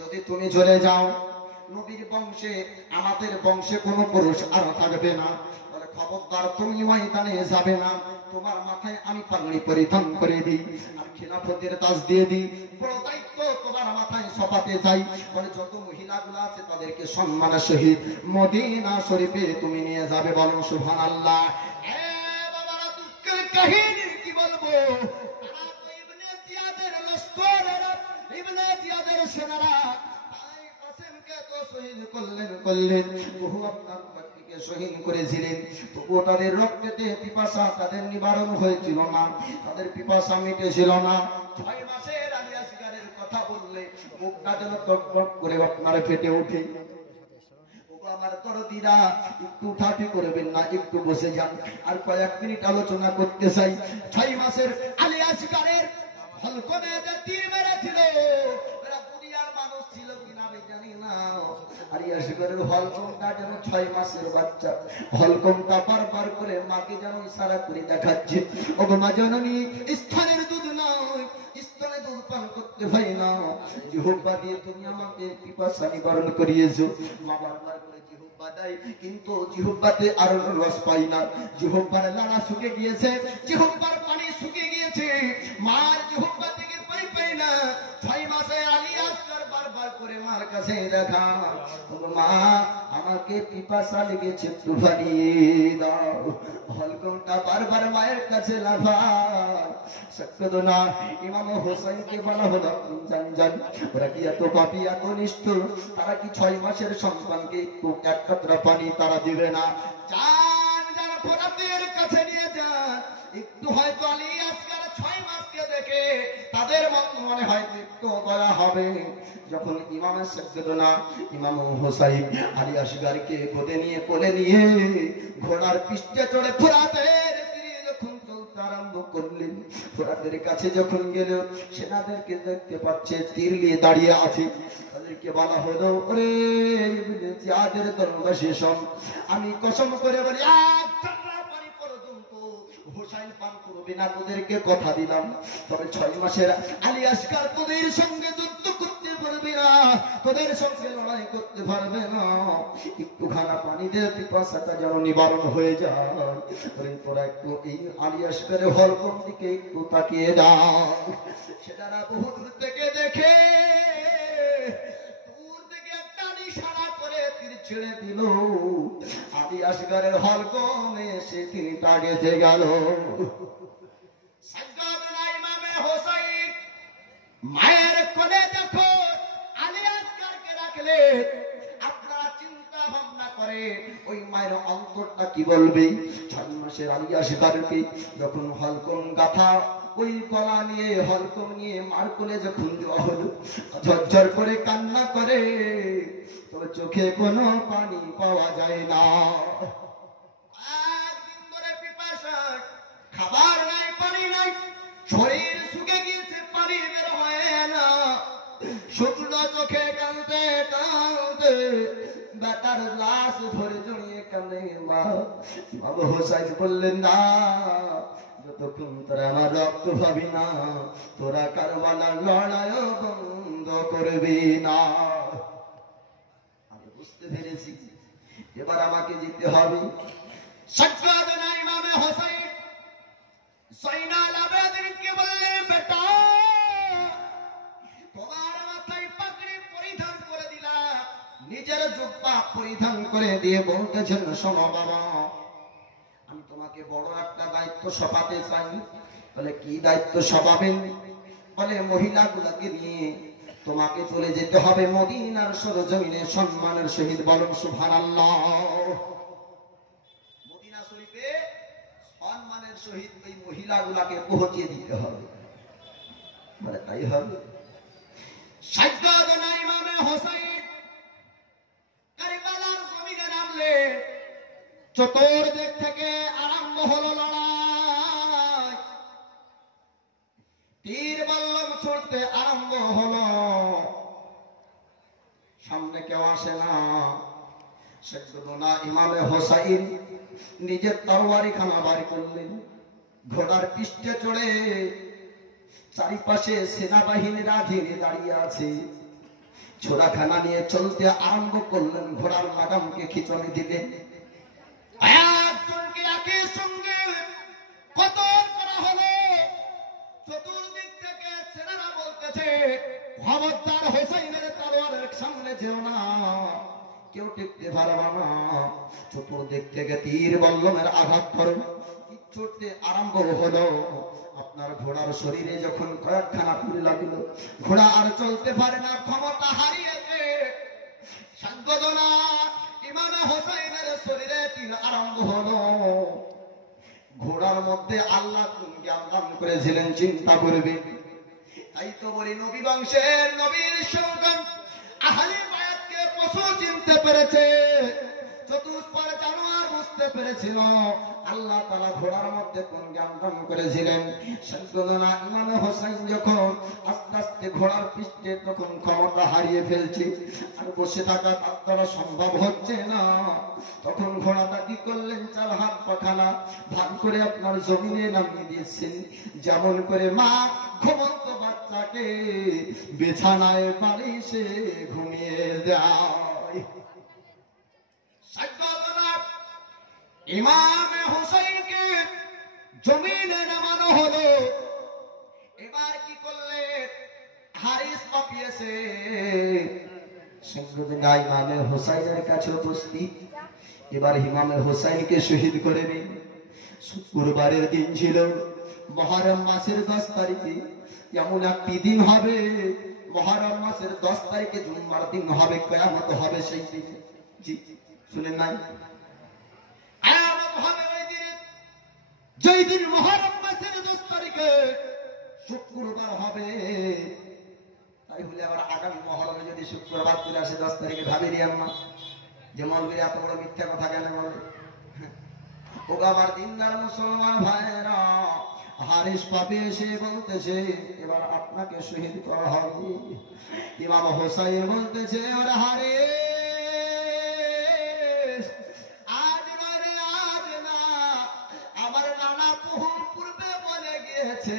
যদি তুমি চলে যাও নবীর বংশে, আমাদের বংশে কোনো পুরুষ আর থাকবে না। বলে খবরদার তুমি ময়দানে যাবে না, তোমার মাথায় আমি পাগড়ি পরিধান করে দিই আর খিলাফতের তাজ দিয়ে দিই, বড় দায়িত্ব তোমার মাথায় সপাতে যাই। বলে যত মহিলাগুলো আছে তাদেরকে সম্মানের সহিত মদিনা শরীফে তুমি নিয়ে যাবে, বলেন সুবহানাল্লাহ। বাবারা দুঃখের কাহিনী কি বলবো, ইবনে জিয়াদের লস্করেরা, ইবনে জিয়াদের সেনারা করলেন বহু আপনার ব্যক্তিকে শহীদ করেছিলেন, তবুও তাদের রক্তেতে পিপাসা তাদের নিবারণ হয়েছিল না, তাদের পিপাসা মিটেছিল না। 6 মাসের আলিয়া সিগারের কথা বললে মুখটা যেন টকবক করে আপনার ফেটে ওঠে। আমার দরদিরা একটু ঠাঠি করবেন না, একটু বসে যান, আর কয়েক মিনিট আলোচনা করতে চাই। 6 মাসের আলিয়া সিগারের হলকমে যে তীর মেরেছিল এরা দুনিয়ার মানুষ ছিল কিনা আমি জানি না। আলিয়া সিগারের হলকমটা যেন 6 মাসের বাচ্চা, হলকমটা বারবার করে মাকে যেন ইশারা করে দেখাচ্ছে, ও মা জননী স্থানের দুধ নয়, স্তনে দুধ পান করতে হয় না, জিহ্বা দিয়ে তুমি আমাকে পিপাসা নিবারণ করিয়েছো। মা বারবার করে জিহ্বা দেয় কিন্তু জিহ্বাতে আর রস পাই না, জিহ্বার লাড়া শুকিয়ে গিয়েছে, জিহ্বার পানি শুকিয়ে গিয়েছে, মার জিহ্বা থেকে পাই পাই না। 6 মাসে আলী আসকার বারবার করে মার কাছে দেখা, মা আমাকে পিপাসা লেগেছে একটু পানি দাও। হলকমটা বারবার মায়ের কাছে লাফায়, সত্যত না। ইমাম হোসেনকে বলা হলো, জান জান ওরা কি এত পাপী এত নিষ্ঠুর, তারা কি 6 মাসের সন্তানকে একটু এক কাতরা পানি তারা দিবে না? যান যারা ফোরাতের কাছে নিয়ে যান, একটু হয়তো আলী আসকার 6 মাসকে দেখে তাদের মনে হয়তো একটু দয়া হবে। যখন ইমামের সত্যদনা ইমাম হোসাইন আলী আসগারকে কোলে নিয়ে ঘোড়ার পিষ্টে চড়ে ফোরাতের তীরে যখন চলতে আরম্ভ করলেন, ফোরাতের কাছে যখন গেল সেনাদেরকে দেখতে পাচ্ছে তীর নিয়ে দাঁড়িয়ে আছে। তাদেরকে বলা হলো, ওরে ইবনে জিয়াদের দরবাসী শোন, আমি কসম করে বলি এক চামড়া পানি পর্যন্ত হোসাইন পান করবে না, তোদেরকে কথা দিলাম। তবে 6 মাসের আলী আসগার তোদের সঙ্গে যুদ্ধ করতে পারবে না, তোদের সঙ্গে লড়াই করতে পারবে না, একটু খানা পানি দিয়ে পিপাসাটা যেন নিবারণ হয়ে যায়। তোরা একটু এই আলী আসগারের হলকম দিকে একটু তাকিয়ে দাও। সেটারা বহু দূর থেকে দেখে, দূর থেকে একটা ইশারা করে তীর ছেড়ে দিল, আলী আসগারের হলকমে সে তীরটা গেঁথে গেল। সাজ্জাদুল্লাহ ইমামে হোসাইন মায়ের কোলে যখন আলী আসগারকে রাখলে, আপনারা চিন্তা ভাবনা করে ওই মায়ের অন্তরটা কি বলবে? 6 মাসের আলী আসগারকে যখন হলকম গাথা ওই গলা নিয়ে হলকম নিয়ে মার কোলে যখন দেওয়া হলো, ঝরঝর করে কান্না করে, তবে চোখে কোনো পানি পাওয়া যায় না। একদিন ধরে পিপাসা, খাবার নাই, পানি নাই, শরীর শুকে গিয়েছে, পানি বের হয় না, শুকনো চোখে কাঁদতে কাঁদতে বেটার লাশ ধরে জড়িয়ে কাঁদে মা। বাবা হোসাইন বললেন, না, যতক্ষণ তোরা আমার রক্ত পাবি না, তোরা কারবালার লড়াই বন্ধ করবি না। আমি বুঝতে পেরেছি এবার আমাকে যেতে হবে। সাজ্জাদনা ইমামে হোসাইন জয়নাল আবেদিনকে বললেন, বেটা, তোমার মাথায় পাগড়ি পরিধান করে দিলাম, নিজের জুব্বা পরিধান করে দিয়ে বলতেছেন, শোনো বাবা, আমি তোমাকে বড় একটা দায়িত্ব সপাতে চাই। বলে, কি দায়িত্ব সপাবেন? বলে, মহিলাগুলোকে নিয়ে তোমাকে চলে যেতে হবে মদিনার সরজমিনে সম্মানের সহিত। বলুন সুবহানাল্লাহ। মদিনা শরীফে সম্মানের সহিত ওই মহিলাগুলাকে পৌঁছে দিতে হবে। বলে, তাই হবে। সাজ্জাদনা ইমামে হোসাইন কারবালার জমিনে নামলে চতুর্দিক থেকে আরম্ভ হলো লড়াই, তীর বল্লম ছুটতে আরম্ভ হলো, সামনে কেউ আসে না। সাজ্জাদনা ইমামে হোসাইন নিজের তরবারি খানা বার করলেন, ঘোড়ার পৃষ্ঠে চড়ে, চারিপাশে সেনাবাহিনীরা ঘিরে দাঁড়িয়ে আছে, ছোড়াখানা নিয়ে চলতে আরম্ভ করলেন, ঘোড়ার লাগামকে খিচুনি দিলেন, একজনকে একের সঙ্গে কতল করা হলো। চতুর্দিক থেকে সেনারা বলতেছে, খবরদার হোসাইনের তরবারের সামনে যেও না, কেউ টিকতে পারবে না। চতুর্দিক থেকে তীর বল্লমের আঘাত করে ছুটতে আরম্ভ হলো। আপনার ঘোড়ার শরীরে যখন কয়েকখানা তীর লাগলো, ঘোড়া আর চলতে পারে না, ক্ষমতা হারিয়েছে। সাজ্জাদনা ইমামে হোসাইনের শরীরে তীর আরম্ভ হলো। ঘোড়ার মধ্যে আল্লাহ জ্ঞান দান করেছিলেন, চিন্তা করবে। তাই তো বলি, নবী বংশের নবীর সন্তান আহলে বায়াতকে পশু চিনতে পেরেছে, চতুষ্পদ জানোয়ার বুঝতে পেরেছিল। আল্লাহ তাআলা ঘোড়ার মধ্যে কোন জ্ঞান দান করেছিলেন। সাজ্জাদনা ইমামে হোসাইন যখন আস্তে আস্তে ঘোড়ার পৃষ্ঠে তখন ক্ষমতা হারিয়ে ফেলছে, আর বসে থাকা তার দ্বারা সম্ভব হচ্ছে না, তখন ঘোড়াটা কি করলেন, চার হাত পাখানা ভাগ করে আপনার জমিনে নামিয়ে দিয়েছেন, যেমন করে মা ঘুমন্ত বাচ্চাকে বিছানায় বালিশে ঘুমিয়ে যায়। সাজ্জাদনা ইমামে হোসাইনকে জমিনে নামানো হলো। এবার কি করলেন, হারিস পাপিয়েছে। সাজ্জাদনা ইমামে হোসাইনের কাছে উপস্থিত। এবার ইমামে হোসাইনকে শহীদ করে দিন। শুক্রবারের দিন ছিল, মুহররম মাসের 10 তারিখে এমন একটি দিন হবে, মুহররম মাসের 10 তারিখে জুমার দিন হবে, কিয়ামত হবে সেই দিন। জি, শুনেন নাই? কিয়ামত হবে ওই দিনে, যেই দিন মুহররম মাসের 10 তারিখে শুক্রবার হবে। তাই বলে আবার আগামী মুহররমে যদি শুক্রবার চলে আসে 10 তারিখে, ভাবি দিয়াম না যে মৌলবী এত বড় মিথ্যা কথা কেন বলে। ও আমার দিনদার মুসলমান ভাইরা, হারিস পাপি এসে বলতেছে, এবার আপনাকে শহীদ করা হবে। ইমাম হোসাইন বলতেছে, ওরে হারিস, আজ নয়, আজ না, আমার নানা বহু পূর্বে বলে গিয়েছে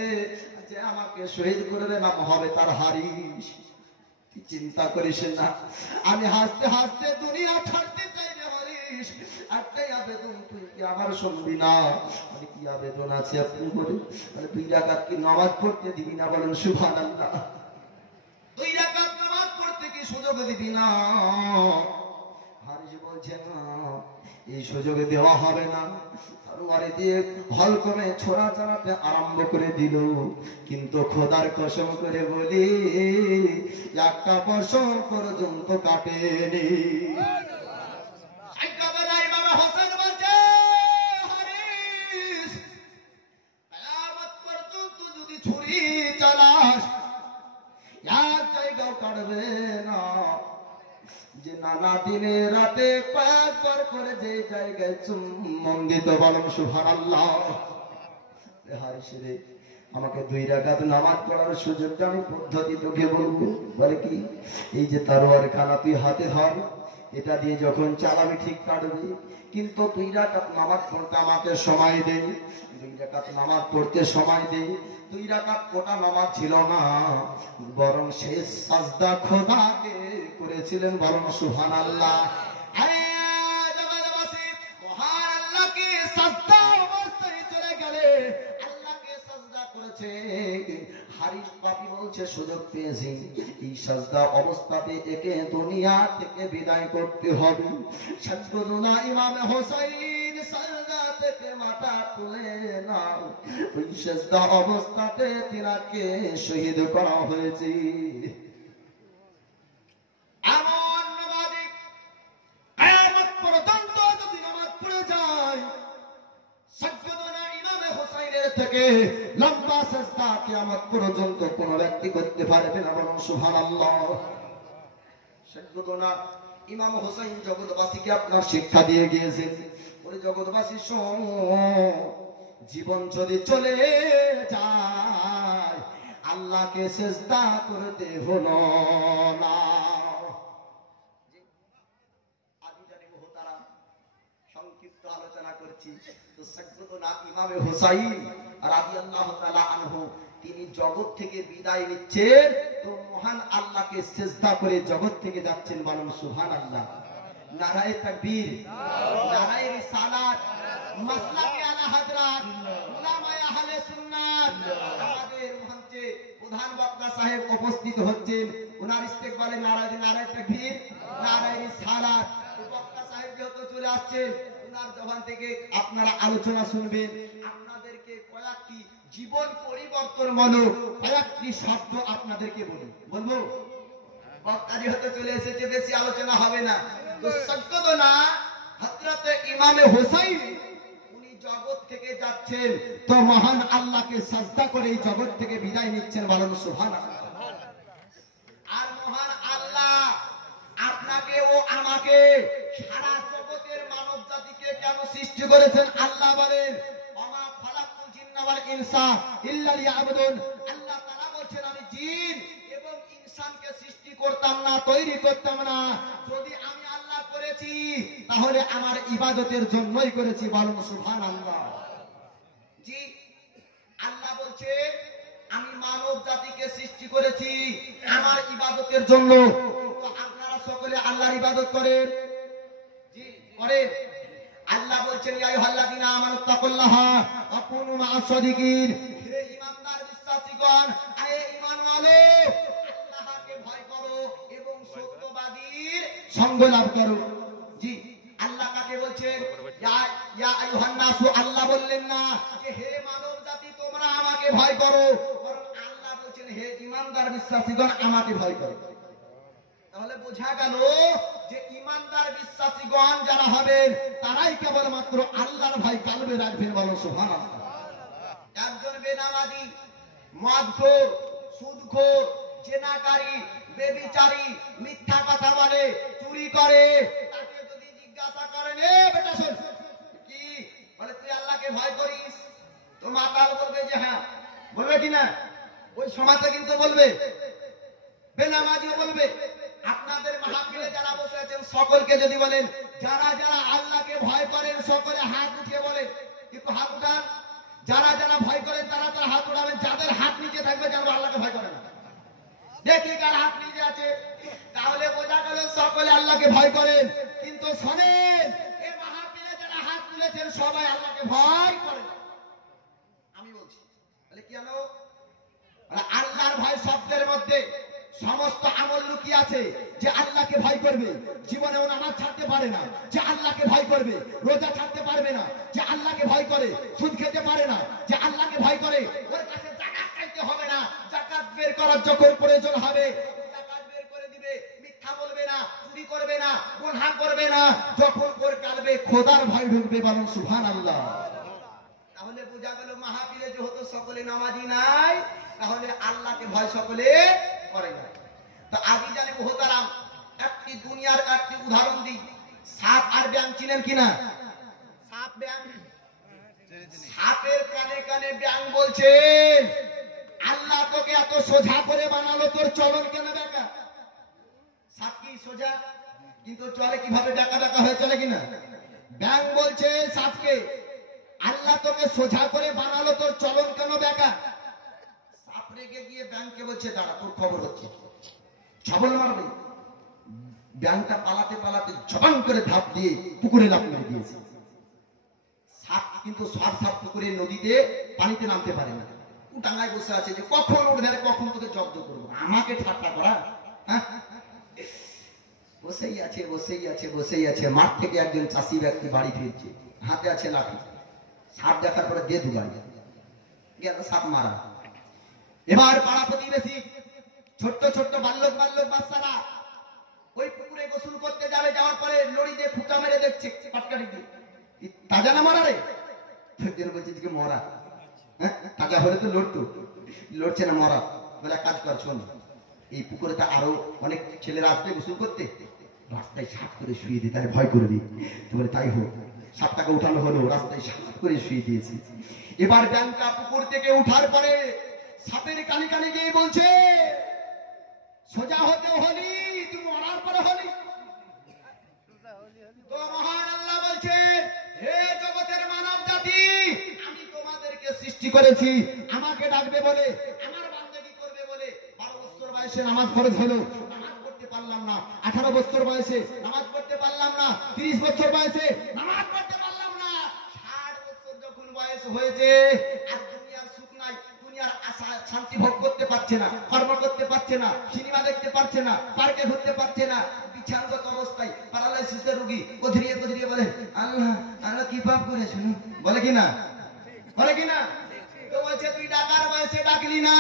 যে আমাকে শহীদ করবে, নাম হবে তার হারিস। চিন্তা করিস না, আমি হাসতে হাসতে দুনিয়া ছাড়তে চাই রে হারিস। একটাই আবেদন, তুই কি আমার শুনবি না? মানে কি আবেদন আছে আপনি বলে, মানে 2 রাকাত কি নামাজ পড়তে দিবি না? বলেন সুবহানাল্লাহ। 2 রাকাত নামাজ পড়তে কি সুযোগ দিবি না? হারিস বলছে, না, এই সুযোগ দেওয়া হবে না। তরবারি দিয়ে হলকমে ছোড়া চালাতে আরম্ভ করে দিল। কিন্তু খোদার কসম করে বলি, একটা বর্ষ পর্যন্ত কাটেনি। সাজ্জাদনা ইমামে হোসেন বলছে, হারিস, কিয়ামত পর্যন্ত যদি নানা দিনে রাতে কয়েকবার করে যে জায়গায় চুম্বন দিত, বলেন সুবহানাল্লাহ। হারিসে আমাকে 2 রাকাত নামাজ পড়ার সুযোগটা আমি পদ্ধতি তোকে বলবো। বলে কি? এই যে তরোয়ার খানা তুই হাতে ধর, এটা দিয়ে যখন চালাবি ঠিক কাটবি, কিন্তু 2 রাকাত নামাজ পড়তে আমাকে সময় দে। 2 রাকাত নামাজ পড়তে সময় দে। 2 রাকাত ওটা নামাজ ছিল না, বরং শেষ সাজদা খোদাকে করেছিলেন, বলেন সুবহানাল্লাহ। মহান আল্লাহকে সাজদা অবস্থায় চলে গেলে আল্লাহকে সাজদা করেছে। হারিস পাপী বলছে সুযোগ পেয়েছি, এই সাজদা অবস্থাতে একে দুনিয়া থেকে বিদায় করতে হবে। সাজদুনা ইমাম হোসেন সাজদা থেকে মাথা তুলে নাও, ওই সাজদা অবস্থাতে তিনাকে শহীদ করা হয়েছে। এমন নামাজি কিয়ামত পর্যন্ত যদি নামাজ পড়ে যায়, সাজদুনা ইমাম হোসেনের থেকে লম্বা সাজদা কিয়ামত পর্যন্ত কোন ব্যক্তি করতে পারবে না, বলুন সুবহানাল্লাহ। সাজদুনা ইমাম হোসেন জগৎবাসীকে আপনার শিক্ষা দিয়ে গিয়েছেন, ওই জগৎবাসী জীবন যদি চলে যায় আল্লাহকে সিজদা করতে হলো না। আদি জানি মহতারাম, সংক্ষিপ্ত আলোচনা করছি। তো সাজদুনা ইমাম হোসেন রাদিয়াল্লাহু তাআলা আনহু তিনি জগৎ থেকে বিদায় নিচ্ছেন, তো মহান আল্লাহকে সিজদা করে জগৎ থেকে যাচ্ছেন, বলুন সুবহানাল্লাহ। নারায়ে তাকবীর, নারায়ে রিসালাত, মাসলাকে আলা হযরত উলামায়ে আহলে সুন্নাত। আমাদের মঞ্চে প্রধান বক্তা সাহেব উপস্থিত হচ্ছেন, ওনার ইস্তেকবালে নারায়ে তাকবীর, নারায়ে রিসালাত। বক্তা সাহেব যেহেতু চলে আসছেন, ওনার জবান থেকে আপনারা আলোচনা শুনবেন। আপনাদেরকে কয়েকটি জীবন পরিবর্তনমূলক কয়েকটি শব্দ আপনাদেরকে বলবো। বক্তা যেহেতু চলে এসেছে, বেশি আলোচনা হবে না। তো সাজদুনা হযরত ইমাম হোসেন উনি জগৎ থেকে যাচ্ছেন, তো মহান আল্লাহকে সাজদা করে এই জগৎ থেকে বিদায় নিচ্ছেন, বলুন সুবহানাল্লাহ। আর মহান আল্লাহ আপনাকে ও আমাকে সারা জগতের মানব জাতিকে কেন সৃষ্টি করেছেন? আল্লাহ বলেন ওমা খালাকুল জিন্না ওয়াল ইনসা ইল্লা লিয়াবুদুন। আল্লাহ তাআলা বলেন আমি জিন এবং ইনসানকে সৃষ্টি করতাম না, তৈরি করতাম না। যদি আমি আল্লাহ করেছি তাহলে আমার ইবাদতের জন্যই করেছি, বলুন সুবহানাল্লাহ। জি, আল্লাহ বলছে আমি মানব জাতিকে সৃষ্টি করেছি আমার ইবাদতের জন্য। তো আপনারা সকলে আল্লাহর ইবাদত করেন? জি করেন। আল্লাহ বলছেন ইয়া আইয়ুহাল্লাযীনা আমানু তাকুল্লাহা ওয়া কুনু মা'আস সাদিকিন। হে ঈমানদার বিশ্বাসীগণ, হে ঈমানওয়ালো, আল্লাহকে ভয় করো এবং সত্যবাদীর সঙ্গ লাভ করো। জি, আল্লাহ কাকে বলছেন? ইয়া আইয়ুহান নাসু। আল্লাহ বললেন না যে হে মানব জাতি তোমরা আমাকে ভয় করো, বরং আল্লাহ বলছেন হে ঈমানদার বিশ্বাসীগণ আমাকে ভয় করো। তাহলে বোঝা গেল যে ঈমানদার বিশ্বাসীগণ যারা হবেন তারাই কেবলমাত্র আল্লাহর ভয় কালবে রাখবেন, বলো সুবহানাল্লাহ। একজন বেনামাজি, মদখোর, সুদখোর, জেনাকারী, বেবিচারী, মিথ্যা কথা বলে, চুরি করে, তাকে যদি জিজ্ঞাসা করেন এ বেটা শোন কি বলে তুই আল্লাহকে ভয় করিস, তো মাতাল বলবে যে হ্যাঁ, বলবে কিনা? ওই সমাজে কিন্তু বলবে, বেনামাজিও বলবে। আপনাদের মাহফিলে যারা বসে আছেন সকলকে যদি বলেন যারা যারা আল্লাহকে ভয় করেন সকলে হাত উঠিয়ে বলেন, একটু হাত উঠান। যারা যারা ভয় করেন তারা তারা হাত উঠাবেন, যাদের হাত নিচে থাকবে জানবো আল্লাহকে ভয় করে না। দেখি কার হাত নিচে আছে, তাহলে বোঝা গেল সকলে আল্লাহকে ভয় করেন। কিন্তু শোনেন, এই মাহফিলে যারা হাত তুলেছেন সবাই আল্লাহকে ভয় করেন। আমি বলছি তাহলে কি হলো? আল্লাহর ভয় শব্দের মধ্যে সমস্ত আমল লুকিয়ে আছে। যে আল্লাহকে ভয় করবে জীবনেও নামাজ ছাড়তে পারে না, যে আল্লাহকে ভয় করবে রোজা ছাড়তে পারবে না, যে আল্লাহকে ভয় করে সুদ খেতে পারে না, যে আল্লাহকে ভয় করে ওর কাছে যাকাত চাইতে হবে না, যাকাত বের করার যখন প্রয়োজন হবে যাকাত বের করে দিবে, মিথ্যা বলবে না, চুরি করবে না, গুনাহ করবে না, যখন ওর কালবে খোদার ভয় ঢুকবে, বলুন সুবহানাল্লাহ। তাহলে বোঝা গেল মাহফিলে যেহেতু সকলে নামাজি নাই, তাহলে আল্লাহকে ভয় সকলে করে না। তো আদি জানি মুহতারাম, একটি দুনিয়ার একটি উদাহরণ দিই, সাপ আর ব্যাঙ চিনেন কিনা? সাপ ব্যাঙ, সাপের কানে কানে ব্যাঙ বলছে আল্লাহ তোকে এত সোজা করে বানালো, তোর চলন কেন বেঁকা? সাপ কি সোজা, কিন্তু চলে কিভাবে বেঁকা বেঁকা হয়ে চলে কিনা? ব্যাঙ বলছে সাপকে আল্লাহ তোকে সোজা করে বানালো, তোর চলন কেন বেঁকা? সাপ রেগে গিয়ে ব্যাঙকে বলছে দাঁড়া, তোর খবর হচ্ছে। ছবল মারবে। ব্যাঙটা পালাতে পালাতে ঝপাং করে ধাপ দিয়ে পুকুরে লাফ মেরে দিয়েছে। সাপ কিন্তু সব সাপ পুকুরে নদীতে পানিতে নামতে পারে না, ডাঙায় বসে আছে যে কখন উঠবে কখন তোকে জব্দ করবো, আমাকে ঠাট্টা করা। হ্যাঁ, বসেই আছে বসেই আছে বসেই আছে। মাঠ থেকে একজন চাষি ব্যক্তি বাড়ি ফিরছে, হাতে আছে লাঠি। সাপ দেখার পরে দিয়ে দুবাই গেল সাপ মারা। এবার পাড়া প্রতিবেশী ছোট্ট ছোট্ট বাল্যক বাল্যক বাচ্চারা ওই পুকুরে গোসল করতে যাবে, যাওয়ার পরে লড়ি দিয়ে ফুটা মেরে দেখছে পাটকারি দিয়ে, তাজা না মরা রে? বলছে যে মরা। হ্যাঁ, তাজা হলে তো লড়তো, লড়ছে না, মরা। বলে কাজ কর, শোন, এই পুকুরেটা আরো অনেক ছেলেরা আসবে গোসল করতে, রাস্তায় সাপ করে শুয়ে দিই, তাহলে ভয় করবি। তো বলে তাই হোক। সাপটাকে উঠানো হলো, রাস্তায় সাপ করে শুয়ে দিয়েছি। এবার ব্যাংকটা পুকুর থেকে উঠার পরে সাপের কানে কানে গিয়ে বলছে সোজা হতে হলি, তুমি মরার পরে হলি। তো মহান আল্লাহ বলছে হে জগতের মানব জাতি, আমি তোমাদেরকে সৃষ্টি করেছি আমাকে ডাকবে বলে, আমার বান্দাগি করবে বলে। 12 বছর বয়সে নামাজ ফরজ হলো, নামাজ পড়তে পারলাম না। 18 বছর বয়সে নামাজ পড়তে পারলাম না। 30 বছর বয়সে নামাজ পড়তে পারলাম না। 60 বছর যখন বয়স হয়েছে আর দুনিয়ার সুখ নাই, দুনিয়ার আশা শান্তি ভোগ করতে পারছে না, কর্ম করতে পারছে না, সিনেমা দেখতে পারছে না, পার্কে ঘুরতে পারছে না, বিছানাগত অবস্থায় প্যারালাইসিসের রোগী কধরিয়ে কধরিয়ে বলে আল্লাহ আল্লাহ কি পাপ করেছ, বলে কিনা? বলে কিনা? তো বলছে তুই ডাকার বয়সে ডাকলি না,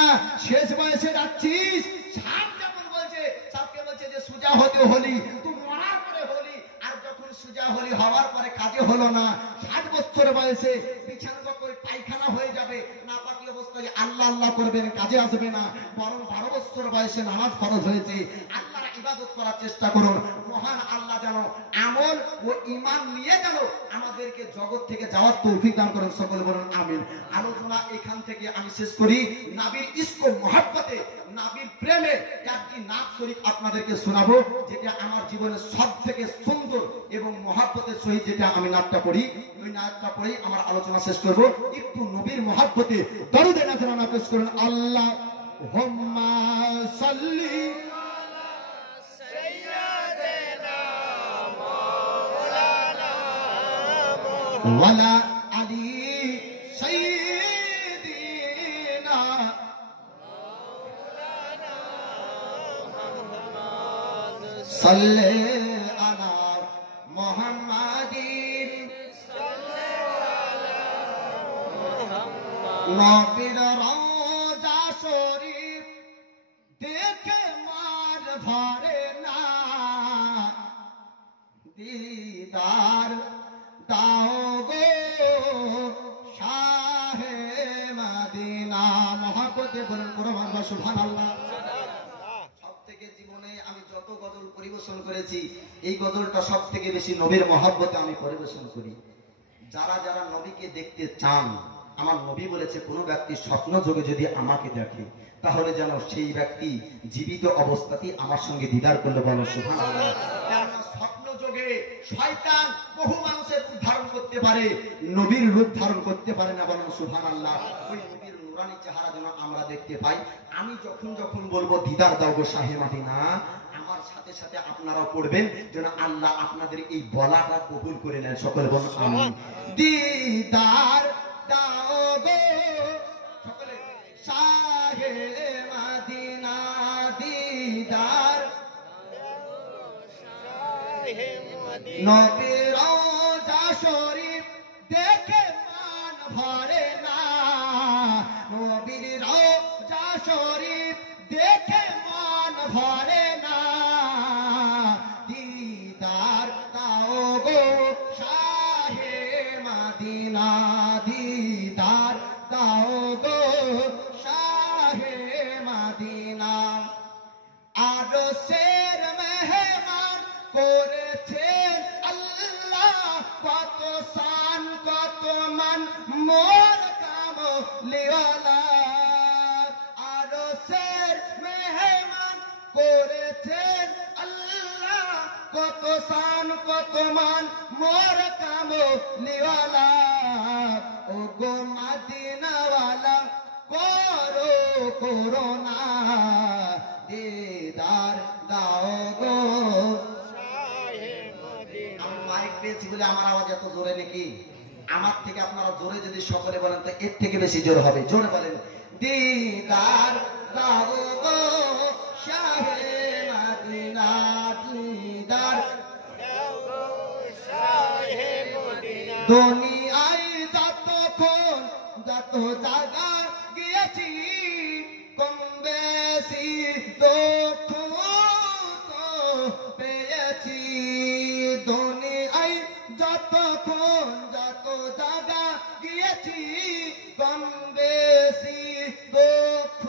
শেষ বয়সে ডাকছিস। সাপ যখন বলছে, সাপকে বলছে যে সোজা হতে হলি, তুই মরার পরে হলি। আর যখন সোজা হলি হওয়ার পরে কাজে হলো না, 60 বছর বয়সে বিছানা করে পায়খানা হয়ে যাবে, না পাকি অবস্থায় আল্লাহ আল্লাহ করবেন, কাজে আসবে না। বরং 12 বছর বয়সে নামাজ ফরজ হয়েছে, আল্লাহর ইবাদত করার চেষ্টা করুন। মহান আল্লাহ যেন আমল ও ঈমান নিয়ে যেন আমাদেরকে জগৎ থেকে যাওয়ার তৌফিক দান করেন, সকলে বলুন আমিন। আলোচনা এখান থেকে আমি শেষ করি। নবীর ইশক ও মহব্বতে, নবীর প্রেমে একটি নাত শরীফ আপনাদেরকে শোনাবো, যেটা আমার জীবনের সবথেকে সুন্দর এবং মহব্বতের সহিত যেটা আমি নাতটা পড়ি, ওই নাতটা পড়েই আমার আলোচনা শেষ করব। একটু নবীর মহব্বতে দরুদে নাজরানা পেশ করুন। আল্লাহুম্মা সাল্লি ওয়ালা আলি সাইয়্যিদিনা সাল্লি আলা মুহাম্মাদিন নবীর রওজা শরীফ দেখে মান ভরে না, দিদার দাও গো শাহে মদিনা। মহব্বতে বলুন পুরো সুবহানাল্লাহ। সব থেকে জীবনে আমি যত গজল পরিবেশন করেছি, এই গজলটা সব থেকে বেশি নবীর মহব্বতে আমি পরিবেশন করি। যারা যারা নবীকে দেখতে চান, আমার নবী বলেছে কোনো ব্যক্তি স্বপ্ন যোগে যদি আমাকে দেখে, তাহলে যেন সেই ব্যক্তি জীবিত অবস্থাতেই আমার সঙ্গে দিদার করলে বলো সুবহানাল্লাহ। স্বপ্ন যোগে শয়তান বহু মানুষের রূপ ধারণ করতে পারে, নবীর রূপ ধারণ করতে পারে না, বলো সুবহানাল্লাহ। ওই নবীর নুরানি চেহারা যেন আমরা দেখতে পাই। আমি যখন যখন বলবো দিদার দাও গো শাহে মদিনা, আমার সাথে সাথে আপনারাও পড়বেন যেন আল্লাহ আপনাদের এই বলাটা কবুল করে নেন, সকলে বলুন আমিন। দিদার দাও গো সকলে শাহে মদিনা, দিদার নবীর রওজা শরীফ দেখে মান ভরে না, নবীর রওজা শরীফ দেখে মান ভরে না, দিদার দাও গো শাহে মদিনা, দিদার দাও গো শাহে মদিনা। আরশের মেহমান কত মান মোর কামলিওয়ালা আরশের মেহমান করেছেন আল্লাহ কত শান কত মান মোর কামলিওয়ালা ও গো মদিনাওয়ালা করো করোনা দিদার দাও গো আমি মাইক পেয়েছি বলে আমার আওয়াজ এত জোরে নাকি আমার থেকে আপনারা জোরে যদি সকলে বলেন তো এর থেকে বেশি জোর হবে জোরে বলেন দিদার দাও গো শাহে মদিনা দিদার দাও গো শাহে মদিনা দুনিয়ায় যতক্ষণ যত জায়গা গিয়েছি কম বেশি দুঃখ তো পেয়েছি দুনিয়ায় যতক্ষণ যত জায়গা গিয়েছি কম বেশি দুঃখ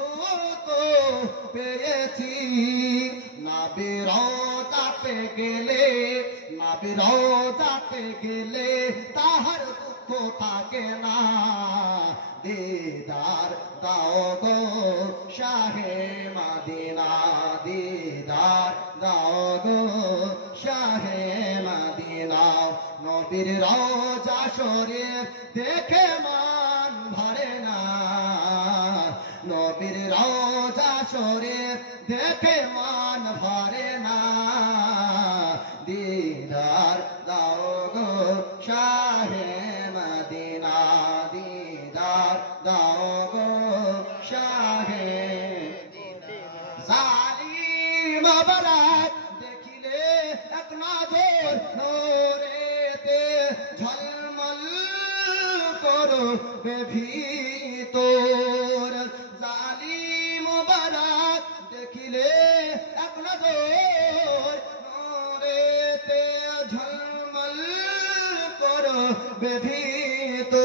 তো পেয়েছি নাবির যাতে গেলে নাবির যাতে গেলে তাহার দুঃখ থাকে না দিদার দাও গো শাহে মদিনা দিদার দাও গো শাহে মদিনা নবীর রওজা শরীফ দেখে মান ভরে না নবীর রওজা শরীফ দেখে মান ভরে না দিদার দাও গো শাহে মদিনা দিদার দাও গো শাহে জালিম বারাত দেখিলে এক নজর নোরেতে ঝলমল করো ভিতর জালিম বারাত দেখিলে এক নজর নোরেতে ঝলমল করো ভিতর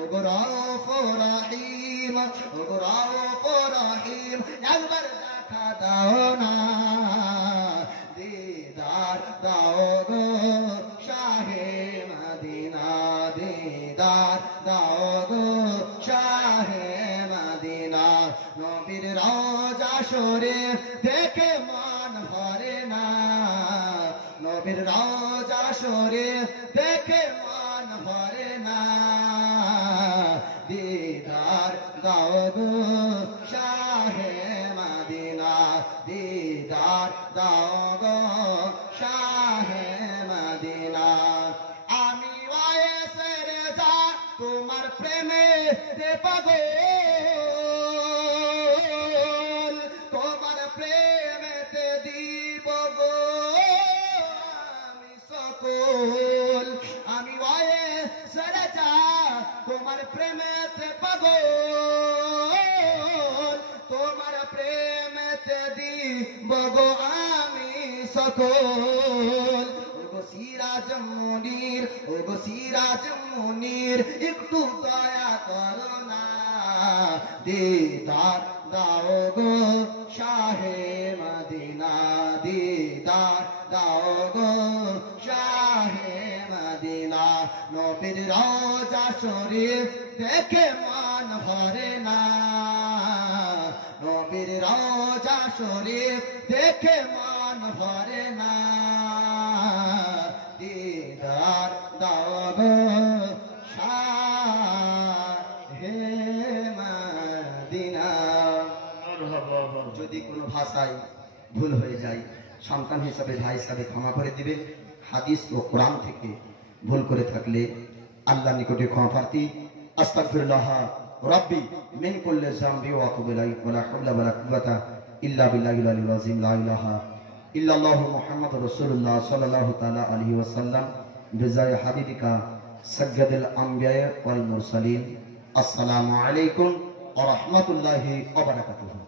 ওগো রাউফ রহিম ওগো রাউফ রহিম একবার দেখা দাও না দিদার দাও গো শাহে মদিনা দিদার দাও গো শাহে মদিনা নবীর রওজা শরীফ দেখে মান ভরে না নবীর রওজা শরীফ দেখে মান ভরে না দিদার দাও গো শাহে মদিনা দিদার দাও গো শাহে মদিনা আমি ওয়াইসের যা তোমার প্রেমে রে পাগল তোমার প্রেমেতে দিব গো আমি সকল আমি ওয়াইসের যা তোমার প্রেমেতে পাগল তোমার প্রেমেতে দিব গো আমি সকল ওগো সিরাজ মুনির ওগো সিরাজ মুনির একটু দয়া করো না দিদার দাও গো শাহে মদিনা দিদার দাও গো শাহে মদিনা নবীর রওজা শরীফ দেখে মান ভরে না নবীর রওজা শরীফ দেখে মান ভরে না দিদার দাও গো শাহে মদিনা যদি কোনো ভাষায় ভুল হয়ে যায় সন্তান হিসাবে ভাই হিসাবে ক্ষমা করে দিবে হাদিস ও কোরআন থেকে ভুল করে থাকলে আল্লাহর নিকটে ক্ষমা প্রার্থী আস্তাগফিরুল্লাহ রাব্বি মিন কুল্লি যামবি ওয়া আতুবু ইলাইহি ওয়া লা হাওলা ওয়া লা কুওয়াতা ইল্লা বিল্লাহিল আলিয়্যিল আযীম লা ইলাহা ইল্লাল্লাহু মুহাম্মাদুর রাসূলুল্লাহ সাল্লাল্লাহু তাআলা আলাইহি ওয়াসাল্লাম বিজায় হাবিবিকা সাজ্জাদুল আমবিয়া ওয়াল মুরসালিন আসসালামু আলাইকুম ওয়া রাহমাতুল্লাহি ওয়া বারাকাতুহু।